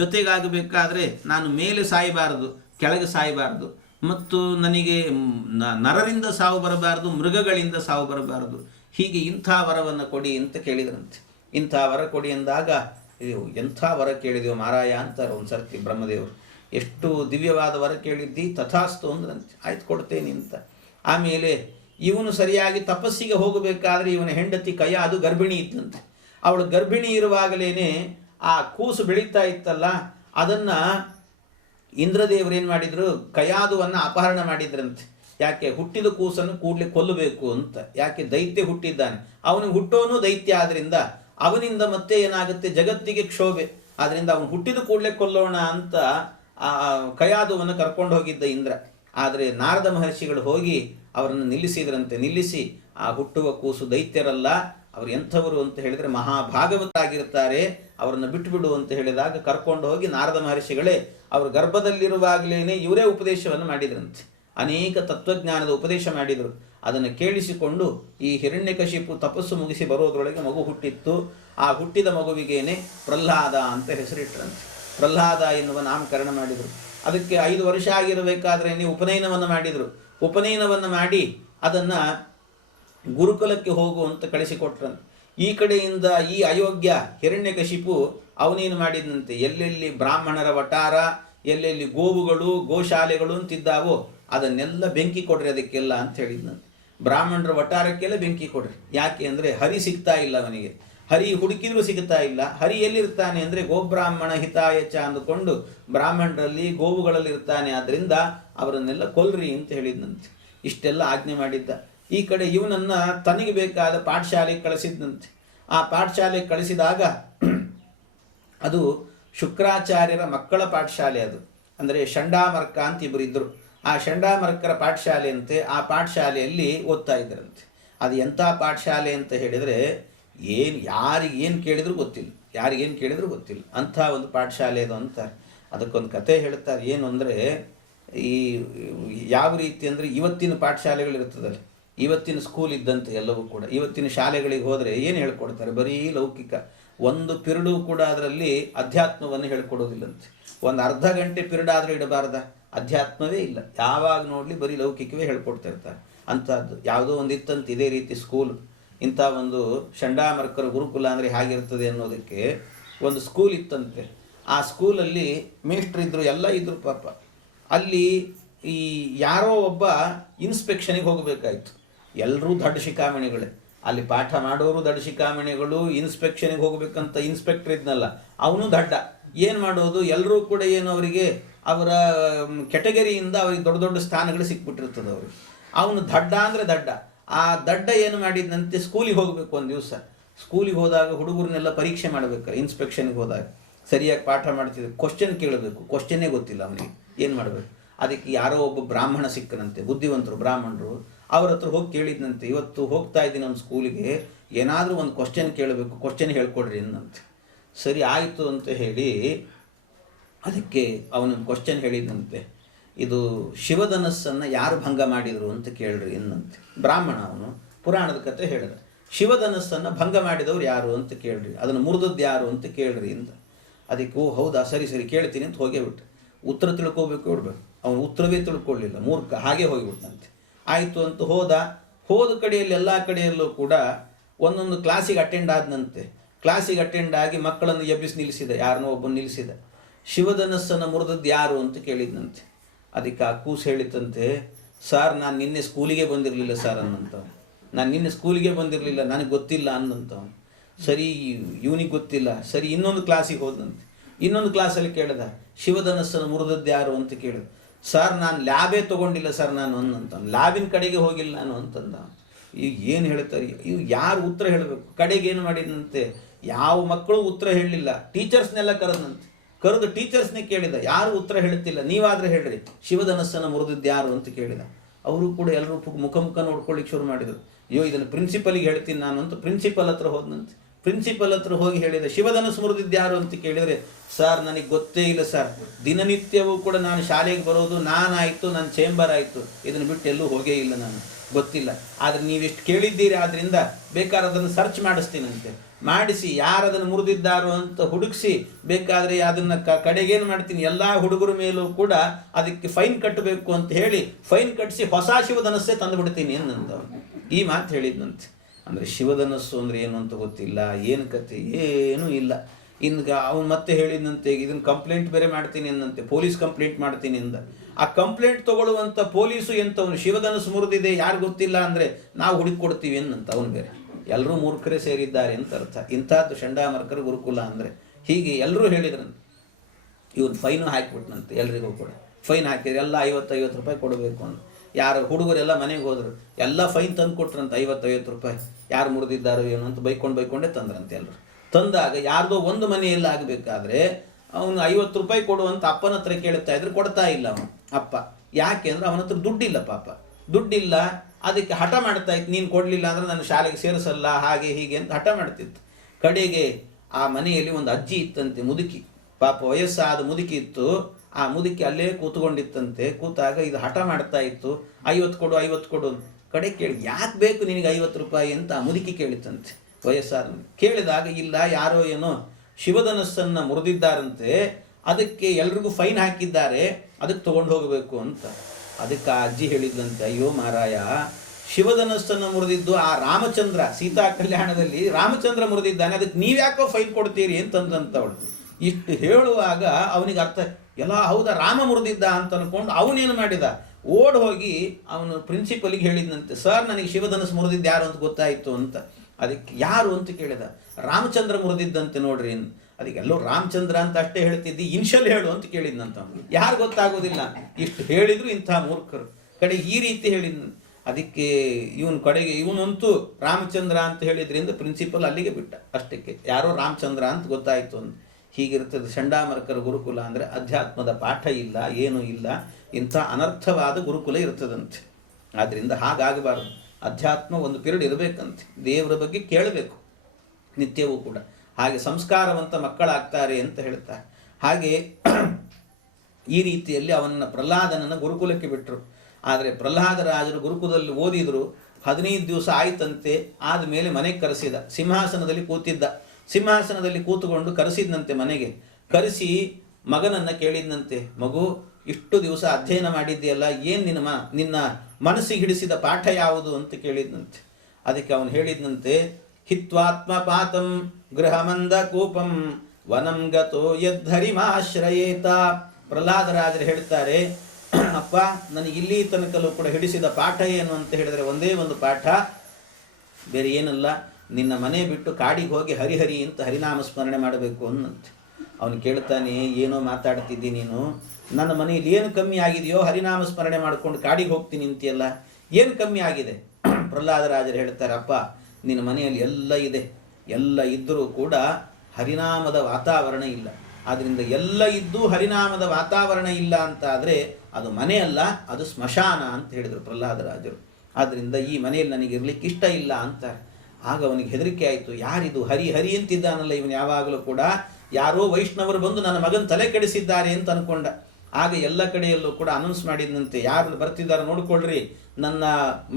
ಜೊತೆಗಾಗಬೇಕಾದ್ರೆ ನಾನು ಮೇಲೆ ಸಾಯಬಾರದು, ಕೆಳಗೆ ಸಾಯಬಾರ್ದು, ಮತ್ತು ನನಗೆ ನರರಿಂದ ಸಾವು ಬರಬಾರ್ದು, ಮೃಗಗಳಿಂದ ಸಾವು ಬರಬಾರ್ದು. ಹೀಗೆ ಇಂಥ ವರವನ್ನು ಕೊಡಿ ಅಂತ ಕೇಳಿದ್ರಂತೆ. ಇಂಥ ವರ ಕೊಡಿ ಅಂದಾಗ, ಎಂಥ ವರ ಕೇಳಿದೆವು ಮಾರಾಯ ಅಂತಾರೆ ಒಂದು ಸರ್ತಿ ಬ್ರಹ್ಮದೇವರು. ಎಷ್ಟು ದಿವ್ಯವಾದ ವರ ಕೇಳಿದ್ದಿ, ತಥಾಸ್ತು ಅಂದ್ರಂತೆ. ಆಯ್ತು ಕೊಡ್ತೇನೆ ಅಂತ. ಆಮೇಲೆ ಇವನು ಸರಿಯಾಗಿ ತಪಸ್ಸಿಗೆ ಹೋಗಬೇಕಾದ್ರೆ ಇವನ ಹೆಂಡತಿ ಅದು ಗರ್ಭಿಣಿ ಇದ್ದಂತೆ. ಅವಳು ಗರ್ಭಿಣಿ ಇರುವಾಗಲೇ ಆ ಕೂಸು ಬೆಳೀತಾ ಇತ್ತಲ್ಲ, ಅದನ್ನು ಇಂದ್ರದೇವರೇನು ಮಾಡಿದರು, ಕಯಾದುವನ್ನು ಅಪಹರಣ ಮಾಡಿದ್ರಂತೆ. ಯಾಕೆ? ಹುಟ್ಟಿದ ಕೂಸನ್ನು ಕೂಡಲೇ ಕೊಲ್ಲಬೇಕು ಅಂತ. ಯಾಕೆ? ದೈತ್ಯ ಹುಟ್ಟಿದ್ದಾನೆ, ಅವನಿಗೆ ಹುಟ್ಟೋನು ದೈತ್ಯ, ಆದ್ದರಿಂದ ಅವನಿಂದ ಮತ್ತೆ ಏನಾಗುತ್ತೆ, ಜಗತ್ತಿಗೆ ಕ್ಷೋಭೆ. ಆದ್ದರಿಂದ ಅವನು ಹುಟ್ಟಿದ ಕೂಡಲೇ ಕೊಲ್ಲೋಣ ಅಂತ ಆ ಕಯಾದುವನ್ನು ಕರ್ಕೊಂಡು ಹೋಗಿದ್ದ ಇಂದ್ರ. ಆದರೆ ನಾರದ ಮಹರ್ಷಿಗಳು ಹೋಗಿ ಅವರನ್ನು ನಿಲ್ಲಿಸಿದ್ರಂತೆ. ನಿಲ್ಲಿಸಿ, ಆ ಹುಟ್ಟುವ ಕೂಸು ದೈತ್ಯರಲ್ಲ, ಅವರು ಎಂಥವರು ಅಂತ ಹೇಳಿದರೆ ಮಹಾಭಾಗವತರಾಗಿರ್ತಾರೆ, ಅವರನ್ನು ಬಿಟ್ಟುಬಿಡು ಅಂತ ಹೇಳಿದಾಗ ಕರ್ಕೊಂಡು ಹೋಗಿ ನಾರದ ಮಹರ್ಷಿಗಳೇ ಅವರು ಗರ್ಭದಲ್ಲಿರುವಾಗಲೇ ಇವರೇ ಉಪದೇಶವನ್ನು ಮಾಡಿದ್ರಂತೆ. ಅನೇಕ ತತ್ವಜ್ಞಾನದ ಉಪದೇಶ ಮಾಡಿದರು. ಅದನ್ನು ಕೇಳಿಸಿಕೊಂಡು ಈ ಹಿರಣ್ಯಕಶಿಪು ತಪಸ್ಸು ಮುಗಿಸಿ ಬರೋದ್ರೊಳಗೆ ಮಗು ಹುಟ್ಟಿತ್ತು. ಆ ಹುಟ್ಟಿದ ಮಗುವಿಗೇನೆ ಪ್ರಹ್ಲಾದ ಅಂತ ಹೆಸರಿಟ್ಟರಂತೆ. ಪ್ರಹ್ಲಾದ ಎನ್ನುವ ನಾಮಕರಣ ಮಾಡಿದರು. ಅದಕ್ಕೆ 5 ವರ್ಷ ಆಗಿರಬೇಕಾದ್ರೆ ಉಪನಯನವನ್ನು ಮಾಡಿದರು. ಉಪನಯನವನ್ನು ಮಾಡಿ ಅದನ್ನು ಗುರುಕುಲಕ್ಕೆ ಹೋಗು ಅಂತ ಕಳಿಸಿಕೊಟ್ರಂತೆ. ಈ ಕಡೆಯಿಂದ ಈ ಅಯೋಗ್ಯ ಹಿರಣ್ಯಕಶಿಪು ಅವನೇನು ಮಾಡಿದಂತೆ, ಎಲ್ಲೆಲ್ಲಿ ಬ್ರಾಹ್ಮಣರ ವಟಾರ, ಎಲ್ಲೆಲ್ಲಿ ಗೋವುಗಳು ಗೋಶಾಲೆಗಳು ಅಂತಿದ್ದಾವೋ ಅದನ್ನೆಲ್ಲ ಬೆಂಕಿ ಕೊಡ್ರಿ ಅದಕ್ಕೆಲ್ಲ ಅಂತ ಹೇಳಿದ್ನಂತೆ. ಬ್ರಾಹ್ಮಣರ ವಟಾರಕ್ಕೆಲ್ಲ ಬೆಂಕಿ ಕೊಡ್ರಿ. ಯಾಕೆ ಅಂದರೆ ಹರಿ ಸಿಗ್ತಾ ಇಲ್ಲ ಅವನಿಗೆ. ಹರಿ ಹುಡುಕಿದ್ರೂ ಸಿಗ್ತಾ ಇಲ್ಲ. ಹರಿ ಎಲ್ಲಿರ್ತಾನೆ ಅಂದರೆ ಗೋಬ್ರಾಹ್ಮಣ ಹಿತಾಯಚ ಅಂದುಕೊಂಡು ಬ್ರಾಹ್ಮಣರಲ್ಲಿ ಗೋವುಗಳಲ್ಲಿ ಇರ್ತಾನೆ. ಆದ್ದರಿಂದ ಅವರನ್ನೆಲ್ಲ ಕೊಲ್ರಿ ಅಂತ ಹೇಳಿದ್ನಂತೆ. ಇಷ್ಟೆಲ್ಲ ಆಜ್ಞೆ ಮಾಡಿದ್ದ. ಈ ಕಡೆ ಇವನನ್ನು ತನಗೆ ಬೇಕಾದ ಪಾಠಶಾಲೆಗೆ ಕಳಿಸಿದ್ನಂತೆ. ಆ ಪಾಠಶಾಲೆಗೆ ಕಳಿಸಿದಾಗ ಅದು ಶುಕ್ರಾಚಾರ್ಯರ ಮಕ್ಕಳ ಪಾಠಶಾಲೆ. ಅದು ಅಂದರೆ ಷಂಡಾಮರ್ಕ ಅಂತ ಇಬ್ಬರು ಇದ್ದರು. ಆ ಷಂಡಾಮರ್ಕರ ಪಾಠಶಾಲೆ ಅಂತೆ. ಆ ಪಾಠಶಾಲೆಯಲ್ಲಿ ಓದ್ತಾ ಇದ್ದರಂತೆ. ಅದು ಎಂಥ ಪಾಠಶಾಲೆ ಅಂತ ಹೇಳಿದರೆ ಯಾರಿಗೇನು ಕೇಳಿದ್ರು ಗೊತ್ತಿಲ್ಲ, ಯಾರಿಗೇನು ಕೇಳಿದ್ರು ಗೊತ್ತಿಲ್ಲ, ಅಂಥ ಒಂದು ಪಾಠಶಾಲೆ ಅದು ಅಂತಾರೆ. ಅದಕ್ಕೊಂದು ಕತೆ ಹೇಳ್ತಾರೆ. ಏನು ಅಂದರೆ ಈ ಯಾವ ರೀತಿ ಅಂದರೆ ಇವತ್ತಿನ ಪಾಠಶಾಲೆಗಳಿರ್ತದಲ್ಲ, ಇವತ್ತಿನ ಸ್ಕೂಲ್ ಇದ್ದಂತೆ ಎಲ್ಲವೂ ಕೂಡ. ಇವತ್ತಿನ ಶಾಲೆಗಳಿಗೆ ಹೋದರೆ ಏನು ಹೇಳ್ಕೊಡ್ತಾರೆ, ಬರೀ ಲೌಕಿಕ. ಒಂದು ಪಿರಿಡು ಕೂಡ ಅದರಲ್ಲಿ ಅಧ್ಯಾತ್ಮವನ್ನು ಹೇಳ್ಕೊಡೋದಿಲ್ಲಂತೆ. ಒಂದು ಅರ್ಧ ಗಂಟೆ ಪಿರಿಡ್ ಆದರೂ ಇಡಬಾರ್ದ, ಅಧ್ಯಾತ್ಮವೇ ಇಲ್ಲ. ಯಾವಾಗ ನೋಡಲಿ ಬರೀ ಲೌಕಿಕವೇ ಹೇಳ್ಕೊಡ್ತಾ ಇರ್ತಾರೆ. ಅಂಥದ್ದು ಯಾವುದೋ ಒಂದು ಇತ್ತಂತೆ ಇದೇ ರೀತಿ ಸ್ಕೂಲ್. ಇಂಥ ಒಂದು ಷಂಡಾಮರ್ಕರ ಗುರುಕುಲ ಅಂದರೆ ಹೇಗಿರ್ತದೆ ಅನ್ನೋದಕ್ಕೆ ಒಂದು ಸ್ಕೂಲ್ ಇತ್ತಂತೆ. ಆ ಸ್ಕೂಲಲ್ಲಿ ಮೇಷ್ಟ್ರಿದ್ರು, ಎಲ್ಲ ಇದ್ರು ಪಾಪ. ಅಲ್ಲಿ ಈ ಯಾರೋ ಒಬ್ಬ ಇನ್ಸ್ಪೆಕ್ಷನಿಗೆ ಹೋಗಬೇಕಾಯ್ತು. ಎಲ್ಲರೂ ದೊಡ್ಡ ಶಿಖಾಮಣಿಗಳೇ, ಅಲ್ಲಿ ಪಾಠ ಮಾಡೋರು ದೊಡ್ಡ ಶಿಖಾಮಣಿಗಳು. ಇನ್ಸ್ಪೆಕ್ಷನಿಗೆ ಹೋಗ್ಬೇಕಂತ ಇನ್ಸ್ಪೆಕ್ಟರ್ ಇದ್ನಲ್ಲ ಅವನು ದಡ್ಡ. ಏನು ಮಾಡೋದು, ಎಲ್ಲರೂ ಕೂಡ ಏನು ಅವರಿಗೆ ಅವರ ಕೆಟಗರಿಯಿಂದ ಅವರಿಗೆ ದೊಡ್ಡ ದೊಡ್ಡ ಸ್ಥಾನಗಳು ಸಿಕ್ಬಿಟ್ಟಿರ್ತದೆ ಅವ್ರಿಗೆ. ಅವನು ದಡ್ಡ ಅಂದರೆ ದಡ್ಡ. ಆ ದಡ್ಡ ಏನು ಮಾಡಿದಂತೆ, ಸ್ಕೂಲಿಗೆ ಹೋಗಬೇಕು ಒಂದು ದಿವಸ. ಸ್ಕೂಲಿಗೆ ಹೋದಾಗ ಹುಡುಗರನ್ನೆಲ್ಲ ಪರೀಕ್ಷೆ ಮಾಡಬೇಕು. ಇನ್ಸ್ಪೆಕ್ಷನ್ಗೆ ಹೋದಾಗ ಸರಿಯಾಗಿ ಪಾಠ ಮಾಡ್ತಿದ್ದೆ. ಕ್ವಶನ್ ಕೇಳಬೇಕು, ಕ್ವಶನ್ನೇ ಗೊತ್ತಿಲ್ಲ ಅವನಿಗೆ, ಏನು ಮಾಡಬೇಕು. ಅದಕ್ಕೆ ಯಾರೋ ಒಬ್ಬ ಬ್ರಾಹ್ಮಣ ಸಿಕ್ಕನಂತೆ, ಬುದ್ಧಿವಂತರು ಬ್ರಾಹ್ಮಣರು. ಅವ್ರ ಹತ್ರ ಹೋಗಿ ಕೇಳಿದ್ನಂತೆ, ಇವತ್ತು ಹೋಗ್ತಾ ಇದ್ದೀನಿ ನಮ್ಮ ಸ್ಕೂಲಿಗೆ, ಏನಾದರೂ ಒಂದು ಕ್ವಶನ್ ಕೇಳಬೇಕು, ಕ್ವಶನ್ ಹೇಳ್ಕೊಡ್ರಿ ಅನ್ನಂತೆ. ಸರಿ ಆಯಿತು ಅಂತ ಹೇಳಿ ಅದಕ್ಕೆ ಅವನೊಂದು ಕ್ವಶನ್ ಹೇಳಿದಂತೆ, ಇದು ಶಿವಧನಸ್ಸನ್ನು ಯಾರು ಭಂಗ ಮಾಡಿದರು ಅಂತ ಕೇಳ್ರಿ ಅನ್ನಂತೆ. ಬ್ರಾಹ್ಮಣ ಅವನು ಪುರಾಣದ ಕಥೆ ಹೇಳಿದ. ಶಿವಧನಸ್ಸನ್ನು ಭಂಗ ಮಾಡಿದವ್ರು ಯಾರು ಅಂತ ಕೇಳ್ರಿ, ಅದನ್ನು ಮುರಿದದ್ದು ಯಾರು ಅಂತ ಕೇಳ್ರಿ ಅಂತ. ಅದಕ್ಕೆ ಓ ಹೌದಾ, ಸರಿ ಸರಿ ಕೇಳ್ತೀನಿ ಅಂತ ಹೋಗೇ ಬಿಟ್ಟು. ಉತ್ತರ ತಿಳ್ಕೋಬೇಕು ಬಿಡ್ಬೇಕು. ಅವನು ಉತ್ತರವೇ ತಿಳ್ಕೊಳ್ಳಿಲ್ಲ, ಮೂರ್ಖ, ಹಾಗೆ ಹೋಗಿಬಿಟ್ಟಂತೆ. ಆಯಿತು ಅಂತ ಹೋದ ಕಡೆಯಲ್ಲಿ ಎಲ್ಲ ಕಡೆಯಲ್ಲೂ ಕೂಡ ಒಂದೊಂದು ಕ್ಲಾಸಿಗೆ ಅಟೆಂಡ್ ಆದನಂತೆ. ಕ್ಲಾಸಿಗೆ ಅಟೆಂಡ್ ಆಗಿ ಮಕ್ಕಳನ್ನು ಎಬ್ಬಿಸಿ ನಿಲ್ಲಿಸಿದ, ಯಾರನ್ನೋ ಒಬ್ಬನು ನಿಲ್ಲಿಸಿದ. ಶಿವಧನಸ್ಸನ್ನು ಮುರಿದದ್ದು ಯಾರು ಅಂತ ಕೇಳಿದ್ನಂತೆ. ಅದಕ್ಕೆ ಆ ಕೂಸು ಹೇಳಿತಂತೆ, ಸರ್ ನಾನು ನಿನ್ನೆ ಸ್ಕೂಲಿಗೆ ಬಂದಿರಲಿಲ್ಲ ಸರ್ ಅನ್ನಂತವನು. ನಾನು ನಿನ್ನೆ ಸ್ಕೂಲಿಗೆ ಬಂದಿರಲಿಲ್ಲ, ನನಗೆ ಗೊತ್ತಿಲ್ಲ ಅನ್ನಂತವನು. ಸರಿ ಇವನಿಗೆ ಗೊತ್ತಿಲ್ಲ. ಸರಿ ಇನ್ನೊಂದು ಕ್ಲಾಸಿಗೆ ಹೋದಂತೆ. ಇನ್ನೊಂದು ಕ್ಲಾಸಲ್ಲಿ ಕೇಳಿದ, ಶಿವಧನಸ್ಸನ್ನು ಮುರಿದದ್ದು ಯಾರು ಅಂತ ಕೇಳಿದ. ಸರ್ ನಾನು ಲ್ಯಾಬೇ ತೊಗೊಂಡಿಲ್ಲ ಸರ್ ನಾನು ಅನ್ನಂತ. ಲ್ಯಾಬಿನ ಕಡೆಗೆ ಹೋಗಿಲ್ಲ ನಾನು ಅಂತಂದ. ಈಗ ಏನು ಹೇಳ್ತಾರೆ, ಇವು ಯಾರು ಉತ್ತರ ಹೇಳಬೇಕು? ಕಡೆಗೆ ಏನು ಮಾಡಿದಂತೆ, ಯಾವ ಮಕ್ಕಳು ಉತ್ತರ ಹೇಳಲಿಲ್ಲ. ಟೀಚರ್ಸ್ನೆಲ್ಲ ಕರೆದಂತೆ. ಕರೆದು ಟೀಚರ್ಸ್ನೇ ಕೇಳಿದ, ಯಾರು ಉತ್ತರ ಹೇಳುತ್ತಿಲ್ಲ, ನೀವಾದರೆ ಹೇಳ್ರಿ ಶಿವಧನಸ್ಸನ್ನು ಮುರಿದಿದ್ದು ಯಾರು ಅಂತ ಕೇಳಿದ. ಅವರು ಕೂಡ ಎಲ್ಲರೂ ಮುಖ ನೋಡ್ಕೊಳ್ಳಿಕ್ಕೆ ಶುರು ಮಾಡಿದರು. ಅಯ್ಯೋ ಇದನ್ನು ಪ್ರಿನ್ಸಿಪಲಿಗೆ ಹೇಳ್ತೀನಿ ನಾನು ಅಂತ ಪ್ರಿನ್ಸಿಪಲ್ ಹತ್ರ ಹೋದಂತೆ. ಪ್ರಿನ್ಸಿಪಲ್ ಹತ್ರ ಹೋಗಿ ಹೇಳಿದ, ಶಿವಧನಸ್ಸು ಮುರಿದಿದ್ದು ಯಾರು ಅಂತ ಕೇಳಿದರೆ, ಸರ್ ನನಗೆ ಗೊತ್ತೇ ಇಲ್ಲ ಸರ್, ದಿನನಿತ್ಯವೂ ಕೂಡ ನಾನು ಶಾಲೆಗೆ ಬರೋದು, ನಾನಾಯಿತು ನನ್ನ ಚೇಂಬರ್ ಆಯಿತು, ಇದನ್ನು ಬಿಟ್ಟು ಎಲ್ಲೂ ಹೋಗೇ ಇಲ್ಲ, ನಾನು ಗೊತ್ತಿಲ್ಲ. ಆದರೆ ನೀವೆಷ್ಟು ಕೇಳಿದ್ದೀರಿ, ಆದ್ದರಿಂದ ಬೇಕಾದ್ರೆ ಅದನ್ನು ಸರ್ಚ್ ಮಾಡಿಸ್ತೀನಂತೆ. ಮಾಡಿಸಿ ಯಾರದನ್ನು ಮುರಿದಿದ್ದಾರೋ ಅಂತ ಹುಡುಕಿಸಿ ಬೇಕಾದರೆ ಅದನ್ನು ಕಡೆಗೇನು ಮಾಡ್ತೀನಿ, ಎಲ್ಲ ಹುಡುಗರ ಮೇಲೂ ಕೂಡ ಅದಕ್ಕೆ ಫೈನ್ ಕಟ್ಟಬೇಕು ಅಂತ ಹೇಳಿ ಫೈನ್ ಕಟ್ಟಿಸಿ ಹೊಸ ಶಿವಧನಸ್ಸೇ ತಂದುಬಿಡ್ತೀನಿ ಅನ್ನಂತ ಈ ಮಾತು ಹೇಳಿದ್ನಂತೆ. ಅಂದರೆ ಶಿವಧನಸ್ಸು ಅಂದರೆ ಏನು ಅಂತ ಗೊತ್ತಿಲ್ಲ, ಏನು ಕತೆ ಏನೂ ಇಲ್ಲ. ಇನ್ನು ಅವನು ಮತ್ತೆ ಹೇಳಿದಂತೆ, ಇದನ್ನು ಕಂಪ್ಲೇಂಟ್ ಬೇರೆ ಮಾಡ್ತೀನಿ ಅನ್ನಂತೆ, ಪೊಲೀಸ್ ಕಂಪ್ಲೇಂಟ್ ಮಾಡ್ತೀನಿ ಅಂದ. ಆ ಕಂಪ್ಲೇಂಟ್ ತಗೊಳ್ಳುವಂಥ ಪೊಲೀಸು ಎಂಥವನು ಶಿವಧನಸ್ಸು ಮುರಿದಿದೆ ಯಾರು ಗೊತ್ತಿಲ್ಲ ಅಂದರೆ ನಾವು ಹುಡುಕೊಡ್ತೀವಿ ಅನ್ನಂತ. ಅವನು ಬೇರೆ ಎಲ್ಲರೂ ಮೂರ್ಖರೇ ಸೇರಿದ್ದಾರೆ ಅಂತ ಅರ್ಥ. ಇಂಥದ್ದು ಷಂಡಾಮರ್ಕರ ಗುರುಕುಲ ಅಂದರೆ ಹೀಗೆ ಎಲ್ಲರೂ ಹೇಳಿದ್ರಂತೆ. ಇವನು ಫೈನು ಹಾಕಿಬಿಟ್ನಂತೆ, ಎಲ್ರಿಗೂ ಕೂಡ ಫೈನ್ ಹಾಕಿದ್ರು. ಎಲ್ಲ 50-50 ರೂಪಾಯಿ ಕೊಡಬೇಕು ಅಂತ. ಯಾರು ಹುಡುಗರೆಲ್ಲ ಮನೆಗೆ ಹೋದರು, ಎಲ್ಲ ಫೈನ್ ತಂದು ಕೊಟ್ರಂತೆ 50-50 ರೂಪಾಯಿ. ಯಾರು ಮುರಿದಿದ್ದಾರೋ ಏನೋ ಅಂತ ಬೈಕೊಂಡೇ ತಂದ್ರಂತೆ ಎಲ್ಲರೂ. ತಂದಾಗ ಯಾರ್ದೋ ಒಂದು ಮನೆಯಲ್ಲಿ ಆಗಬೇಕಾದ್ರೆ ಅವನು 50 ರೂಪಾಯಿ ಕೊಡುವಂತ ಅಪ್ಪನ ಹತ್ರ ಕೇಳ್ತಾ ಇದ್ರೆ ಕೊಡ್ತಾ ಇಲ್ಲ ಅವನು ಅಪ್ಪ. ಯಾಕೆ ಅಂದ್ರೆ ಅವನ ಹತ್ರ ದುಡ್ಡಿಲ್ಲ, ಪಾಪ ದುಡ್ಡಿಲ್ಲ. ಅದಕ್ಕೆ ಹಠ ಮಾಡ್ತಾ ಇತ್ತು, ನೀನು ಕೊಡಲಿಲ್ಲ ಅಂದ್ರೆ ನನ್ನ ಶಾಲೆಗೆ ಸೇರಿಸಲ್ಲ, ಹಾಗೆ ಹೀಗೆ ಅಂತ ಹಠ ಮಾಡ್ತಿತ್ತು. ಕಡೆಗೆ ಆ ಮನೆಯಲ್ಲಿ ಒಂದು ಅಜ್ಜಿ ಇತ್ತಂತೆ, ಮುದುಕಿ, ಪಾಪ ವಯಸ್ಸಾದ ಮುದುಕಿ ಇತ್ತು. ಆ ಮುದುಕಿ ಅಲ್ಲೇ ಕೂತ್ಕೊಂಡಿತ್ತಂತೆ. ಕೂತಾಗ ಇದು ಹಠ ಮಾಡ್ತಾ ಇತ್ತು, 50 ಕೊಡು 50 ಕೊಡು. ಕಡೆ ಕೇಳಿ, ಯಾಕೆ ಬೇಕು ನಿನಗೆ 50 ರೂಪಾಯಿ ಅಂತ ಆ ಮುದುಕಿ ಕೇಳಿತ್ತಂತೆ, ವಯಸ್ಸಾದ. ಕೇಳಿದಾಗ, ಇಲ್ಲ ಯಾರೋ ಏನೋ ಶಿವಧನಸ್ಸನ್ನು ಮುರಿದಿದ್ದಾರಂತೆ, ಅದಕ್ಕೆ ಎಲ್ರಿಗೂ ಫೈನ್ ಹಾಕಿದ್ದಾರೆ, ಅದಕ್ಕೆ ತಗೊಂಡು ಹೋಗಬೇಕು ಅಂತ. ಅದಕ್ಕೆ ಆ ಅಜ್ಜಿ ಹೇಳಿದ್ದಂತೆ, ಅಯ್ಯೋ ಮಾರಾಯ, ಶಿವಧನಸ್ಸನ್ನು ಮುರಿದಿದ್ದು ಆ ರಾಮಚಂದ್ರ, ಸೀತಾ ಕಲ್ಯಾಣದಲ್ಲಿ ರಾಮಚಂದ್ರ ಮುರಿದಿದ್ದಾನೆ, ಅದಕ್ಕೆ ನೀವ್ಯಾಕೋ ಫೈನ್ ಕೊಡ್ತೀರಿ ಅಂತಂದಂತವಳು. ಇಷ್ಟು ಹೇಳುವಾಗ ಅವನಿಗೆ ಅರ್ಥ, ಎಲ್ಲ ಹೌದಾ ರಾಮ ಮುರಿದಿದ್ದ ಅಂತ ಅನ್ಕೊಂಡು ಅವನೇನು ಮಾಡಿದ, ಓಡ್ ಹೋಗಿ ಅವನು ಪ್ರಿನ್ಸಿಪಲ್ಗೆ ಹೇಳಿದ್ನಂತೆ, ಸರ್ ನನಗೆ ಶಿವಧನಸ್ಸು ಮುರಿದಿದ್ದು ಯಾರು ಅಂತ ಗೊತ್ತಾಯಿತು ಅಂತ. ಅದಕ್ಕೆ ಯಾರು ಅಂತ ಕೇಳಿದ, ರಾಮಚಂದ್ರ ಮುರಿದಿದ್ದಂತೆ ನೋಡ್ರಿ. ಅದಕ್ಕೆಲ್ಲೋ ರಾಮಚಂದ್ರ ಅಂತ ಅಷ್ಟೇ ಹೇಳ್ತಿದ್ದಿ, ಇನ್ಷಲ್ ಹೇಳು ಅಂತ ಕೇಳಿದ್ನಂತ. ಯಾರು ಗೊತ್ತಾಗೋದಿಲ್ಲ, ಇಷ್ಟು ಹೇಳಿದ್ರು ಇಂಥ ಮೂರ್ಖರು. ಕಡೆ ಈ ರೀತಿ ಹೇಳಿದ್ನ. ಅದಕ್ಕೆ ಇವನು ಕಡೆಗೆ ಇವನಂತೂ ರಾಮಚಂದ್ರ ಅಂತ ಹೇಳಿದ್ರಿಂದ ಪ್ರಿನ್ಸಿಪಲ್ ಅಲ್ಲಿಗೆ ಬಿಟ್ಟ. ಅಷ್ಟಕ್ಕೆ ಯಾರೋ ರಾಮಚಂದ್ರ ಅಂತ ಗೊತ್ತಾಯಿತು ಅಂತ. ಹೀಗಿರ್ತದೆ ಚಂಡಾಮರ್ಕರ ಗುರುಕುಲ ಅಂದರೆ ಅಧ್ಯಾತ್ಮದ ಪಾಠ ಇಲ್ಲ, ಏನೂ ಇಲ್ಲ, ಇಂಥ ಅನರ್ಥವಾದ ಗುರುಕುಲ ಇರ್ತದಂತೆ. ಆದ್ದರಿಂದ ಹಾಗಾಗಬಾರದು. ಅಧ್ಯಾತ್ಮ ಒಂದು ಪಿರಿಯಡ್ ಇರಬೇಕಂತೆ, ದೇವರ ಬಗ್ಗೆ ಕೇಳಬೇಕು ನಿತ್ಯವೂ ಕೂಡ. ಹಾಗೆ ಸಂಸ್ಕಾರವಂತ ಮಕ್ಕಳಾಗ್ತಾರೆ ಅಂತ ಹೇಳ್ತಾರೆ. ಹಾಗೆ ಈ ರೀತಿಯಲ್ಲಿ ಅವನನ್ನು ಪ್ರಹ್ಲಾದನನ್ನು ಗುರುಕುಲಕ್ಕೆ ಬಿಟ್ಟರು. ಆದರೆ ಪ್ರಹ್ಲಾದರಾಜರು ಗುರುಕುಲದಲ್ಲಿ ಓದಿದರು. 15 ದಿವಸ ಆಯ್ತಂತೆ. ಆದಮೇಲೆ ಮನೆಗೆ ಕರೆಸಿದ. ಸಿಂಹಾಸನದಲ್ಲಿ ಕೂತಿದ್ದ. ಸಿಂಹಾಸನದಲ್ಲಿ ಕೂತುಕೊಂಡು ಕರೆಸಿದ್ನಂತೆ ಮನೆಗೆ. ಕರೆಸಿ ಮಗನನ್ನು ಕೇಳಿದ್ನಂತೆ, ಮಗು ಇಷ್ಟು ದಿವಸ ಅಧ್ಯಯನ ಮಾಡಿದ್ದೀಯಲ್ಲ, ಏನು ನಿನ್ನ ಮನಸ್ಸಿಗೆ ಹಿಡಿಸಿದ ಪಾಠ ಯಾವುದು ಅಂತ ಕೇಳಿದ್ನಂತೆ. ಅದಕ್ಕೆ ಅವನು ಹೇಳಿದ್ನಂತೆ, ಹಿತ್ವಾತ್ಮ ಪಾತಂ ಗೃಹಮಂದ ಕೂಪಂ ವನಂ ಗತೋ ಯದ್ಧರಿಮಾಶ್ರಯೇತ. ಪ್ರಹ್ಲಾದರಾಜರು ಹೇಳ್ತಾರೆ, ಅಪ್ಪ ನನಗೆ ಇಲ್ಲಿ ತನಕಲ್ಲೂ ಕೂಡ ಹಿಡಿಸಿದ ಪಾಠ ಏನು ಅಂತ ಹೇಳಿದರೆ ಒಂದೇ ಒಂದು ಪಾಠ, ಬೇರೆ ಏನಲ್ಲ, ನಿನ್ನ ಮನೆ ಬಿಟ್ಟು ಕಾಡಿಗೆ ಹೋಗಿ ಹರಿಹರಿ ಅಂತ ಹರಿನಾಮ ಸ್ಮರಣೆ ಮಾಡಬೇಕು ಅನ್ನಂತೆ. ಅವನು ಕೇಳ್ತಾನೆ, ಏನೋ ಮಾತಾಡ್ತಿದ್ದಿ ನೀನು, ನನ್ನ ಮನೆಯಲ್ಲಿ ಏನು ಕಮ್ಮಿ ಆಗಿದೆಯೋ ಹರಿನಾಮ ಸ್ಮರಣೆ ಮಾಡಿಕೊಂಡು ಕಾಡಿಗೆ ಹೋಗ್ತೀನಿ ಅಂತೀಯಲ್ಲ, ಏನು ಕಮ್ಮಿ ಆಗಿದೆ? ಪ್ರಹ್ಲಾದರಾಜರು ಹೇಳ್ತಾರೆ, ಅಪ್ಪ ನಿನ್ನ ಮನೆಯಲ್ಲಿ ಎಲ್ಲ ಇದೆ, ಎಲ್ಲ ಇದ್ದರೂ ಕೂಡ ಹರಿನಾಮದ ವಾತಾವರಣ ಇಲ್ಲ. ಆದ್ದರಿಂದ ಎಲ್ಲ ಇದ್ದು ಹರಿನಾಮದ ವಾತಾವರಣ ಇಲ್ಲ ಅಂತ ಆದರೆ ಅದು ಮನೆ ಅಲ್ಲ, ಅದು ಸ್ಮಶಾನ ಅಂತ ಹೇಳಿದರು ಪ್ರಹ್ಲಾದರಾಜರು. ಆದ್ದರಿಂದ ಈ ಮನೆಯಲ್ಲಿ ನನಗೆ ಇರಲಿಕ್ಕೆ ಇಷ್ಟ ಇಲ್ಲ ಅಂತಾರೆ. ಆಗ ಅವನಿಗೆ ಹೆದರಿಕೆ ಆಯಿತು, ಯಾರಿದು ಹರಿ ಹರಿ ಅಂತಿದ್ದಾನಲ್ಲ ಇವನು, ಯಾವಾಗಲೂ ಕೂಡ ಯಾರೋ ವೈಷ್ಣವರು ಬಂದು ನನ್ನ ಮಗನ ತಲೆ ಕೆಡಿಸಿದ್ದಾರೆ ಅಂತ ಅಂದ್ಕೊಂಡ. ಆಗ ಎಲ್ಲ ಕಡೆಯಲ್ಲೂ ಕೂಡ ಅನೌನ್ಸ್ ಮಾಡಿದಂತೆ, ಯಾರು ಬರ್ತಿದ್ದಾರೆ ನೋಡ್ಕೊಳ್ರಿ, ನನ್ನ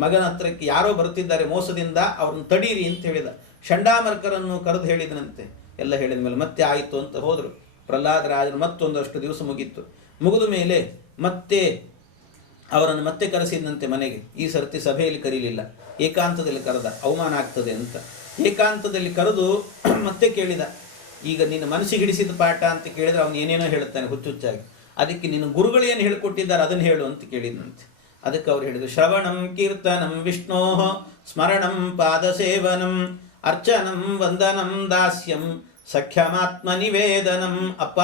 ಮಗನ ಹತ್ರಕ್ಕೆ ಯಾರೋ ಬರ್ತಿದ್ದಾರೆ ಮೋಸದಿಂದ, ಅವ್ರನ್ನ ತಡೀರಿ ಅಂತ ಹೇಳಿದ. ಚಂಡಾಮರ್ಕರನ್ನು ಕರೆದು ಹೇಳಿದನಂತೆ. ಎಲ್ಲ ಹೇಳಿದ ಮೇಲೆ ಮತ್ತೆ ಆಯಿತು ಅಂತ ಹೋದರು. ಪ್ರಹ್ಲಾದರಾಜರು ಮತ್ತೊಂದಷ್ಟು ದಿವಸ ಮುಗಿತ್ತು. ಮುಗಿದ ಮೇಲೆ ಮತ್ತೆ ಅವರನ್ನು ಮತ್ತೆ ಕರೆಸಿದಂತೆ ಮನೆಗೆ. ಈ ಸರ್ತಿ ಸಭೆಯಲ್ಲಿ ಕರೀಲಿಲ್ಲ, ಏಕಾಂತದಲ್ಲಿ ಕರೆದ, ಅವಮಾನ ಆಗ್ತದೆ ಅಂತ. ಏಕಾಂತದಲ್ಲಿ ಕರೆದು ಮತ್ತೆ ಕೇಳಿದ, ಈಗ ನಿನ್ನ ಮನಸ್ಸಿಗೆ ಹಿಡಿಸಿದ ಪಾಠ ಅಂತ ಕೇಳಿದ್ರೆ ಅವನು ಏನೇನೋ ಹೇಳ್ತಾನೆ ಹುಚ್ಚುಚ್ಚಾಗಿ. ಅದಕ್ಕೆ ನಿನ್ನ ಗುರುಗಳು ಏನು ಹೇಳಿಕೊಟ್ಟಿದ್ದಾರೆ ಅದನ್ನು ಹೇಳು ಅಂತ ಕೇಳಿದಂತೆ. ಅದಕ್ಕೆ ಅವ್ರು ಹೇಳಿದ್ರು, ಶ್ರವಣಂ ಕೀರ್ತನಂ ವಿಷ್ಣೋ ಸ್ಮರಣಂ ಪಾದಸೇವನಂ ಅರ್ಚನಂ ವಂದನಂ ದಾಸ್ಯಂ ಸಖ್ಯಮಾತ್ಮ ನಿವೇದನಂ. ಅಪ್ಪ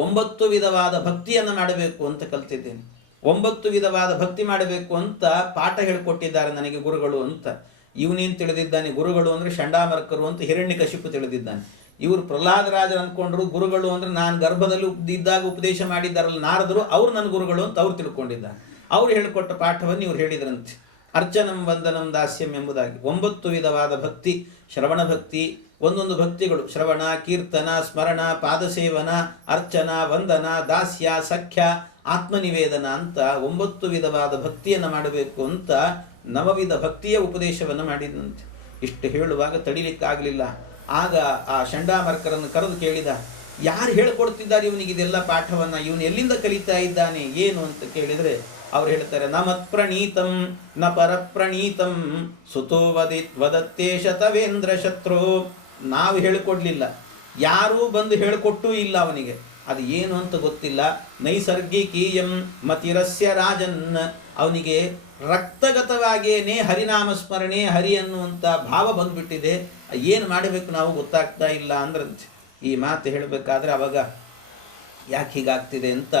9 ವಿಧವಾದ ಭಕ್ತಿಯನ್ನು ಮಾಡಬೇಕು ಅಂತ ಕಲ್ತಿದ್ದೇನೆ, 9 ವಿಧವಾದ ಭಕ್ತಿ ಮಾಡಬೇಕು ಅಂತ ಪಾಠ ಹೇಳಿಕೊಟ್ಟಿದ್ದಾರೆ ನನಗೆ ಗುರುಗಳು ಅಂತ. ಇವನೇನು ತಿಳಿದಿದ್ದಾನೆ, ಗುರುಗಳು ಅಂದರೆ ಚಂಡಾಮರ್ಕರು ಅಂತ ಹಿರಣ್ಯಕಶಿಪು ತಿಳಿದಿದ್ದಾನೆ. ಇವರು ಪ್ರಹ್ಲಾದರಾಜರು ಅಂದ್ಕೊಂಡ್ರು ಗುರುಗಳು ಅಂದರೆ ನಾನು ಗರ್ಭದಲ್ಲಿ ಇದ್ದಾಗ ಉಪದೇಶ ಮಾಡಿದ್ದಾರಲ್ಲ ನಾರದರು, ಅವ್ರು ನನ್ನ ಗುರುಗಳು ಅಂತ ಅವ್ರು ತಿಳ್ಕೊಂಡಿದ್ದಾರೆ. ಅವ್ರು ಹೇಳಿಕೊಟ್ಟ ಪಾಠವನ್ನು ಇವ್ರು ಹೇಳಿದ್ರಂತೆ. ಅರ್ಚನಂ ವಂದನಂ ದಾಸ್ಯಂ ಎಂಬುದಾಗಿ 9 ವಿಧವಾದ ಭಕ್ತಿ, ಶ್ರವಣ ಭಕ್ತಿ, ಒಂದೊಂದು ಭಕ್ತಿಗಳು, ಶ್ರವಣ, ಕೀರ್ತನ, ಸ್ಮರಣ, ಪಾದಸೇವನ, ಅರ್ಚನ, ವಂದನ, ದಾಸ್ಯ, ಸಖ್ಯ, ಆತ್ಮನಿವೇದನ ಅಂತ 9 ವಿಧವಾದ ಭಕ್ತಿಯನ್ನು ಮಾಡಬೇಕು ಅಂತ 9 ವಿಧ ಭಕ್ತಿಯ ಉಪದೇಶವನ್ನು ಮಾಡಿದಂತೆ. ಇಷ್ಟು ಹೇಳುವಾಗ ತಡಿಲಿಕ್ಕಾಗಲಿಲ್ಲ. ಆಗ ಆ ಚಂಡಾಮರ್ಕರನ್ನು ಕರೆದು ಕೇಳಿದ, ಯಾರು ಹೇಳಿಕೊಡ್ತಿದ್ದಾರೆ ಇವನಿಗೆ ಇದೆಲ್ಲ ಪಾಠವನ್ನು, ಇವನು ಎಲ್ಲಿಂದ ಕಲಿತಾ ಇದ್ದಾನೆ ಏನು ಅಂತ ಕೇಳಿದರೆ ಅವ್ರು ಹೇಳ್ತಾರೆ, ನ ಮತ್ಪ್ರಣೀತಂ ನ ಪರಪ್ರಣೀತಂ ಸುತೋ ವದತ್ತೇ ಶತವೇಂದ್ರ ಶತ್ರು. ನಾವು ಹೇಳಿಕೊಡ್ಲಿಲ್ಲ, ಯಾರೂ ಬಂದು ಹೇಳಿಕೊಟ್ಟೂ ಇಲ್ಲ ಅವನಿಗೆ, ಅದು ಏನು ಅಂತ ಗೊತ್ತಿಲ್ಲ. ನೈಸರ್ಗಿಕೀಯಂ ಮತಿರಸ್ಯ ರಾಜನ್, ಅವನಿಗೆ ರಕ್ತಗತವಾಗಿಯೇ ಹರಿನಾಮ ಸ್ಮರಣೆ, ಹರಿ ಅನ್ನುವಂಥ ಭಾವ ಬಂದುಬಿಟ್ಟಿದೆ, ಏನು ಮಾಡಬೇಕು ನಾವು ಗೊತ್ತಾಗ್ತಾ ಇಲ್ಲ ಅಂದ್ರಂತೆ. ಈ ಮಾತು ಹೇಳಬೇಕಾದ್ರೆ ಅವಾಗ ಯಾಕೆ ಹೀಗಾಗ್ತಿದೆ ಅಂತ,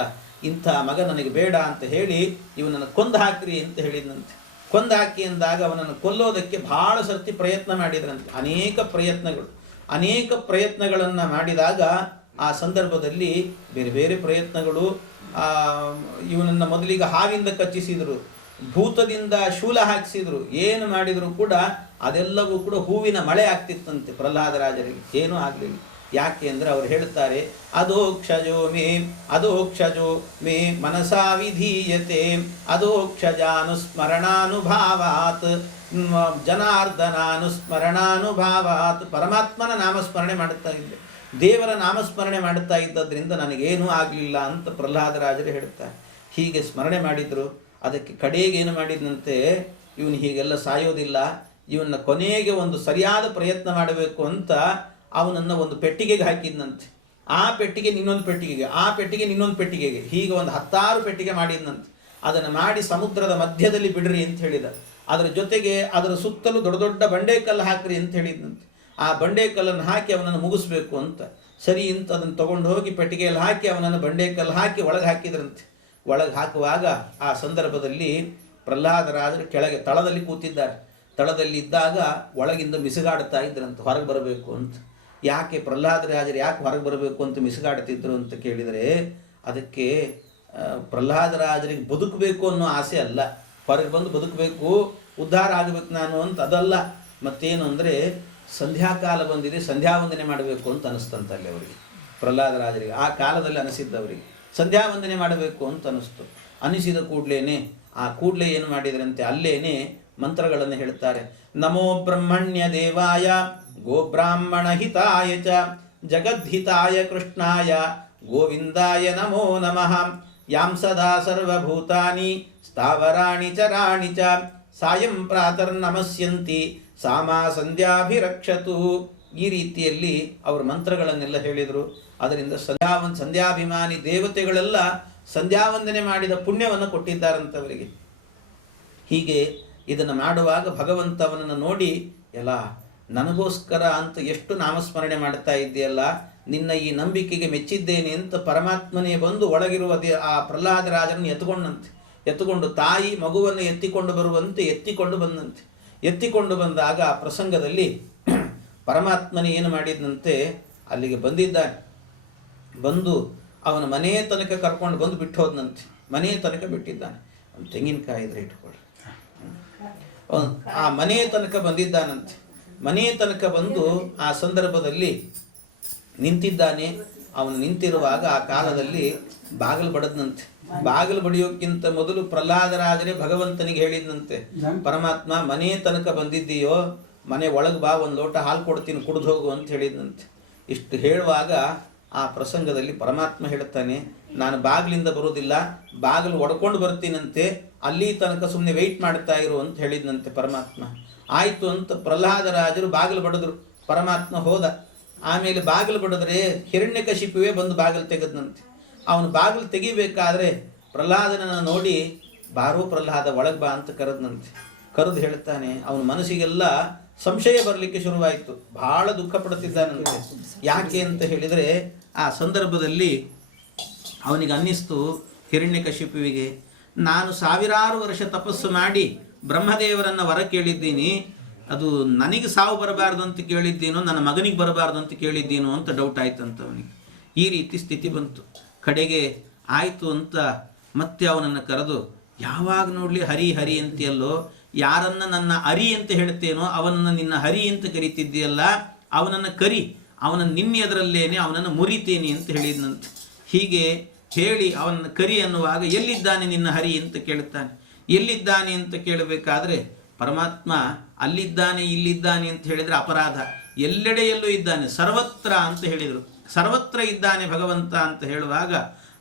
ಇಂಥ ಮಗ ನನಗೆ ಬೇಡ ಅಂತ ಹೇಳಿ ಇವನನ್ನು ಕೊಂದು ಹಾಕ್ರಿ ಅಂತ ಹೇಳಿದಂತೆ. ಕೊಂದು ಹಾಕಿ ಅಂದಾಗ ಅವನನ್ನು ಕೊಲ್ಲೋದಕ್ಕೆ ಭಾಳ ಸರ್ತಿ ಪ್ರಯತ್ನ ಮಾಡಿದ್ರಂತೆ, ಅನೇಕ ಪ್ರಯತ್ನಗಳು. ಅನೇಕ ಪ್ರಯತ್ನಗಳನ್ನು ಮಾಡಿದಾಗ ಆ ಸಂದರ್ಭದಲ್ಲಿ ಬೇರೆ ಬೇರೆ ಪ್ರಯತ್ನಗಳು. ಇವನನ್ನು ಮೊದಲಿಗೆ ಹಾವಿಂದ ಕಚ್ಚಿಸಿದರು, ಭೂತದಿಂದ ಶೂಲ ಹಾಕಿಸಿದರು, ಏನು ಮಾಡಿದರೂ ಕೂಡ ಅದೆಲ್ಲವೂ ಕೂಡ ಹೂವಿನ ಮಳೆ ಆಗ್ತಿತ್ತಂತೆ ಪ್ರಹ್ಲಾದರಾಜರಿಗೆ. ಏನೂ ಆಗಲಿಲ್ಲ. ಯಾಕೆ ಅಂದರೆ ಅವರು ಹೇಳ್ತಾರೆ, ಅದೋಕ್ಷಜೋ ಮೇ ಮನಸಾ ವಿಧೀಯತೆ ಅದೋಕ್ಷಜಾನುಸ್ಮರಣಾನುಭಾವಾತ್ ಜನಾರ್ದನಾನುಸ್ಮರಣಾನುಭಾವಾತ್. ಪರಮಾತ್ಮನ ನಾಮಸ್ಮರಣೆ ಮಾಡುತ್ತಾ ಇದ್ದೆ, ದೇವರ ನಾಮಸ್ಮರಣೆ ಮಾಡುತ್ತಾ ಇದ್ದದ್ರಿಂದ ನನಗೇನೂ ಆಗಲಿಲ್ಲ ಅಂತ ಪ್ರಹ್ಲಾದರಾಜರು ಹೇಳ್ತಾರೆ. ಹೀಗೆ ಸ್ಮರಣೆ ಮಾಡಿದರು. ಅದಕ್ಕೆ ಕಡೆಗೆ ಏನು ಮಾಡಿದಂತೆ, ಇವನು ಹೀಗೆಲ್ಲ ಸಾಯೋದಿಲ್ಲ, ಇವನ್ನ ಕೊನೆಗೆ ಒಂದು ಸರಿಯಾದ ಪ್ರಯತ್ನ ಮಾಡಬೇಕು ಅಂತ ಅವನನ್ನು ಒಂದು ಪೆಟ್ಟಿಗೆಗೆ ಹಾಕಿದ್ನಂತೆ. ಆ ಪೆಟ್ಟಿಗೆ ಇನ್ನೊಂದು ಪೆಟ್ಟಿಗೆಗೆ, ಆ ಪೆಟ್ಟಿಗೆ ಇನ್ನೊಂದು ಪೆಟ್ಟಿಗೆಗೆ, ಹೀಗೆ ಒಂದು 10 ಪೆಟ್ಟಿಗೆ ಮಾಡಿದ್ನಂತೆ. ಅದನ್ನು ಮಾಡಿ ಸಮುದ್ರದ ಮಧ್ಯದಲ್ಲಿ ಬಿಡ್ರಿ ಅಂತ ಹೇಳಿದ. ಅದರ ಜೊತೆಗೆ ಅದರ ಸುತ್ತಲೂ ದೊಡ್ಡ ದೊಡ್ಡ ಬಂಡೆಕಲ್ಲು ಹಾಕ್ರಿ ಅಂತ ಹೇಳಿದ್ನಂತೆ. ಆ ಬಂಡೆಕಲ್ಲನ್ನು ಹಾಕಿ ಅವನನ್ನು ಮುಗಿಸ್ಬೇಕು ಅಂತ. ಸರಿ ಅಂತ ಅದನ್ನು ತೊಗೊಂಡು ಹೋಗಿ ಪೆಟ್ಟಿಗೆಯಲ್ಲಿ ಹಾಕಿ ಅವನನ್ನು ಬಂಡೆಕಲ್ಲು ಹಾಕಿ ಒಳಗೆ ಹಾಕಿದ್ರಂತೆ. ಒಳಗೆ ಹಾಕುವಾಗ ಆ ಸಂದರ್ಭದಲ್ಲಿ ಪ್ರಹ್ಲಾದರಾಜರು ಕೆಳಗೆ ತಳದಲ್ಲಿ ಕೂತಿದ್ದಾರೆ. ತಳದಲ್ಲಿ ಇದ್ದಾಗ ಒಳಗಿಂದ ಮಿಸುಗಾಡುತ್ತಾ ಇದ್ರಂತೆ ಹೊರಗೆ ಬರಬೇಕು ಅಂತ. ಯಾಕೆ ಪ್ರಹ್ಲಾದರಾಜರು ಯಾಕೆ ಹೊರಗೆ ಬರಬೇಕು ಅಂತ ಮಿಸುಗಾಡ್ತಿದ್ರು ಅಂತ ಕೇಳಿದರೆ, ಅದಕ್ಕೆ ಪ್ರಹ್ಲಾದರಾಜರಿಗೆ ಬದುಕಬೇಕು ಅನ್ನೋ ಆಸೆ ಅಲ್ಲ, ಹೊರಗೆ ಬಂದು ಬದುಕಬೇಕು, ಉದ್ಧಾರ ಆಗಬೇಕು ನಾನು ಅಂತ ಅದಲ್ಲ. ಮತ್ತೇನು ಅಂದರೆ ಸಂಧ್ಯಾಕಾಲ ಬಂದಿದೆ, ಸಂಧ್ಯಾವಂದನೆ ಮಾಡಬೇಕು ಅಂತ ಅನಿಸ್ತಂತಲ್ಲಿ ಅವರಿಗೆ, ಪ್ರಹ್ಲಾದರಾಜರಿಗೆ ಆ ಕಾಲದಲ್ಲಿ ಅನಿಸಿದ್ದವರಿಗೆ ಸಂಧ್ಯಾವಂದನೆ ಮಾಡಬೇಕು ಅಂತ ಅನಿಸ್ತು. ಅನಿಸಿದ ಕೂಡಲೇ ಏನು ಮಾಡಿದರಂತೆ, ಅಲ್ಲೇನೆ ಮಂತ್ರಗಳನ್ನು ಹೇಳ್ತಾರೆ. ನಮೋ ಬ್ರಹ್ಮಣ್ಯ ದೇವಾಯ ಗೋಬ್ರಾಹ್ಮಣ ಹಿತಾಯ ಚ ಜಗದ್ಹಿತಾಯ ಕೃಷ್ಣಾಯ ಗೋವಿಂದಾಯ ನಮೋ ನಮಃ ಯಾಂ ಸದಾ ಸರ್ವಭೂತಾನಿ ಸ್ಥಾವರಾಣಿ ಚರಾಣಿ ಚ ಸಾಯಂ ಪ್ರಾತರ್ನಮಸ್ಯಂತಿ ಸಾಮಾ ಸಂಧ್ಯಾಭಿರಕ್ಷತು. ಈ ರೀತಿಯಲ್ಲಿ ಅವರು ಮಂತ್ರಗಳನ್ನೆಲ್ಲ ಹೇಳಿದರು. ಅದರಿಂದ ಸಂಧ್ಯಾಭಿಮಾನಿ ದೇವತೆಗಳೆಲ್ಲ ಸಂಧ್ಯಾವಂದನೆ ಮಾಡಿದ ಪುಣ್ಯವನ್ನು ಕೊಟ್ಟಿದ್ದಾರಂತವರಿಗೆ. ಹೀಗೆ ಇದನ್ನು ಮಾಡುವಾಗ ಭಗವಂತ ಅವನನ್ನು ನೋಡಿ, ಎಲ್ಲ ನನಗೋಸ್ಕರ ಅಂತ ಎಷ್ಟು ನಾಮಸ್ಮರಣೆ ಮಾಡ್ತಾ ಇದ್ದೀಯಲ್ಲ, ನಿನ್ನ ಈ ನಂಬಿಕೆಗೆ ಮೆಚ್ಚಿದ್ದೇನೆ ಅಂತ ಪರಮಾತ್ಮನೇ ಬಂದು ಒಳಗಿರುವ ಆ ಪ್ರಹ್ಲಾದರಾಜರನ್ನು ಎತ್ತುಕೊಂಡು ತಾಯಿ ಮಗುವನ್ನು ಎತ್ತಿಕೊಂಡು ಬರುವಂತೆ ಎತ್ತಿಕೊಂಡು ಬಂದಾಗ ಆ ಪ್ರಸಂಗದಲ್ಲಿ ಪರಮಾತ್ಮನೇ ಏನು ಮಾಡಿದಂತೆ, ಅಲ್ಲಿಗೆ ಬಂದಿದ್ದಾನೆ, ಬಂದು ಅವನ ಮನೆಯ ತನಕ ಕರ್ಕೊಂಡು ಬಂದು ಬಿಟ್ಟು ಹೋದನಂತೆ. ಮನೆಯ ತನಕ ಬಿಟ್ಟಿದ್ದಾನೆ. ಒಂದು ತೆಂಗಿನಕಾಯಿ ಇದ್ರೆ ಇಟ್ಕೊಳ್ಳಿ. ಆ ಮನೆಯ ತನಕ ಬಂದಿದ್ದಾನಂತೆ. ಮನೆಯ ತನಕ ಬಂದು ಆ ಸಂದರ್ಭದಲ್ಲಿ ನಿಂತಿದ್ದಾನೆ. ಅವನು ನಿಂತಿರುವಾಗ ಆ ಕಾಲದಲ್ಲಿ ಬಾಗಿಲು ಬಡದ್ನಂತೆ. ಬಾಗಿಲು ಬಡಿಯೋಕ್ಕಿಂತ ಮೊದಲು ಪ್ರಹ್ಲಾದರಾಜರೇ ಭಗವಂತನಿಗೆ ಹೇಳಿದ್ನಂತೆ, ಪರಮಾತ್ಮ ಮನೆಯ ತನಕ ಬಂದಿದ್ದೀಯೋ, ಮನೆ ಒಳಗೆ ಬಾ, ಒಂದು ಲೋಟ ಹಾಲು ಕೊಡ್ತೀನಿ, ಕುಡಿದು ಹೋಗು ಅಂತ ಹೇಳಿದ್ನಂತೆ. ಇಷ್ಟು ಹೇಳುವಾಗ ಆ ಪ್ರಸಂಗದಲ್ಲಿ ಪರಮಾತ್ಮ ಹೇಳ್ತಾನೆ, ನಾನು ಬಾಗಿಲಿಂದ ಬರೋದಿಲ್ಲ, ಬಾಗಿಲು ಒಡ್ಕೊಂಡು ಬರ್ತೀನಂತೆ, ಅಲ್ಲಿ ತನಕ ಸುಮ್ಮನೆ ವೆಯ್ಟ್ ಮಾಡ್ತಾ ಇರು ಅಂತ ಹೇಳಿದ್ನಂತೆ ಪರಮಾತ್ಮ. ಆಯಿತು ಅಂತ ಪ್ರಹ್ಲಾದರಾಜರು ಬಾಗಿಲು ಬಡಿದ್ರು. ಪರಮಾತ್ಮ ಹೋದ. ಆಮೇಲೆ ಬಾಗಿಲು ಬಡಿದ್ರೆ ಹಿರಣ್ಯಕಶಿಪುವೇ ಬಂದು ಬಾಗಿಲು ತೆಗೆದನಂತೆ. ಅವನು ಬಾಗಿಲು ತೆಗಿಬೇಕಾದ್ರೆ ಪ್ರಹ್ಲಾದನನ್ನು ನೋಡಿ, ಬಾರೋ ಪ್ರಹ್ಲಾದ ಒಳಗೆ ಬಾ ಅಂತ ಕರೆದನಂತೆ. ಕರೆದು ಹೇಳ್ತಾನೆ, ಅವನ ಮನಸ್ಸಿಗೆಲ್ಲ ಸಂಶಯ ಬರಲಿಕ್ಕೆ ಶುರುವಾಯಿತು. ಬಹಳ ದುಃಖ ಪಡುತ್ತಿದ್ದಾನಂತೆ. ಯಾಕೆ ಅಂತ ಹೇಳಿದರೆ, ಆ ಸಂದರ್ಭದಲ್ಲಿ ಅವನಿಗೆ ಅನ್ನಿಸ್ತು, ಹಿರಣ್ಯಕಶಿಪುವಿಗೆ, ನಾನು 1000 ವರ್ಷ ತಪಸ್ಸು ಮಾಡಿ ಬ್ರಹ್ಮದೇವರನ್ನು ವರ ಕೇಳಿದ್ದೀನಿ, ಅದು ನನಗೆ ಸಾವು ಬರಬಾರ್ದು ಅಂತ ಕೇಳಿದ್ದೀನೋ, ನನ್ನ ಮಗನಿಗೆ ಬರಬಾರ್ದು ಅಂತ ಕೇಳಿದ್ದೀನೋ ಅಂತ ಡೌಟ್ ಆಯ್ತಂತ ಅವನಿಗೆ. ಈ ರೀತಿ ಸ್ಥಿತಿ ಬಂತು. ಕಡೆಗೆ ಆಯಿತು ಅಂತ ಮತ್ತೆ ಅವನನ್ನು ಕರೆದು, ಯಾವಾಗ ನೋಡಲಿ ಹರಿ ಹರಿ ಅಂತೀಯಲ್ಲೋ, ಯಾರನ್ನು ನನ್ನ ಹರಿ ಅಂತ ಹೇಳ್ತೇನೋ ಅವನನ್ನು ನಿನ್ನ ಹರಿ ಅಂತ ಕರಿತಿದ್ದೀಯಲ್ಲ, ಅವನನ್ನು ಕರಿ, ಅವನನ್ನು ನಿನ್ನೆದರಲ್ಲೇನೆ ಅವನನ್ನು ಮುರಿತೇನೆ ಅಂತ ಹೇಳಿದ್ನಂತೆ. ಹೀಗೆ ಹೇಳಿ ಅವನನ್ನು ಕರಿ ಅನ್ನುವಾಗ, ಎಲ್ಲಿದ್ದಾನೆ ನಿನ್ನ ಹರಿ ಅಂತ ಕೇಳುತ್ತಾನೆ. ಎಲ್ಲಿದ್ದಾನೆ ಅಂತ ಕೇಳಬೇಕಾದ್ರೆ ಪರಮಾತ್ಮ ಅಲ್ಲಿದ್ದಾನೆ ಇಲ್ಲಿದ್ದಾನೆ ಅಂತ ಹೇಳಿದರೆ ಅಪರಾಧ. ಎಲ್ಲೆಡೆಯಲ್ಲೂ ಇದ್ದಾನೆ, ಸರ್ವತ್ರ ಅಂತ ಹೇಳಿದರು. ಸರ್ವತ್ರ ಇದ್ದಾನೆ ಭಗವಂತ ಅಂತ ಹೇಳುವಾಗ,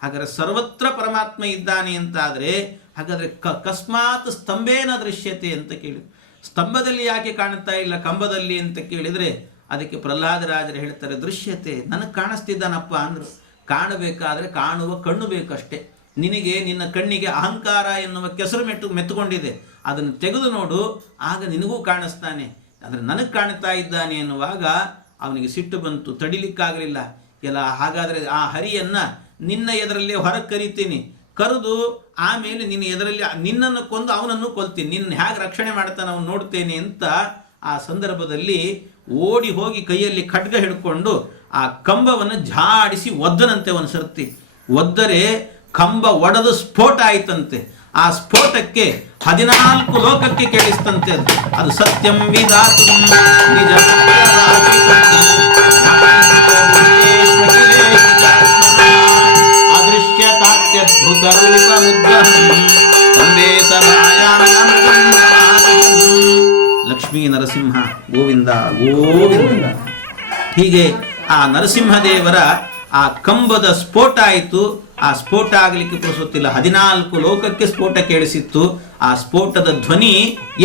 ಹಾಗಾದರೆ ಸರ್ವತ್ರ ಪರಮಾತ್ಮ ಇದ್ದಾನೆ ಅಂತಾದರೆ ಹಾಗಾದರೆ ಕಸ್ಮಾತ್ ಸ್ತಂಭೇನ ದೃಶ್ಯತೆ ಅಂತ ಕೇಳಿದ್ರು. ಸ್ತಂಭದಲ್ಲಿ ಯಾಕೆ ಕಾಣುತ್ತಾ ಇಲ್ಲ ಕಂಬದಲ್ಲಿ ಅಂತ ಕೇಳಿದರೆ, ಅದಕ್ಕೆ ಪ್ರಹ್ಲಾದರಾಜರು ಹೇಳ್ತಾರೆ, ದೃಶ್ಯತೆ, ನನಗೆ ಕಾಣಿಸ್ತಿದ್ದಾನಪ್ಪ ಅಂದರು. ಕಾಣಬೇಕಾದ್ರೆ ಕಾಣುವ ಕಣ್ಣು ಬೇಕಷ್ಟೇ. ನಿನಗೆ ನಿನ್ನ ಕಣ್ಣಿಗೆ ಅಹಂಕಾರ ಎನ್ನುವ ಕೆಸರು ಮೆತ್ತುಕೊಂಡಿದೆ, ಅದನ್ನು ತೆಗೆದು ನೋಡು, ಆಗ ನಿನಗೂ ಕಾಣಿಸ್ತಾನೆ. ಆದರೆ ನನಗೆ ಕಾಣ್ತಾ ಇದ್ದಾನೆ ಎನ್ನುವಾಗ ಅವನಿಗೆ ಸಿಟ್ಟು ಬಂತು, ತಡಿಲಿಕ್ಕಾಗಲಿಲ್ಲ. ಎಲ್ಲ ಹಾಗಾದರೆ ಆ ಹರಿಯನ್ನು ನಿನ್ನ ಎದರಲ್ಲಿ ಹೊರಗೆ ಕರಿತೀನಿ, ಕರೆದು ಆಮೇಲೆ ನಿನ್ನ ಎದರಲ್ಲಿ ನಿನ್ನನ್ನು ಕೊಂದು ಅವನನ್ನು ಕೊಲ್ತೀನಿ, ನಿನ್ನ ಹೇಗೆ ರಕ್ಷಣೆ ಮಾಡ್ತಾನೆ ಅವನು ನೋಡ್ತೇನೆ ಅಂತ ಆ ಸಂದರ್ಭದಲ್ಲಿ ಓಡಿ ಹೋಗಿ ಕೈಯಲ್ಲಿ ಖಡ್ಗ ಹಿಡ್ಕೊಂಡು ಆ ಕಂಬವನ್ನು ಝಾಡಿಸಿ ಒದ್ದನಂತೆ ಒಂದು ಸರ್ತಿ. ಒದ್ದರೆ ಕಂಬ ಒಡೆದು ಸ್ಫೋಟ ಆಯ್ತಂತೆ. ಆ ಸ್ಫೋಟಕ್ಕೆ 14 ಲೋಕಕ್ಕೆ ಕೇಳಿಸ್ತಂತೆ. ಅದು ಸತ್ಯಂ ವಿಧಾತು ನಿಜ ಅದೃಶ್ಯತಾತ್ಯದ್ಭುತ ರೂಪ ಲಕ್ಷ್ಮೀ ನರಸಿಂಹ ಗೋವಿಂದ ಗೋವಿಂದ. ಹೀಗೆ ಆ ನರಸಿಂಹದೇವರ ಆ ಕಂಬದ ಸ್ಫೋಟ ಆಯಿತು. ಆ ಸ್ಫೋಟ ಆಗಲಿಕ್ಕೆ ಪುರುಸೊತ್ತಿಲ್ಲ, 14 ಲೋಕಕ್ಕೆ ಸ್ಫೋಟ ಕೇಳಿಸಿತ್ತು. ಆ ಸ್ಫೋಟದ ಧ್ವನಿ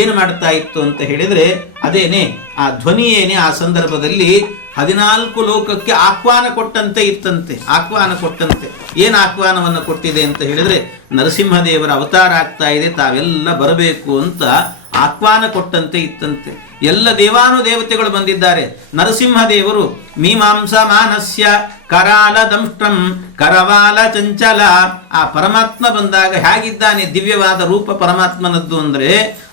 ಏನು ಮಾಡ್ತಾ ಇತ್ತು ಅಂತ ಹೇಳಿದ್ರೆ, ಅದೇನೆ ಆ ಧ್ವನಿ ಏನೇ ಆ ಸಂದರ್ಭದಲ್ಲಿ 14 ಲೋಕಕ್ಕೆ ಆಹ್ವಾನ ಕೊಟ್ಟಂತೆ ಇತ್ತಂತೆ. ಆಹ್ವಾನ ಕೊಟ್ಟಂತೆ. ಏನು ಆಹ್ವಾನವನ್ನು ಕೊಟ್ಟಿದೆ ಅಂತ ಹೇಳಿದ್ರೆ, ನರಸಿಂಹದೇವರ ಅವತಾರ ಆಗ್ತಾ ಇದೆ, ತಾವೆಲ್ಲ ಬರಬೇಕು ಅಂತ ಆಹ್ವಾನ ಕೊಟ್ಟಂತೆ ಇತ್ತಂತೆ. ಎಲ್ಲ ದೇವಾನುದೇವತೆಗಳು ಬಂದಿದ್ದಾರೆ. ನರಸಿಂಹದೇವರು ಮೀಮಾಂಸ ಮಾನಸ್ಯ ಕರಾಲ ದಂಷ್ಟ್ರಂ ಕರವಾಲ ಚಂಚಲ. ಆ ಪರಮಾತ್ಮ ಬಂದಾಗ ಹೇಗಿದ್ದಾನೆ, ದಿವ್ಯವಾದ ರೂಪ ಪರಮಾತ್ಮನದ್ದು ಅಂದರೆ,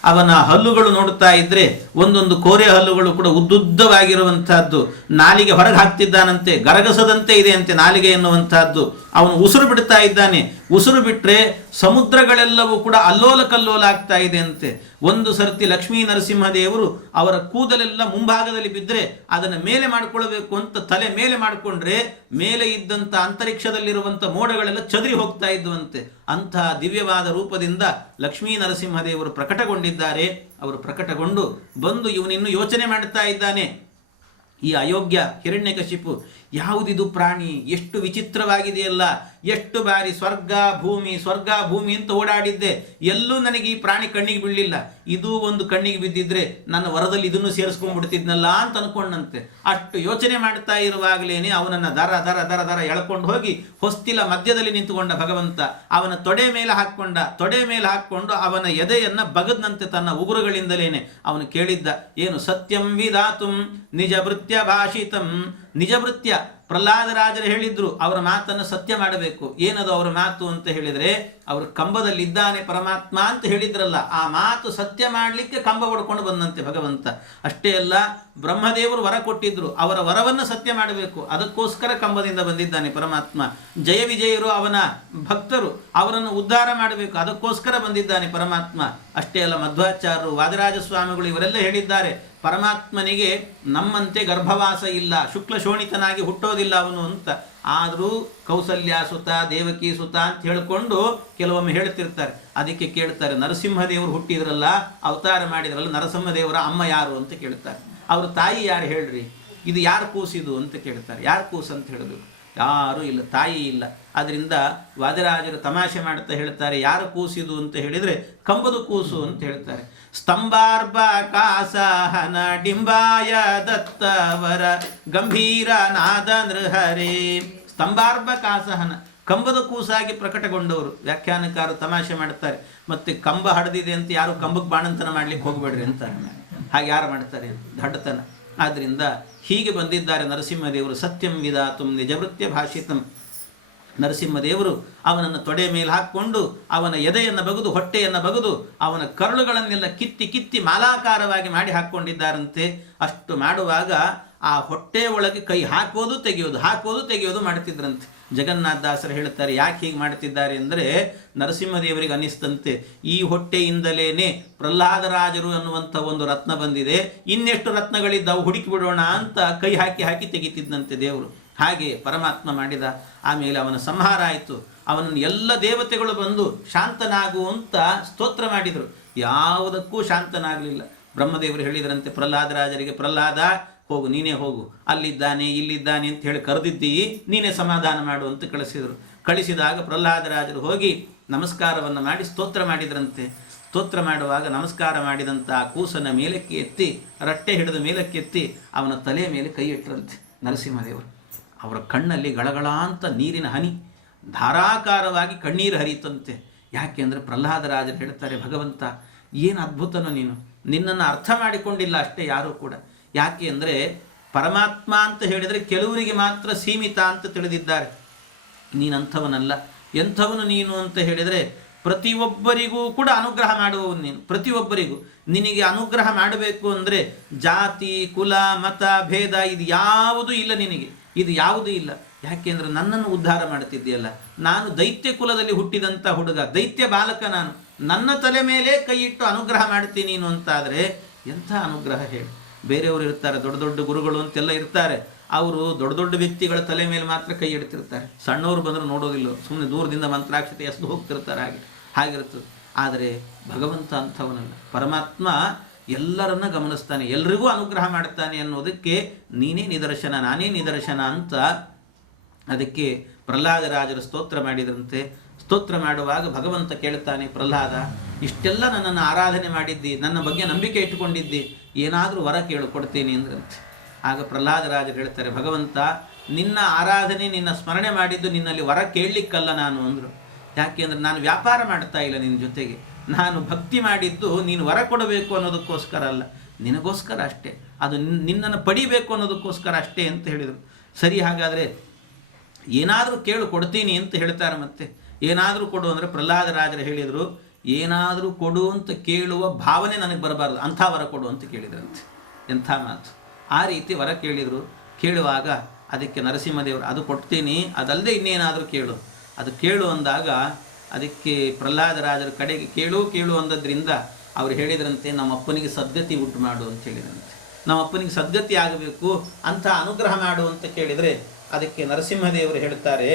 ಅವನ ಹಲ್ಲುಗಳು ನೋಡ್ತಾ ಇದ್ರೆ ಒಂದೊಂದು ಕೋರೆ ಹಲ್ಲುಗಳು ಕೂಡ ಉದ್ದುದ್ದವಾಗಿರುವಂತಹದ್ದು. ನಾಲಿಗೆ ಹೊರಗೆ ಹಾಕ್ತಿದ್ದಾನಂತೆ, ಗರಗಸದಂತೆ ಇದೆ ಅಂತೆ ನಾಲಿಗೆ ಎನ್ನುವಂತಹದ್ದು. ಅವನು ಉಸಿರು ಬಿಡ್ತಾ ಇದ್ದಾನೆ. ಉಸಿರು ಬಿಟ್ರೆ ಸಮುದ್ರಗಳೆಲ್ಲವೂ ಕೂಡ ಅಲ್ಲೋಲ ಕಲ್ಲೋಲ ಆಗ್ತಾ ಇದೆ ಅಂತೆ. ಒಂದು ಸರ್ತಿ ಲಕ್ಷ್ಮೀ ನರಸಿಂಹದೇವರು ಅವರ ಕೂದಲೆಲ್ಲ ಮುಂಭಾಗದಲ್ಲಿ ಬಿದ್ದರೆ ಅದನ್ನು ಮೇಲೆ ಮಾಡಿಕೊಳ್ಬೇಕು ಅಂತ ತಲೆ ಮೇಲೆ ಮಾಡಿಕೊಂಡ್ರೆ ಮೇಲೆ ಇದ್ದಂಥ ಅಂತರಿಕ್ಷದಲ್ಲಿರುವಂಥ ಮೋಡಗಳೆಲ್ಲ ಚದುರಿ ಹೋಗ್ತಾ ಇದ್ದುವಂತೆ. ಅಂಥ ದಿವ್ಯವಾದ ರೂಪದಿಂದ ಲಕ್ಷ್ಮೀ ನರಸಿಂಹದೇವರು ಪ್ರಕಟಗೊಂಡಿದ್ದಾರೆ. ಅವರು ಪ್ರಕಟಗೊಂಡು ಬಂದು ಇವನಿನ್ನು ಯೋಚನೆ ಮಾಡ್ತಾ ಇದ್ದಾನೆ. ಈ ಅಯೋಗ್ಯ ಹಿರಣ್ಯಕಶಿಪು, ಯಾವುದಿದು ಪ್ರಾಣಿ, ಎಷ್ಟು ವಿಚಿತ್ರವಾಗಿದೆಯಲ್ಲ, ಎಷ್ಟು ಬಾರಿ ಸ್ವರ್ಗ ಭೂಮಿ ಅಂತ ಓಡಾಡಿದ್ದೆ, ಎಲ್ಲೂ ನನಗೆ ಈ ಪ್ರಾಣಿ ಕಣ್ಣಿಗೆ ಬೀಳಲಿಲ್ಲ. ಇದು ಒಂದು ಕಣ್ಣಿಗೆ ಬಿದ್ದಿದ್ರೆ ನನ್ನ ವರದಲ್ಲಿ ಇದನ್ನು ಸೇರಿಸ್ಕೊಂಡ್ಬಿಡ್ತಿದ್ನಲ್ಲ ಅಂತ ಅನ್ಕೊಂಡಂತೆ. ಅಷ್ಟು ಯೋಚನೆ ಮಾಡ್ತಾ ಇರುವಾಗಲೇನೆ ಅವನನ್ನು ದರ ದರ ದರ ದರ ಎಳ್ಕೊಂಡು ಹೋಗಿ ಹೊಸ್ತಿಲ ಮಧ್ಯದಲ್ಲಿ ನಿಂತುಕೊಂಡ ಭಗವಂತ ಅವನ ತೊಡೆ ಮೇಲೆ ಹಾಕ್ಕೊಂಡು ಅವನ ಎದೆಯನ್ನ ಬಗದ್ನಂತೆ ತನ್ನ ಉಗುರುಗಳಿಂದಲೇನೆ. ಅವನು ಕೇಳಿದ್ದ ಏನು, ಸತ್ಯಂ ವಿಧಾತುಂ ನಿಜ ಭೃತ್ಯ ಭಾಷಿತಂ. ನಿಜ ಭೃತ್ಯ ಪ್ರಹ್ಲಾದರಾಜರು ಹೇಳಿದ್ರು, ಅವರ ಮಾತನ್ನು ಸತ್ಯ ಮಾಡಬೇಕು. ಏನದು ಅವರ ಮಾತು ಅಂತ ಹೇಳಿದ್ರೆ, ಅವರು ಕಂಬದಲ್ಲಿದ್ದಾನೆ ಪರಮಾತ್ಮ ಅಂತ ಹೇಳಿದ್ರಲ್ಲ, ಆ ಮಾತು ಸತ್ಯ ಮಾಡಲಿಕ್ಕೆ ಕಂಬ ಹೊಡ್ಕೊಂಡು ಬಂದಂತೆ ಭಗವಂತ. ಅಷ್ಟೇ ಅಲ್ಲ, ಬ್ರಹ್ಮದೇವರು ವರ ಕೊಟ್ಟಿದ್ರು, ಅವರ ವರವನ್ನು ಸತ್ಯ ಮಾಡಬೇಕು. ಅದಕ್ಕೋಸ್ಕರ ಕಂಬದಿಂದ ಬಂದಿದ್ದಾನೆ ಪರಮಾತ್ಮ. ಜಯ ವಿಜಯರು ಅವನ ಭಕ್ತರು, ಅವರನ್ನು ಉದ್ಧಾರ ಮಾಡಬೇಕು, ಅದಕ್ಕೋಸ್ಕರ ಬಂದಿದ್ದಾನೆ ಪರಮಾತ್ಮ. ಅಷ್ಟೇ ಅಲ್ಲ, ಮಧ್ವಾಚಾರ್ಯರು, ವಾದಿರಾಜ ಸ್ವಾಮಿಗಳು ಇವರೆಲ್ಲ ಹೇಳಿದ್ದಾರೆ, ಪರಮಾತ್ಮನಿಗೆ ನಮ್ಮಂತೆ ಗರ್ಭವಾಸ ಇಲ್ಲ, ಶುಕ್ಲ ಶೋಣಿತನಾಗಿ ಹುಟ್ಟೋದಿಲ್ಲ ಅವನು ಅಂತ. ಆದರೂ ಕೌಸಲ್ಯ ಸುತ, ದೇವಕಿ ಸುತ ಅಂತ ಹೇಳಿಕೊಂಡು ಕೆಲವೊಮ್ಮೆ ಹೇಳ್ತಿರ್ತಾರೆ. ಅದಕ್ಕೆ ಕೇಳ್ತಾರೆ, ನರಸಿಂಹದೇವರು ಹುಟ್ಟಿದ್ರಲ್ಲ, ಅವತಾರ ಮಾಡಿದ್ರಲ್ಲ, ನರಸಿಂಹದೇವರ ಅಮ್ಮ ಯಾರು ಅಂತ ಕೇಳ್ತಾರೆ. ಅವ್ರ ತಾಯಿ ಯಾರು ಹೇಳ್ರಿ, ಇದು ಯಾರು ಕೂಸಿದು ಅಂತ ಕೇಳ್ತಾರೆ. ಯಾರು ಕೂಸು ಅಂತ ಹೇಳಬೇಕು, ಯಾರೂ ಇಲ್ಲ, ತಾಯಿ ಇಲ್ಲ. ಅದರಿಂದ ವಾದಿರಾಜರು ತಮಾಷೆ ಮಾಡ್ತಾ ಹೇಳ್ತಾರೆ, ಯಾರು ಕೂಸಿದು ಅಂತ ಹೇಳಿದರೆ ಕಂಬದು ಕೂಸು ಅಂತ ಹೇಳ್ತಾರೆ. ಸ್ತಂಭಾರ್ಭ ಕಾಸಹನ ಡಿಂಬಾಯ ದತ್ತವರ ಗಂಭೀರ ನಾದ ನೃಹರೇ. ಸ್ತಂಭಾರ್ಭ ಕಾಸಹನ, ಕಂಬದ ಕೂಸಾಗಿ ಪ್ರಕಟಗೊಂಡವರು. ವ್ಯಾಖ್ಯಾನಕಾರರು ತಮಾಷೆ ಮಾಡ್ತಾರೆ, ಮತ್ತೆ ಕಂಬ ಹಡ್ದಿದೆ ಅಂತ ಯಾರು ಕಂಬಕ್ಕೆ ಬಾಣಂತನ ಮಾಡ್ಲಿಕ್ಕೆ ಹೋಗ್ಬೇಡ್ರಿ ಅಂತಾರೆ. ಹಾಗೆ ಯಾರು ಮಾಡ್ತಾರೆ ದಡ್ಡತನ. ಆದ್ದರಿಂದ ಹೀಗೆ ಬಂದಿದ್ದಾರೆ ನರಸಿಂಹದೇವರು. ಸತ್ಯಂ ವಿಧಾತುಂ ನಿಜವೃತ್ಯ ಭಾಷಿತಂ. ನರಸಿಂಹದೇವರು ಅವನನ್ನು ತೊಡೆ ಮೇಲೆ ಹಾಕ್ಕೊಂಡು ಅವನ ಎದೆಯನ್ನು ಬಗೆದು, ಹೊಟ್ಟೆಯನ್ನು ಬಗೆದು, ಅವನ ಕರುಳುಗಳನ್ನೆಲ್ಲ ಕಿತ್ತಿ ಮಾಲಾಕಾರವಾಗಿ ಮಾಡಿ ಹಾಕ್ಕೊಂಡಿದ್ದಾರಂತೆ. ಅಷ್ಟು ಮಾಡುವಾಗ ಆ ಹೊಟ್ಟೆ ಒಳಗೆ ಕೈ ಹಾಕೋದು ತೆಗೆಯೋದು ಮಾಡ್ತಿದ್ರಂತೆ. ಜಗನ್ನಾಥದಾಸರು ಹೇಳ್ತಾರೆ, ಯಾಕೆ ಹೀಗೆ ಮಾಡ್ತಿದ್ದಾರೆ ಅಂದರೆ, ನರಸಿಂಹದೇವರಿಗೆ ಅನ್ನಿಸ್ತಂತೆ, ಈ ಹೊಟ್ಟೆಯಿಂದಲೇ ಪ್ರಹ್ಲಾದರಾಜರು ಅನ್ನುವಂಥ ಒಂದು ರತ್ನ ಬಂದಿದೆ, ಇನ್ನೆಷ್ಟು ರತ್ನಗಳಿದ್ದವು ಹುಡುಕಿ ಬಿಡೋಣ ಅಂತ ಕೈ ಹಾಕಿ ತೆಗಿತಿದ್ದಂತೆ ದೇವರು. ಹಾಗೆ ಪರಮಾತ್ಮ ಮಾಡಿದ. ಆಮೇಲೆ ಅವನ ಸಂಹಾರ ಆಯಿತು. ಅವನನ್ನು ಎಲ್ಲ ದೇವತೆಗಳು ಬಂದು ಶಾಂತನಾಗು ಅಂತ ಸ್ತೋತ್ರ ಮಾಡಿದರು. ಯಾವುದಕ್ಕೂ ಶಾಂತನಾಗಲಿಲ್ಲ. ಬ್ರಹ್ಮದೇವರು ಹೇಳಿದರಂತೆ ಪ್ರಹ್ಲಾದರಾಜರಿಗೆ, ಪ್ರಹ್ಲಾದ ಹೋಗು, ನೀನೇ ಹೋಗು, ಅಲ್ಲಿದ್ದಾನೆ ಇಲ್ಲಿದ್ದಾನೆ ಅಂತ ಹೇಳಿ ಕರೆದಿದ್ದೀ, ನೀನೇ ಸಮಾಧಾನ ಮಾಡು ಅಂತ ಕಳಿಸಿದಾಗ ಪ್ರಹ್ಲಾದರಾಜರು ಹೋಗಿ ನಮಸ್ಕಾರವನ್ನು ಮಾಡಿ ಸ್ತೋತ್ರ ಮಾಡಿದ್ರಂತೆ. ಸ್ತೋತ್ರ ಮಾಡುವಾಗ ನಮಸ್ಕಾರ ಮಾಡಿದಂಥ ಆ ಕೂಸನ್ನು ಮೇಲಕ್ಕೆ ಎತ್ತಿ, ರಟ್ಟೆ ಹಿಡಿದು ಮೇಲಕ್ಕೆ ಎತ್ತಿ ಅವನ ತಲೆಯ ಮೇಲೆ ಕೈ ಇಟ್ಟರಂತೆ ನರಸಿಂಹದೇವರು. ಅವರ ಕಣ್ಣಲ್ಲಿ ಗಳಗಳ ಅಂತ ನೀರಿನ ಹನಿ ಧಾರಾಕಾರವಾಗಿ ಕಣ್ಣೀರು ಹರಿತಂತೆ. ಯಾಕೆ ಅಂದರೆ ಪ್ರಹ್ಲಾದರಾಜರು ಹೇಳ್ತಾರೆ, ಭಗವಂತ ಏನು ಅದ್ಭುತನೋ ನೀನು, ನಿನ್ನನ್ನು ಅರ್ಥ ಮಾಡಿಕೊಂಡಿಲ್ಲ ಅಷ್ಟೇ ಯಾರೂ ಕೂಡ. ಯಾಕೆ ಅಂದರೆ ಪರಮಾತ್ಮ ಅಂತ ಹೇಳಿದರೆ ಕೆಲವರಿಗೆ ಮಾತ್ರ ಸೀಮಿತ ಅಂತ ತಿಳಿದಿದ್ದಾರೆ. ನೀನಂಥವನಲ್ಲ. ಎಂಥವನು ನೀನು ಅಂತ ಹೇಳಿದರೆ ಪ್ರತಿಯೊಬ್ಬರಿಗೂ ಕೂಡ ಅನುಗ್ರಹ ಮಾಡುವವನು ನೀನು. ಪ್ರತಿಯೊಬ್ಬರಿಗೂ ನಿನಗೆ ಅನುಗ್ರಹ ಮಾಡಬೇಕು ಅಂದರೆ ಜಾತಿ ಕುಲ ಮತ ಭೇದ ಇದು ಯಾವುದೂ ಇಲ್ಲ, ನಿನಗೆ ಇದು ಯಾವುದೂ ಇಲ್ಲ. ಯಾಕೆಂದರೆ ನನ್ನನ್ನು ಉದ್ಧಾರ ಮಾಡ್ತಿದ್ದೀಯಲ್ಲ, ನಾನು ದೈತ್ಯ ಕುಲದಲ್ಲಿ ಹುಟ್ಟಿದಂಥ ಹುಡುಗ, ದೈತ್ಯ ಬಾಲಕ ನಾನು, ನನ್ನ ತಲೆ ಮೇಲೆ ಕೈ ಇಟ್ಟು ಅನುಗ್ರಹ ಮಾಡ್ತೀನಿ ನೀನು ಅಂತಾದರೆ ಎಂಥ ಅನುಗ್ರಹ ಹೇಳಿ. ಬೇರೆಯವರು ಇರ್ತಾರೆ, ದೊಡ್ಡ ದೊಡ್ಡ ಗುರುಗಳು ಅಂತೆಲ್ಲ ಇರ್ತಾರೆ, ಅವರು ದೊಡ್ಡ ದೊಡ್ಡ ವ್ಯಕ್ತಿಗಳ ತಲೆ ಮೇಲೆ ಮಾತ್ರ ಕೈ ಇಡ್ತಿರ್ತಾರೆ, ಸಣ್ಣವರು ಬಂದರೂ ನೋಡೋದಿಲ್ಲ, ಸುಮ್ಮನೆ ದೂರದಿಂದ ಮಂತ್ರಾಕ್ಷತೆ ಎಸೆದು ಹೋಗ್ತಿರ್ತಾರೆ, ಹಾಗಿರ್ತದೆ. ಆದರೆ ಭಗವಂತ ಅಂಥವನಲ್ಲ, ಪರಮಾತ್ಮ ಎಲ್ಲರನ್ನ ಗಮನಿಸ್ತಾನೆ, ಎಲ್ರಿಗೂ ಅನುಗ್ರಹ ಮಾಡ್ತಾನೆ ಅನ್ನೋದಕ್ಕೆ ನೀನೇ ನಿದರ್ಶನ, ನಾನೇ ನಿದರ್ಶನ ಅಂತ ಅದಕ್ಕೆ ಪ್ರಹ್ಲಾದರಾಜರು ಸ್ತೋತ್ರ ಮಾಡಿದ್ರಂತೆ. ಸ್ತೋತ್ರ ಮಾಡುವಾಗ ಭಗವಂತ ಕೇಳ್ತಾನೆ, ಪ್ರಹ್ಲಾದ ಇಷ್ಟೆಲ್ಲ ನನ್ನನ್ನು ಆರಾಧನೆ ಮಾಡಿದ್ದಿ, ನನ್ನ ಬಗ್ಗೆ ನಂಬಿಕೆ ಇಟ್ಟುಕೊಂಡಿದ್ದಿ, ಏನಾದರೂ ವರ ಕೇಳು ಕೊಡ್ತೀನಿ ಅಂದ್ರಂತೆ. ಆಗ ಪ್ರಹ್ಲಾದರಾಜರು ಹೇಳ್ತಾರೆ, ಭಗವಂತ ನಿನ್ನ ಆರಾಧನೆ ನಿನ್ನ ಸ್ಮರಣೆ ಮಾಡಿದ್ದು ನಿನ್ನಲ್ಲಿ ವರ ಕೇಳಲಿಕ್ಕಲ್ಲ ನಾನು ಅಂದರು. ಯಾಕೆಂದರೆ ನಾನು ವ್ಯಾಪಾರ ಮಾಡ್ತಾ ಇಲ್ಲ ನಿನ್ನ ಜೊತೆಗೆ, ನಾನು ಭಕ್ತಿ ಮಾಡಿದ್ದು ನೀನು ವರ ಕೊಡಬೇಕು ಅನ್ನೋದಕ್ಕೋಸ್ಕರ ಅಲ್ಲ, ನಿನಗೋಸ್ಕರ ಅಷ್ಟೇ, ಅದು ನಿನ್ನನ್ನು ಪಡಿಬೇಕು ಅನ್ನೋದಕ್ಕೋಸ್ಕರ ಅಷ್ಟೇ ಅಂತ ಹೇಳಿದರು. ಸರಿ, ಹಾಗಾದರೆ ಏನಾದರೂ ಕೇಳು ಕೊಡ್ತೀನಿ ಅಂತ ಹೇಳ್ತಾರೆ. ಮತ್ತೆ ಏನಾದರೂ ಕೊಡು ಅಂದರೆ ಪ್ರಹ್ಲಾದರಾಜರು ಹೇಳಿದರು, ಏನಾದರೂ ಕೊಡು ಅಂತ ಕೇಳುವ ಭಾವನೆ ನನಗೆ ಬರಬಾರ್ದು, ಅಂಥ ವರ ಕೊಡು ಅಂತ ಕೇಳಿದ್ರಂತೆ. ಎಂಥ ಮಾತು! ಆ ರೀತಿ ವರ ಕೇಳಿದರು. ಕೇಳುವಾಗ ಅದಕ್ಕೆ ನರಸಿಂಹದೇವರು ಅದು ಕೊಡ್ತೀನಿ, ಅದಲ್ಲದೆ ಇನ್ನೇನಾದರೂ ಕೇಳು, ಅದು ಕೇಳು ಅಂದಾಗ ಅದಕ್ಕೆ ಪ್ರಹ್ಲಾದರಾಜರ ಕಡೆಗೆ ಕೇಳು ಕೇಳು ಅಂದದ್ರಿಂದ ಅವರು ಹೇಳಿದ್ರಂತೆ, ನಮ್ಮ ಅಪ್ಪನಿಗೆ ಸದ್ಗತಿ ಉಂಟು ಮಾಡು ಅಂತ ಹೇಳಿದ್ರಂತೆ. ನಮ್ಮ ಅಪ್ಪನಿಗೆ ಸದ್ಗತಿ ಆಗಬೇಕು ಅಂಥ ಅನುಗ್ರಹ ಮಾಡು ಅಂತ ಕೇಳಿದರೆ ಅದಕ್ಕೆ ನರಸಿಂಹದೇವರು ಹೇಳ್ತಾರೆ,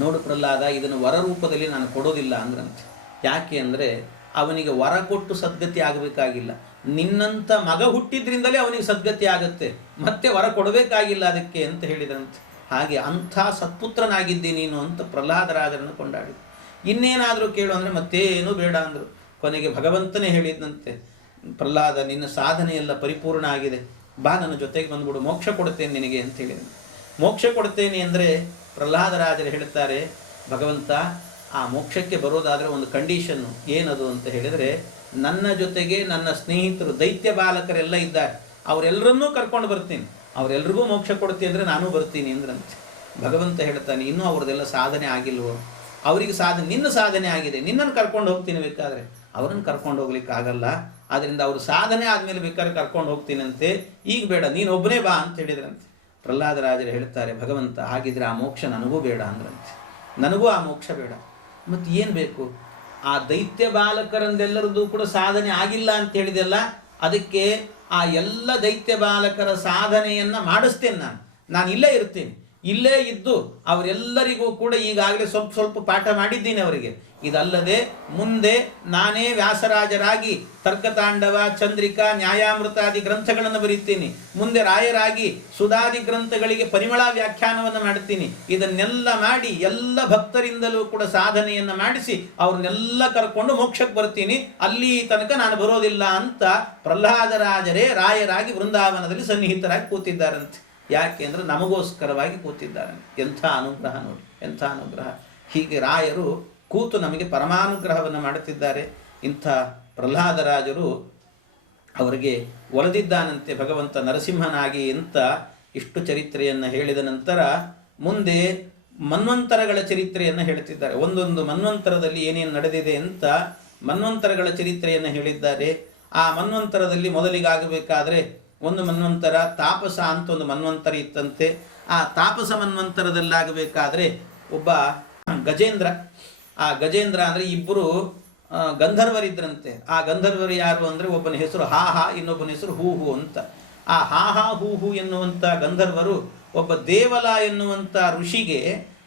ನೋಡು ಪ್ರಹ್ಲಾದ, ಇದನ್ನು ವರ ರೂಪದಲ್ಲಿ ನಾನು ಕೊಡೋದಿಲ್ಲ ಅಂದ್ರಂತೆ. ಯಾಕೆ ಅಂದರೆ ಅವನಿಗೆ ವರ ಕೊಟ್ಟು ಸದ್ಗತಿ ಆಗಬೇಕಾಗಿಲ್ಲ, ನಿನ್ನಂಥ ಮಗ ಹುಟ್ಟಿದ್ರಿಂದಲೇ ಅವನಿಗೆ ಸದ್ಗತಿ ಆಗುತ್ತೆ, ಮತ್ತೆ ವರ ಕೊಡಬೇಕಾಗಿಲ್ಲ ಅದಕ್ಕೆ ಅಂತ ಹೇಳಿದ್ರಂತೆ. ಹಾಗೆ ಅಂಥ ಸತ್ಪುತ್ರನಾಗಿದ್ದಿ ನೀನು ಅಂತ ಪ್ರಹ್ಲಾದರಾಜರನ್ನು ಕೊಂಡಾಡಿ. ಇನ್ನೇನಾದರೂ ಕೇಳು ಅಂದರೆ ಮತ್ತೇನೂ ಬೇಡ ಅಂದರು. ಕೊನೆಗೆ ಭಗವಂತನೇ ಹೇಳಿದಂತೆ, ಪ್ರಹ್ಲಾದ ನಿನ್ನ ಸಾಧನೆಯೆಲ್ಲ ಪರಿಪೂರ್ಣ ಆಗಿದೆ, ಬಾ ನನ್ನ ಜೊತೆಗೆ ಬಂದ್ಬಿಡು, ಮೋಕ್ಷ ಕೊಡ್ತೇನೆ ನಿನಗೆ ಅಂತ ಹೇಳಿದನು. ಮೋಕ್ಷ ಕೊಡ್ತೇನೆ ಅಂದರೆ ಪ್ರಹ್ಲಾದರಾಜರು ಹೇಳ್ತಾರೆ, ಭಗವಂತ ಆ ಮೋಕ್ಷಕ್ಕೆ ಬರೋದಾದರೆ ಒಂದು ಕಂಡೀಷನ್ನು, ಏನದು ಅಂತ ಹೇಳಿದರೆ, ನನ್ನ ಜೊತೆಗೆ ನನ್ನ ಸ್ನೇಹಿತರು ದೈತ್ಯ ಬಾಲಕರೆಲ್ಲ ಇದ್ದಾರೆ, ಅವರೆಲ್ಲರನ್ನೂ ಕರ್ಕೊಂಡು ಬರ್ತೀನಿ, ಅವರೆಲ್ರಿಗೂ ಮೋಕ್ಷ ಕೊಡ್ತೀನಿ ಅಂದರೆ ನಾನು ಬರ್ತೀನಿ ಅಂದ್ರಂತೆ. ಭಗವಂತ ಹೇಳ್ತಾನೆ, ಇನ್ನೂ ಅವ್ರದ್ದೆಲ್ಲ ಸಾಧನೆ ಆಗಿಲ್ವೋ, ಅವರಿಗೆ ನಿನ್ನ ಸಾಧನೆ ಆಗಿದೆ, ನಿನ್ನನ್ನು ಕರ್ಕೊಂಡು ಹೋಗ್ತೀನಿ, ಬೇಕಾದರೆ ಅವರನ್ನು ಕರ್ಕೊಂಡು ಹೋಗ್ಲಿಕ್ಕೆ ಆಗಲ್ಲ, ಆದ್ದರಿಂದ ಅವರು ಸಾಧನೆ ಆದಮೇಲೆ ಬೇಕಾದ್ರೆ ಕರ್ಕೊಂಡು ಹೋಗ್ತೀನಂತೆ, ಈಗ ಬೇಡ, ನೀನು ಒಬ್ಬನೇ ಬಾ ಅಂತ ಹೇಳಿದ್ರಂತೆ. ಪ್ರಹ್ಲಾದರಾಜರು ಹೇಳ್ತಾರೆ, ಭಗವಂತ ಹಾಗಿದ್ರೆ ಆ ಮೋಕ್ಷ ನನಗೂ ಬೇಡ ಅಂದ್ರಂತೆ. ನನಗೂ ಆ ಮೋಕ್ಷ ಬೇಡ, ಮತ್ತು ಏನು ಬೇಕು? ಆ ದೈತ್ಯ ಬಾಲಕರಂದೆಲ್ಲರದ್ದು ಕೂಡ ಸಾಧನೆ ಆಗಿಲ್ಲ ಅಂತ ಹೇಳಿದೆಲ್ಲ, ಅದಕ್ಕೆ ಆ ಎಲ್ಲ ದೈತ್ಯ ಬಾಲಕರ ಸಾಧನೆಯನ್ನು ಮಾಡಿಸ್ತೇನೆ, ನಾನು ಇಲ್ಲೇ ಇರ್ತೀನಿ, ಇಲ್ಲೇ ಇದ್ದು ಅವರೆಲ್ಲರಿಗೂ ಕೂಡ ಈಗಾಗಲೇ ಸ್ವಲ್ಪ ಸ್ವಲ್ಪ ಪಾಠ ಮಾಡಿದ್ದೀನಿ ಅವರಿಗೆ. ಇದಲ್ಲದೆ ಮುಂದೆ ನಾನೇ ವ್ಯಾಸರಾಜರಾಗಿ ತರ್ಕತಾಂಡವ, ಚಂದ್ರಿಕಾ, ನ್ಯಾಯಾಮೃತಾದಿ ಗ್ರಂಥಗಳನ್ನು ಬರೀತೀನಿ, ಮುಂದೆ ರಾಯರಾಗಿ ಸುಧಾದಿ ಗ್ರಂಥಗಳಿಗೆ ಪರಿಮಳ ವ್ಯಾಖ್ಯಾನವನ್ನು ಮಾಡ್ತೀನಿ. ಇದನ್ನೆಲ್ಲ ಮಾಡಿ ಎಲ್ಲ ಭಕ್ತರಿಂದಲೂ ಕೂಡ ಸಾಧನೆಯನ್ನು ಮಾಡಿಸಿ ಅವ್ರನ್ನೆಲ್ಲ ಕರ್ಕೊಂಡು ಮೋಕ್ಷಕ್ಕೆ ಬರ್ತೀನಿ, ಅಲ್ಲಿ ತನಕ ನಾನು ಬರೋದಿಲ್ಲ ಅಂತ ಪ್ರಹ್ಲಾದರಾಜರೇ ರಾಯರಾಗಿ ವೃಂದಾವನದಲ್ಲಿ ಸನ್ನಿಹಿತರಾಗಿ ಕೂತಿದ್ದಾರಂತೆ. ಯಾಕೆ ಅಂದರೆ ನಮಗೋಸ್ಕರವಾಗಿ ಕೂತಿದ್ದಾರೆ. ಎಂಥ ಅನುಗ್ರಹ ನೋಡಿ, ಎಂಥ ಅನುಗ್ರಹ! ಹೀಗೆ ರಾಯರು ಕೂತು ನಮಗೆ ಪರಮಾನುಗ್ರಹವನ್ನು ಮಾಡುತ್ತಿದ್ದಾರೆ. ಇಂಥ ಪ್ರಹ್ಲಾದರಾಜರು ಅವರಿಗೆ ಒಲಿದಿದ್ದಾನಂತೆ ಭಗವಂತ ನರಸಿಂಹನಾಗಿ ಅಂತ ಇಷ್ಟು ಚರಿತ್ರೆಯನ್ನು ಹೇಳಿದ ನಂತರ ಮುಂದೆ ಮನ್ವಂತರಗಳ ಚರಿತ್ರೆಯನ್ನು ಹೇಳುತ್ತಿದ್ದಾರೆ. ಒಂದೊಂದು ಮನ್ವಂತರದಲ್ಲಿ ಏನೇನು ನಡೆದಿದೆ ಅಂತ ಮನ್ವಂತರಗಳ ಚರಿತ್ರೆಯನ್ನು ಹೇಳಿದ್ದಾರೆ. ಆ ಮನ್ವಂತರದಲ್ಲಿ ಮೊದಲಿಗಾಗಬೇಕಾದರೆ ಒಂದು ಮನ್ವಂತರ ತಾಪಸ ಅಂತ ಒಂದು ಮನ್ವಂತರ ಇತ್ತಂತೆ. ಆ ತಾಪಸ ಮನ್ವಂತರದಲ್ಲಾಗಬೇಕಾದ್ರೆ ಒಬ್ಬ ಗಜೇಂದ್ರ, ಆ ಗಜೇಂದ್ರ ಅಂದರೆ ಇಬ್ಬರು ಗಂಧರ್ವರಿದ್ರಂತೆ. ಆ ಗಂಧರ್ವರು ಯಾರು ಅಂದರೆ ಒಬ್ಬನ ಹೆಸರು ಹಾ ಹಾ, ಇನ್ನೊಬ್ಬನ ಹೆಸರು ಹೂ ಹೂ ಅಂತ. ಆ ಹಾ ಹಾ ಹೂ ಹೂ ಎನ್ನುವಂಥ ಗಂಧರ್ವರು ಒಬ್ಬ ದೇವಲ ಎನ್ನುವಂಥ ಋಷಿಗೆ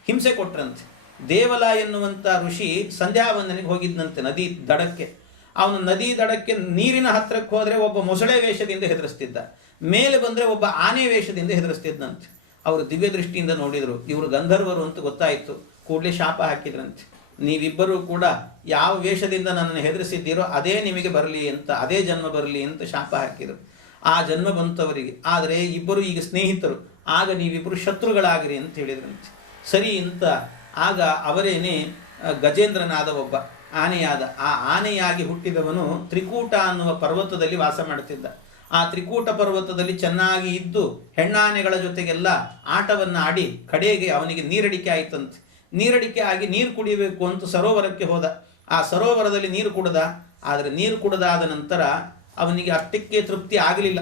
ಹಿಂಸೆ ಕೊಟ್ರಂತೆ. ದೇವಲ ಎನ್ನುವಂಥ ಋಷಿ ಸಂಧ್ಯಾವಂದನೆಗೆ ಹೋಗಿದ್ದಂತೆ ನದಿ ದಡಕ್ಕೆ. ಅವನು ನದಿ ದಡಕ್ಕೆ ನೀರಿನ ಹತ್ತಿರಕ್ಕೆ ಹೋದರೆ ಒಬ್ಬ ಮೊಸಳೆ ವೇಷದಿಂದ ಹೆದರಿಸ್ತಿದ್ದ, ಮೇಲೆ ಬಂದರೆ ಒಬ್ಬ ಆನೆ ವೇಷದಿಂದ ಹೆದರಿಸ್ತಿದ್ದಂತೆ. ಅವರು ದಿವ್ಯ ದೃಷ್ಟಿಯಿಂದ ನೋಡಿದರು, ಇವರು ಗಂಧರ್ವರು ಅಂತ ಗೊತ್ತಾಯಿತು. ಕೂಡಲೇ ಶಾಪ ಹಾಕಿದ್ರಂತೆ, ನೀವಿಬ್ಬರೂ ಕೂಡ ಯಾವ ವೇಷದಿಂದ ನನ್ನನ್ನು ಹೆದರಿಸಿದ್ದೀರೋ ಅದೇ ನಿಮಗೆ ಬರಲಿ ಅಂತ, ಅದೇ ಜನ್ಮ ಬರಲಿ ಅಂತ ಶಾಪ ಹಾಕಿದರು. ಆ ಜನ್ಮ ಬಂತವರಿಗೆ. ಆದರೆ ಇಬ್ಬರು ಈಗ ಸ್ನೇಹಿತರು, ಆಗ ನೀವಿಬ್ಬರು ಶತ್ರುಗಳಾಗಿರಿ ಅಂತ ಹೇಳಿದ್ರಂತೆ. ಸರಿ ಅಂತ ಆಗ ಅವರೇನೇ ಗಜೇಂದ್ರನಾದ ಒಬ್ಬ ಆನೆಯಾದ. ಆ ಆನೆಯಾಗಿ ಹುಟ್ಟಿದವನು ತ್ರಿಕೂಟ ಅನ್ನುವ ಪರ್ವತದಲ್ಲಿ ವಾಸ ಮಾಡುತ್ತಿದ್ದ. ಆ ತ್ರಿಕೂಟ ಪರ್ವತದಲ್ಲಿ ಚೆನ್ನಾಗಿ ಇದ್ದು ಹೆಣ್ಣಾನೆಗಳ ಜೊತೆಗೆಲ್ಲ ಆಟವನ್ನು ಆಡಿ ಕಡೆಗೆ ಅವನಿಗೆ ನೀರಡಿಕೆ ಆಯಿತಂತೆ. ನೀರಡಿಕೆ ಆಗಿ ನೀರು ಕುಡಿಯಬೇಕು ಅಂತ ಸರೋವರಕ್ಕೆ ಹೋದ. ಆ ಸರೋವರದಲ್ಲಿ ನೀರು ಕುಡಿದ. ಆದರೆ ನೀರು ಕುಡಿದಾದ ನಂತರ ಅವನಿಗೆ ಅಷ್ಟಕ್ಕೆ ತೃಪ್ತಿ ಆಗಲಿಲ್ಲ.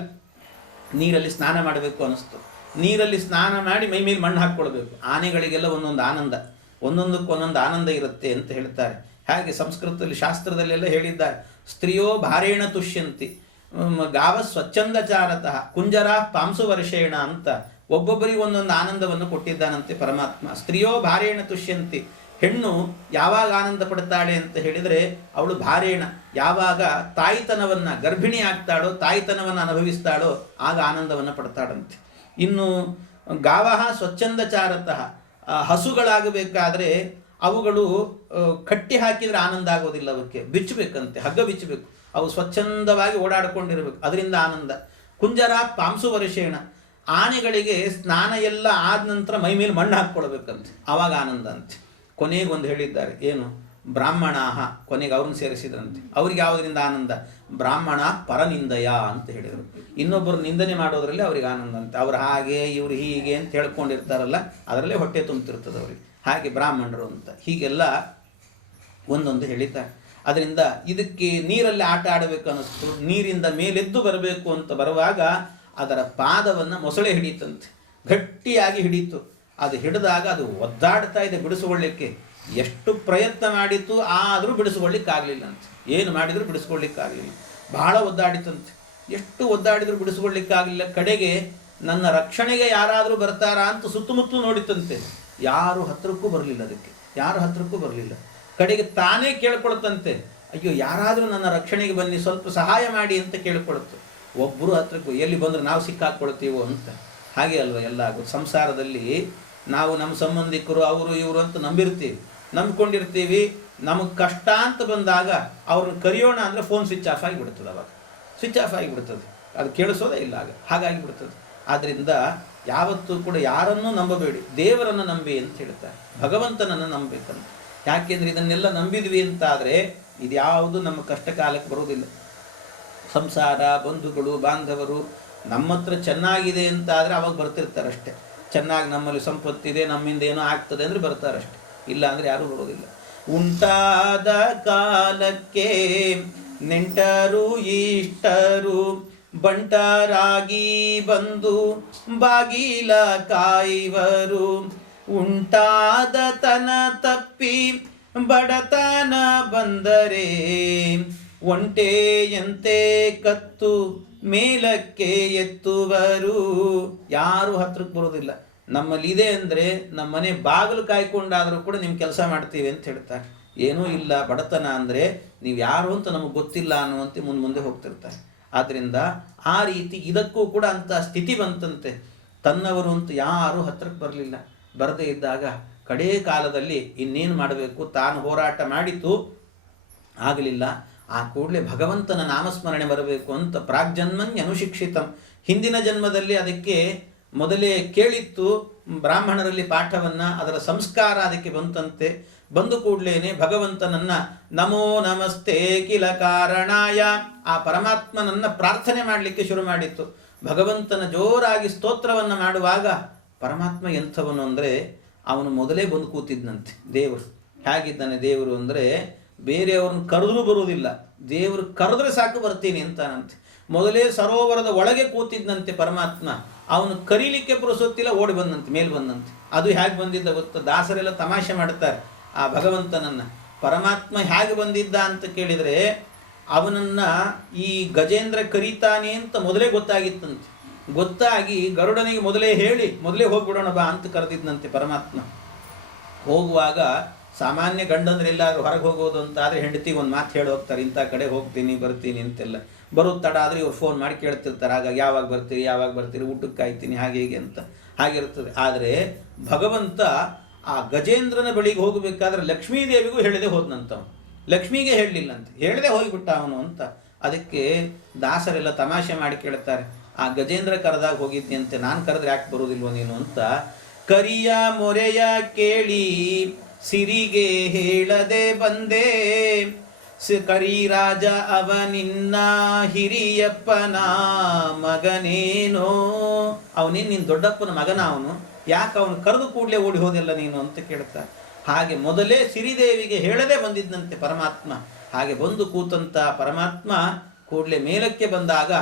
ನೀರಲ್ಲಿ ಸ್ನಾನ ಮಾಡಬೇಕು ಅನ್ನಿಸ್ತು. ನೀರಲ್ಲಿ ಸ್ನಾನ ಮಾಡಿ ಮೈ ಮೇಲೆ ಮಣ್ಣು ಹಾಕ್ಕೊಳ್ಬೇಕು. ಆನೆಗಳಿಗೆಲ್ಲ ಒಂದೊಂದು ಆನಂದ, ಒಂದೊಂದಕ್ಕೊಂದೊಂದು ಆನಂದ ಇರುತ್ತೆ ಅಂತ ಹೇಳ್ತಾರೆ. ಹಾಗೆ ಸಂಸ್ಕೃತದಲ್ಲಿ ಶಾಸ್ತ್ರದಲ್ಲೆಲ್ಲ ಹೇಳಿದ್ದಾರೆ, ಸ್ತ್ರೀಯೋ ಭಾರೇಣ ತುಷ್ಯಂತಿ ಗಾವ ಸ್ವಚ್ಛಂದಚಾರತಃ ಕುಂಜರ ಪಾಂಸು ವರ್ಷೇಣ ಅಂತ ಒಬ್ಬೊಬ್ಬರಿಗೆ ಒಂದೊಂದು ಆನಂದವನ್ನು ಕೊಟ್ಟಿದ್ದಾನಂತೆ ಪರಮಾತ್ಮ. ಸ್ತ್ರೀಯೋ ಭಾರೇಣ ತುಷ್ಯಂತಿ, ಹೆಣ್ಣು ಯಾವಾಗ ಆನಂದ ಪಡ್ತಾಳೆ ಅಂತ ಹೇಳಿದರೆ ಅವಳು ಭಾರೇಣ, ಯಾವಾಗ ತಾಯಿತನವನ್ನು ಗರ್ಭಿಣಿ ಆಗ್ತಾಳೋ, ತಾಯಿತನವನ್ನು ಅನುಭವಿಸ್ತಾಳೋ ಆಗ ಆನಂದವನ್ನು ಪಡ್ತಾಳಂತೆ. ಇನ್ನು ಗಾವಹ ಸ್ವಚ್ಛಂದಚಾರತಃ, ಹಸುಗಳಾಗಬೇಕಾದ್ರೆ ಅವುಗಳು ಕಟ್ಟಿ ಹಾಕಿದರೆ ಆನಂದ ಆಗೋದಿಲ್ಲ, ಅವಕ್ಕೆ ಬಿಚ್ಚಬೇಕಂತೆ, ಹಗ್ಗ ಬಿಚ್ಚಬೇಕು, ಅವು ಸ್ವಚ್ಛಂದವಾಗಿ ಓಡಾಡಿಕೊಂಡಿರಬೇಕು, ಅದರಿಂದ ಆನಂದ. ಕುಂಜರ ಪಾಂಸು ವರ್ಷೇಣ, ಆನೆಗಳಿಗೆ ಸ್ನಾನ ಎಲ್ಲ ಆದ ನಂತರ ಮೈ ಮೇಲೆ ಮಣ್ಣು ಹಾಕ್ಕೊಳ್ಬೇಕಂತೆ, ಆವಾಗ ಆನಂದ ಅಂತೆ. ಕೊನೆಗೊಂದು ಹೇಳಿದ್ದಾರೆ, ಏನು ಬ್ರಾಹ್ಮಣಾಹ, ಕೊನೆಗೆ ಅವ್ರನ್ನ ಸೇರಿಸಿದ್ರಂತೆ. ಅವ್ರಿಗೆ ಯಾವುದರಿಂದ ಆನಂದ? ಬ್ರಾಹ್ಮಣ ಪರನಿಂದಯ ಅಂತ ಹೇಳಿದರು. ಇನ್ನೊಬ್ಬರು ನಿಂದನೆ ಮಾಡೋದ್ರಲ್ಲಿ ಅವ್ರಿಗೆ ಆನಂದ ಅಂತೆ. ಅವ್ರು ಹಾಗೆ ಇವ್ರು ಹೀಗೆ ಅಂತ ಹೇಳ್ಕೊಂಡಿರ್ತಾರಲ್ಲ, ಅದರಲ್ಲೇ ಹೊಟ್ಟೆ ತುಂಬ್ತಿರ್ತದೆ ಅವ್ರಿಗೆ. ಹಾಗೆ ಬ್ರಾಹ್ಮಣರು ಅಂತ ಹೀಗೆಲ್ಲ ಒಂದೊಂದು ಹೇಳಿದ್ದಾರೆ. ಅದರಿಂದ ಇದಕ್ಕೆ ನೀರಲ್ಲಿ ಆಟ ಆಡಬೇಕು ಅನ್ನಿಸ್ತು. ನೀರಿಂದ ಮೇಲೆದ್ದು ಬರಬೇಕು ಅಂತ ಬರುವಾಗ ಅದರ ಪಾದವನ್ನು ಮೊಸಳೆ ಹಿಡೀತಂತೆ, ಗಟ್ಟಿಯಾಗಿ ಹಿಡೀತು. ಅದು ಹಿಡಿದಾಗ ಅದು ಒದ್ದಾಡ್ತಾ ಇದೆ ಬಿಡಿಸ್ಕೊಳ್ಳಿಕ್ಕೆ. ಎಷ್ಟು ಪ್ರಯತ್ನ ಮಾಡಿತ್ತು ಆದರೂ ಬಿಡಿಸ್ಕೊಳ್ಳಿಕ್ಕಾಗಲಿಲ್ಲ ಅಂತ. ಏನು ಮಾಡಿದರೂ ಬಿಡಿಸ್ಕೊಳ್ಳಿಕ್ಕಾಗಲಿಲ್ಲ, ಬಹಳ ಒದ್ದಾಡಿತಂತೆ. ಎಷ್ಟು ಒದ್ದಾಡಿದರೂ ಬಿಡಿಸ್ಕೊಳ್ಳಿಕ್ಕಾಗಲಿಲ್ಲ. ಕಡೆಗೆ ನನ್ನ ರಕ್ಷಣೆಗೆ ಯಾರಾದರೂ ಬರ್ತಾರಾ ಅಂತ ಸುತ್ತಮುತ್ತ ನೋಡಿತಂತೆ, ಯಾರು ಹತ್ತಿರಕ್ಕೂ ಬರಲಿಲ್ಲ. ಅದಕ್ಕೆ ಯಾರು ಹತ್ತಿರಕ್ಕೂ ಬರಲಿಲ್ಲ. ಕಡೆಗೆ ತಾನೇ ಕೇಳ್ಕೊಳ್ತಂತೆ, ಅಯ್ಯೋ ಯಾರಾದರೂ ನನ್ನ ರಕ್ಷಣೆಗೆ ಬನ್ನಿ, ಸ್ವಲ್ಪ ಸಹಾಯ ಮಾಡಿ ಅಂತ ಕೇಳ್ಕೊಳುತ್ತೆ. ಒಬ್ಬರು ಹತ್ರಕ್ಕೂ, ಎಲ್ಲಿ ಬಂದರೆ ನಾವು ಸಿಕ್ಕಾಕ್ಕೊಳ್ತೀವೋ ಅಂತ. ಹಾಗೆ ಅಲ್ವ ಎಲ್ಲ ಆಗೋದು ಸಂಸಾರದಲ್ಲಿ. ನಾವು ನಮ್ಮ ಸಂಬಂಧಿಕರು ಅವರು ಇವರು ಅಂತ ನಂಬಿಕೊಂಡಿರ್ತೀವಿ. ನಮಗೆ ಕಷ್ಟ ಅಂತ ಬಂದಾಗ ಅವ್ರನ್ನ ಕರೆಯೋಣ ಅಂದರೆ ಫೋನ್ ಸ್ವಿಚ್ ಆಫ್ ಆಗಿಬಿಡ್ತದೆ. ಅವಾಗ ಸ್ವಿಚ್ ಆಫ್ ಆಗಿಬಿಡ್ತದೆ, ಅದು ಕೇಳಿಸೋದೇ ಇಲ್ಲ, ಹಾಗಾಗಿ ಬಿಡ್ತದೆ. ಆದ್ದರಿಂದ ಯಾವತ್ತೂ ಕೂಡ ಯಾರನ್ನೂ ನಂಬಬೇಡಿ, ದೇವರನ್ನು ನಂಬಿ ಅಂತ ಹೇಳ್ತಾರೆ, ಭಗವಂತನನ್ನು ನಂಬಬೇಕಂತ. ಯಾಕೆಂದರೆ ಇದನ್ನೆಲ್ಲ ನಂಬಿದ್ವಿ ಅಂತಾದರೆ ಇದ್ಯಾವುದು ನಮ್ಮ ಕಷ್ಟ ಕಾಲಕ್ಕೆ ಬರೋದಿಲ್ಲ. ಸಂಸಾರ, ಬಂಧುಗಳು, ಬಾಂಧವರು ನಮ್ಮ ಹತ್ರ ಚೆನ್ನಾಗಿದೆ ಅಂತಾದರೆ ಅವಾಗ ಬರ್ತಿರ್ತಾರಷ್ಟೆ. ಚೆನ್ನಾಗಿ ನಮ್ಮಲ್ಲಿ ಸಂಪತ್ತಿದೆ, ನಮ್ಮಿಂದ ಏನೋ ಆಗ್ತದೆ ಅಂದರೆ ಬರ್ತಾರಷ್ಟೆ, ಇಲ್ಲ ಅಂದರೆ ಯಾರೂ ಬರೋದಿಲ್ಲ. ಉಂಟಾದ ಕಾಲಕ್ಕೆ ನೆಂಟರು ಇಷ್ಟರು ಬಂಟರಾಗಿ ಬಂದು ಬಾಗಿಲ ಕಾಯುವರು. ಉಂಟಾದ ತನ ತಪ್ಪಿ ಬಡತನ ಬಂದರೆ ಒಂಟೆಯಂತೆ ಕತ್ತು ಮೇಲಕ್ಕೆ ಎತ್ತುವರು. ಯಾರು ಹತ್ರಕ್ಕೆ ಬರೋದಿಲ್ಲ. ನಮ್ಮಲ್ಲಿ ಇದೆ ಅಂದರೆ ನಮ್ಮ ಮನೆ ಬಾಗಿಲು ಕಾಯ್ಕೊಂಡಾದರೂ ಕೂಡ ನಿಮ್ಮ ಕೆಲಸ ಮಾಡ್ತೀವಿ ಅಂತ ಹೇಳ್ತಾರೆ. ಏನೂ ಇಲ್ಲ ಬಡತನ ಅಂದರೆ ನೀವು ಯಾರು ಅಂತ ನಮಗೆ ಗೊತ್ತಿಲ್ಲ ಅನ್ನುವಂತೆ ಮುಂದೆ ಹೋಗ್ತಿರ್ತಾರೆ. ಆದ್ದರಿಂದ ಆ ರೀತಿ ಇದಕ್ಕೂ ಕೂಡ ಅಂಥ ಸ್ಥಿತಿ ಬಂತಂತೆ. ತನ್ನವರು ಅಂತ ಯಾರೂ ಹತ್ರಕ್ಕೆ ಬರಲಿಲ್ಲ. ಬರದೇ ಇದ್ದಾಗ ಕಡೇ ಕಾಲದಲ್ಲಿ ಇನ್ನೇನು ಮಾಡಬೇಕು, ತಾನು ಹೋರಾಟ ಮಾಡಿತು, ಆಗಲಿಲ್ಲ. ಆ ಕೂಡಲೇ ಭಗವಂತನ ನಾಮಸ್ಮರಣೆ ಬರಬೇಕು ಅಂತ ಪ್ರಾಗ್ಜನ್ಮನ್ಯ ಅನುಶಿಕ್ಷಿತಂ, ಹಿಂದಿನ ಜನ್ಮದಲ್ಲಿ ಅದಕ್ಕೆ ಮೊದಲೇ ಕೇಳಿತ್ತು ಬ್ರಾಹ್ಮಣರಲ್ಲಿ ಪಾಠವನ್ನು, ಅದರ ಸಂಸ್ಕಾರ ಅದಕ್ಕೆ ಬಂತಂತೆ. ಬಂದು ಕೂಡಲೇ ಭಗವಂತನನ್ನ ನಮೋ ನಮಸ್ತೆ ಕಿಲ ಕಾರಣಾಯ, ಆ ಪರಮಾತ್ಮನನ್ನ ಪ್ರಾರ್ಥನೆ ಮಾಡಲಿಕ್ಕೆ ಶುರು ಮಾಡಿತ್ತು. ಭಗವಂತನ ಜೋರಾಗಿ ಸ್ತೋತ್ರವನ್ನು ಮಾಡುವಾಗ ಪರಮಾತ್ಮ ಎಂಥವನು ಅಂದರೆ ಅವನು ಮೊದಲೇ ಬಂದು ಕೂತಿದ್ದಂತೆ. ದೇವರು ಹೇಗಿದ್ದಾನೆ ದೇವರು ಅಂದರೆ ಬೇರೆಯವ್ರನ್ನ ಕರೆದ್ರೂ ಬರುವುದಿಲ್ಲ, ದೇವರು ಕರೆದ್ರೆ ಸಾಕು ಬರ್ತೀನಿ ಅಂತಾನಂತೆ. ಮೊದಲೇ ಸರೋವರದ ಒಳಗೆ ಕೂತಿದ್ದಂತೆ ಪರಮಾತ್ಮ. ಅವನು ಕರೀಲಿಕ್ಕೆ ಪುರುಸೊತ್ತಿಲ್ಲ, ಓಡಿ ಬಂದಂತೆ, ಮೇಲೆ ಬಂದಂತೆ. ಅದು ಹೇಗೆ ಬಂದಿದ್ದ ಗೊತ್ತಾ? ದಾಸರೆಲ್ಲ ತಮಾಷೆ ಮಾಡ್ತಾರೆ ಆ ಭಗವಂತನನ್ನು. ಪರಮಾತ್ಮ ಹೇಗೆ ಬಂದಿದ್ದ ಅಂತ ಕೇಳಿದರೆ ಅವನನ್ನು ಈ ಗಜೇಂದ್ರ ಕರೀತಾನೆ ಅಂತ ಮೊದಲೇ ಗೊತ್ತಾಗಿತ್ತಂತೆ. ಗೊತ್ತಾಗಿ ಗರುಡನಿಗೆ ಮೊದಲೇ ಹೇಳಿ ಮೊದಲೇ ಹೋಗ್ಬಿಡೋಣ ಬಾ ಅಂತ ಕರೆದಿದ್ದಂತೆ ಪರಮಾತ್ಮ. ಹೋಗುವಾಗ ಸಾಮಾನ್ಯ ಗಂಡಂದ್ರೆ ಎಲ್ಲಾದರೂ ಹೊರಗೆ ಹೋಗೋದು ಅಂತ ಆದರೆ ಹೆಂಡತಿಗೆ ಒಂದು ಮಾತು ಹೇಳಿ ಹೋಗ್ತಾರೆ, ಇಂಥ ಕಡೆ ಹೋಗ್ತೀನಿ ಬರ್ತೀನಿ ಅಂತೆಲ್ಲ. ಬರೋದು ತಡ ಆದರೆ ಇವ್ರು ಫೋನ್ ಮಾಡಿ ಕೇಳ್ತಿರ್ತಾರೆ, ಹಾಗಾಗಿ ಯಾವಾಗ ಬರ್ತೀರಿ ಊಟಕ್ಕೆ ಕಾಯ್ತೀನಿ ಹಾಗೆ ಹೀಗೆ ಅಂತ ಹಾಗಿರ್ತದೆ. ಆದರೆ ಭಗವಂತ ಆ ಗಜೇಂದ್ರನ ಬಳಿಗೆ ಹೋಗಬೇಕಾದ್ರೆ ಲಕ್ಷ್ಮೀದೇವಿಗೂ ಹೇಳದೆ ಹೋದ್ನಂತವನು, ಲಕ್ಷ್ಮಿಗೆ ಹೇಳಲಿಲ್ಲಂತೆ, ಹೇಳದೆ ಹೋಗಿಬಿಟ್ಟ ಅವನು ಅಂತ. ಅದಕ್ಕೆ ದಾಸರೆಲ್ಲ ತಮಾಷೆ ಮಾಡಿ ಕೇಳ್ತಾರೆ, ಆ ಗಜೇಂದ್ರ ಕರೆದಾಗ ಹೋಗಿದ್ದಂತೆ, ನಾನು ಕರೆದ್ರೆ ಯಾಕೆ ಬರೋದಿಲ್ವ ನೀನು ಅಂತ. ಕರಿಯ ಮೊರೆಯ ಕೇಳಿ ಸಿರಿಗೆ ಹೇಳದೆ ಬಂದೆ, ಕರಿರಾಜ ಅವನಿನ್ನ ಹಿರಿಯಪ್ಪನ ಮಗನೇನೋ. ಅವನೇನು ನಿನ್ನ ದೊಡ್ಡಪ್ಪನ ಮಗನ ಅವನು, ಯಾಕೆ ಅವನು ಕರೆದು ಕೂಡಲೇ ಓಡಿ ಹೋದಿಲ್ಲ ನೀನು ಅಂತ ಕೇಳ್ತಾರೆ. ಹಾಗೆ ಮೊದಲೇ ಸಿರಿದೇವಿಗೆ ಹೇಳದೆ ಬಂದಿದ್ದಂತೆ ಪರಮಾತ್ಮ. ಹಾಗೆ ಬಂದು ಕೂತಂಥ ಪರಮಾತ್ಮ ಕೂಡಲೇ ಮೇಲಕ್ಕೆ ಬಂದಾಗ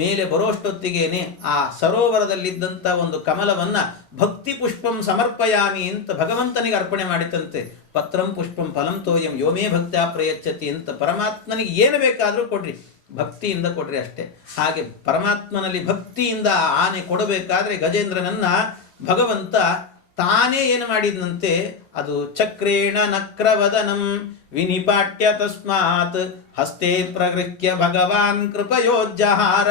ಮೇಲೆ ಬರೋಷ್ಟೊತ್ತಿಗೇನೆ ಆ ಸರೋವರದಲ್ಲಿದ್ದಂಥ ಒಂದು ಕಮಲವನ್ನು ಭಕ್ತಿ ಪುಷ್ಪಂ ಸಮರ್ಪಯಾಮಿ ಅಂತ ಭಗವಂತನಿಗೆ ಅರ್ಪಣೆ ಮಾಡಿತಂತೆ. ಪತ್ರಂ ಪುಷ್ಪಂ ಫಲಂ ತೋಯಂ ಯೋಮೇ ಭಕ್ತ್ಯಾ ಪ್ರಯಚ್ಛತಿ ಅಂತ ಪರಮಾತ್ಮನಿಗೆ ಏನು ಬೇಕಾದರೂ ಕೊಡ್ರಿ, ಭಕ್ತಿಯಿಂದ ಕೊಡ್ರಿ ಅಷ್ಟೇ. ಹಾಗೆ ಪರಮಾತ್ಮನಲ್ಲಿ ಭಕ್ತಿಯಿಂದ ಆನೆ ಕೊಡಬೇಕಾದ್ರೆ ಗಜೇಂದ್ರನನ್ನ ಭಗವಂತ ತಾನೇ ಏನು ಮಾಡಿದಂತೆ, ಅದು ಚಕ್ರೇಣ ನಕ್ರವದನಂ ವಿನಿಪಾಟ್ಯ ತಸ್ಮಾತ್ ಹಸ್ತೆ ಪ್ರಗೃಹ್ಯ ಭಗವಾನ್ ಕೃಪಯೋಜ್ಜಹಾರ.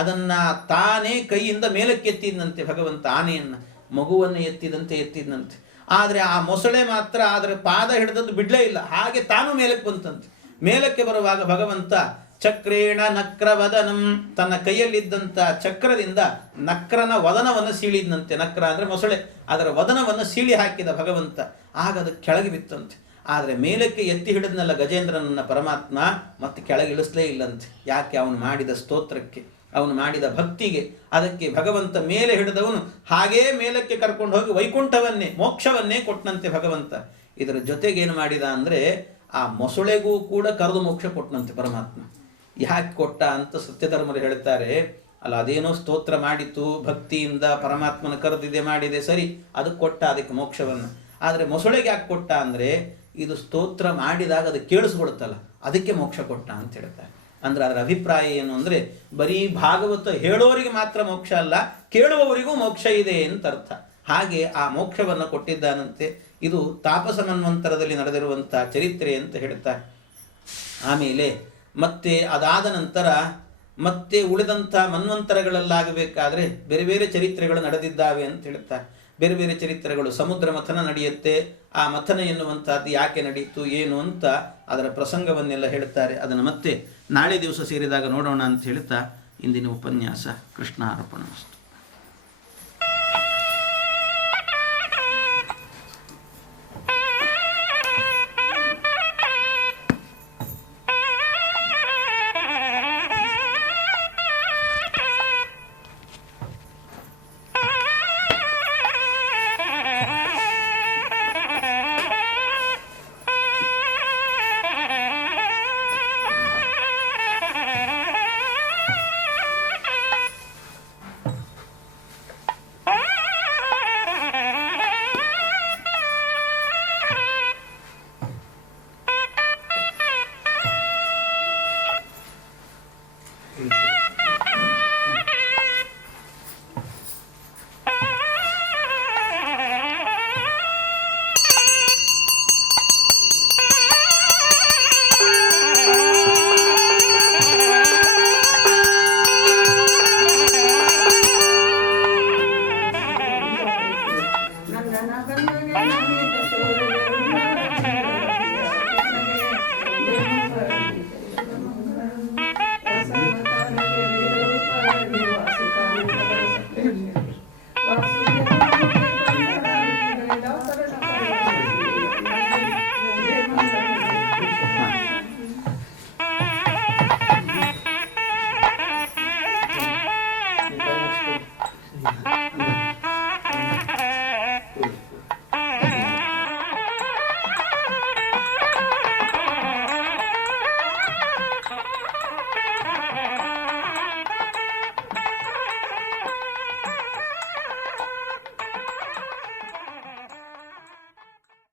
ಅದನ್ನ ತಾನೇ ಕೈಯಿಂದ ಮೇಲಕ್ಕೆತ್ತಿದಂತೆ ಭಗವಂತ ಆನೆಯನ್ನ, ಮಗುವನ್ನು ಎತ್ತಿದಂತೆ. ಆದರೆ ಆ ಮೊಸಳೆ ಮಾತ್ರ ಅದರ ಪಾದ ಹಿಡಿದದ್ದು ಬಿಡ್ಲೇ ಇಲ್ಲ, ಹಾಗೆ ತಾನು ಮೇಲಕ್ಕೆ ಬಂತಂತೆ. ಮೇಲಕ್ಕೆ ಬರುವಾಗ ಭಗವಂತ ಚಕ್ರೇಣ ನಕ್ರವದನಂ, ತನ್ನ ಕೈಯಲ್ಲಿದ್ದಂಥ ಚಕ್ರದಿಂದ ನಕ್ರನ ವದನವನ್ನು ಸೀಳಿದಂತೆ. ನಕ್ರ ಅಂದರೆ ಮೊಸಳೆ, ಅದರ ವದನವನ್ನು ಸೀಳಿ ಹಾಕಿದ ಭಗವಂತ. ಆಗ ಅದು ಕೆಳಗೆ ಬಿತ್ತಂತೆ. ಆದರೆ ಮೇಲಕ್ಕೆ ಎತ್ತಿ ಹಿಡಿದ್ನಲ್ಲ ಗಜೇಂದ್ರನನ್ನ ಪರಮಾತ್ಮ, ಮತ್ತೆ ಕೆಳಗೆ ಇಳಿಸಲೇ ಇಲ್ಲಂತೆ. ಯಾಕೆ? ಅವನು ಮಾಡಿದ ಸ್ತೋತ್ರಕ್ಕೆ, ಅವನು ಮಾಡಿದ ಭಕ್ತಿಗೆ. ಅದಕ್ಕೆ ಭಗವಂತ ಮೇಲೆ ಹಿಡಿದವನು ಹಾಗೇ ಮೇಲಕ್ಕೆ ಕರ್ಕೊಂಡು ಹೋಗಿ ವೈಕುಂಠವನ್ನೇ, ಮೋಕ್ಷವನ್ನೇ ಕೊಟ್ಟನಂತೆ ಭಗವಂತ. ಇದರ ಜೊತೆಗೇನು ಮಾಡಿದ ಅಂದರೆ ಆ ಮೊಸಳೆಗೂ ಕೂಡ ಕರೆದು ಮೋಕ್ಷ ಕೊಟ್ಟನಂತೆ ಪರಮಾತ್ಮ. ಯಾಕೆ ಕೊಟ್ಟ ಅಂತ ಸತ್ಯಧರ್ಮರು ಹೇಳ್ತಾರೆ. ಅಲ್ಲ, ಅದೇನೋ ಸ್ತೋತ್ರ ಮಾಡಿತು, ಭಕ್ತಿಯಿಂದ ಪರಮಾತ್ಮನ ಕರೆದಿದೆ, ಮಾಡಿದೆ, ಸರಿ, ಅದಕ್ಕೆ ಕೊಟ್ಟ, ಅದಕ್ಕೆ ಮೋಕ್ಷವನ್ನು. ಆದರೆ ಮೊಸಳೆಗೆ ಯಾಕೆ ಕೊಟ್ಟ ಅಂದರೆ ಇದು ಸ್ತೋತ್ರ ಮಾಡಿದಾಗ ಅದು ಕೇಳಿಸ್ಕೊಡುತ್ತಲ್ಲ, ಅದಕ್ಕೆ ಮೋಕ್ಷ ಕೊಟ್ಟ ಅಂತ ಹೇಳ್ತಾರೆ. ಅಂದರೆ ಅದರ ಅಭಿಪ್ರಾಯ ಏನು ಅಂದರೆ ಬರೀ ಭಾಗವತ ಹೇಳೋರಿಗೆ ಮಾತ್ರ ಮೋಕ್ಷ ಅಲ್ಲ, ಕೇಳುವವರಿಗೂ ಮೋಕ್ಷ ಇದೆ ಅಂತ ಅರ್ಥ. ಹಾಗೆ ಆ ಮೋಕ್ಷವನ್ನು ಕೊಟ್ಟಿದ್ದಾನಂತೆ. ಇದು ತಾಪಸ ಮನ್ವಂತರದಲ್ಲಿ ನಡೆದಿರುವಂಥ ಚರಿತ್ರೆ ಅಂತ ಹೇಳ್ತಾರೆ. ಆಮೇಲೆ ಮತ್ತೆ ಅದಾದ ನಂತರ ಮತ್ತೆ ಉಳಿದಂಥ ಮನ್ವಂತರಗಳಲ್ಲಾಗಬೇಕಾದ್ರೆ ಬೇರೆ ಬೇರೆ ಚರಿತ್ರೆಗಳು ನಡೆದಿದ್ದಾವೆ ಅಂತ ಹೇಳ್ತಾರೆ. ಬೇರೆ ಬೇರೆ ಚರಿತ್ರೆಗಳು, ಸಮುದ್ರ ಮಥನ ನಡೆಯುತ್ತೆ. ಆ ಮಥನ ಎನ್ನುವಂಥದ್ದು ಯಾಕೆ ನಡೀತು ಏನು ಅಂತ ಅದರ ಪ್ರಸಂಗವನ್ನೆಲ್ಲ ಹೇಳ್ತಾರೆ. ಅದನ್ನು ಮತ್ತೆ ನಾಳೆ ದಿವಸ ಸೇರಿದಾಗ ನೋಡೋಣ ಅಂತ ಹೇಳ್ತಾ ಇಂದಿನ ಉಪನ್ಯಾಸ ಕೃಷ್ಣಾರ್ಪಣಮಸ್ತು. Thank you.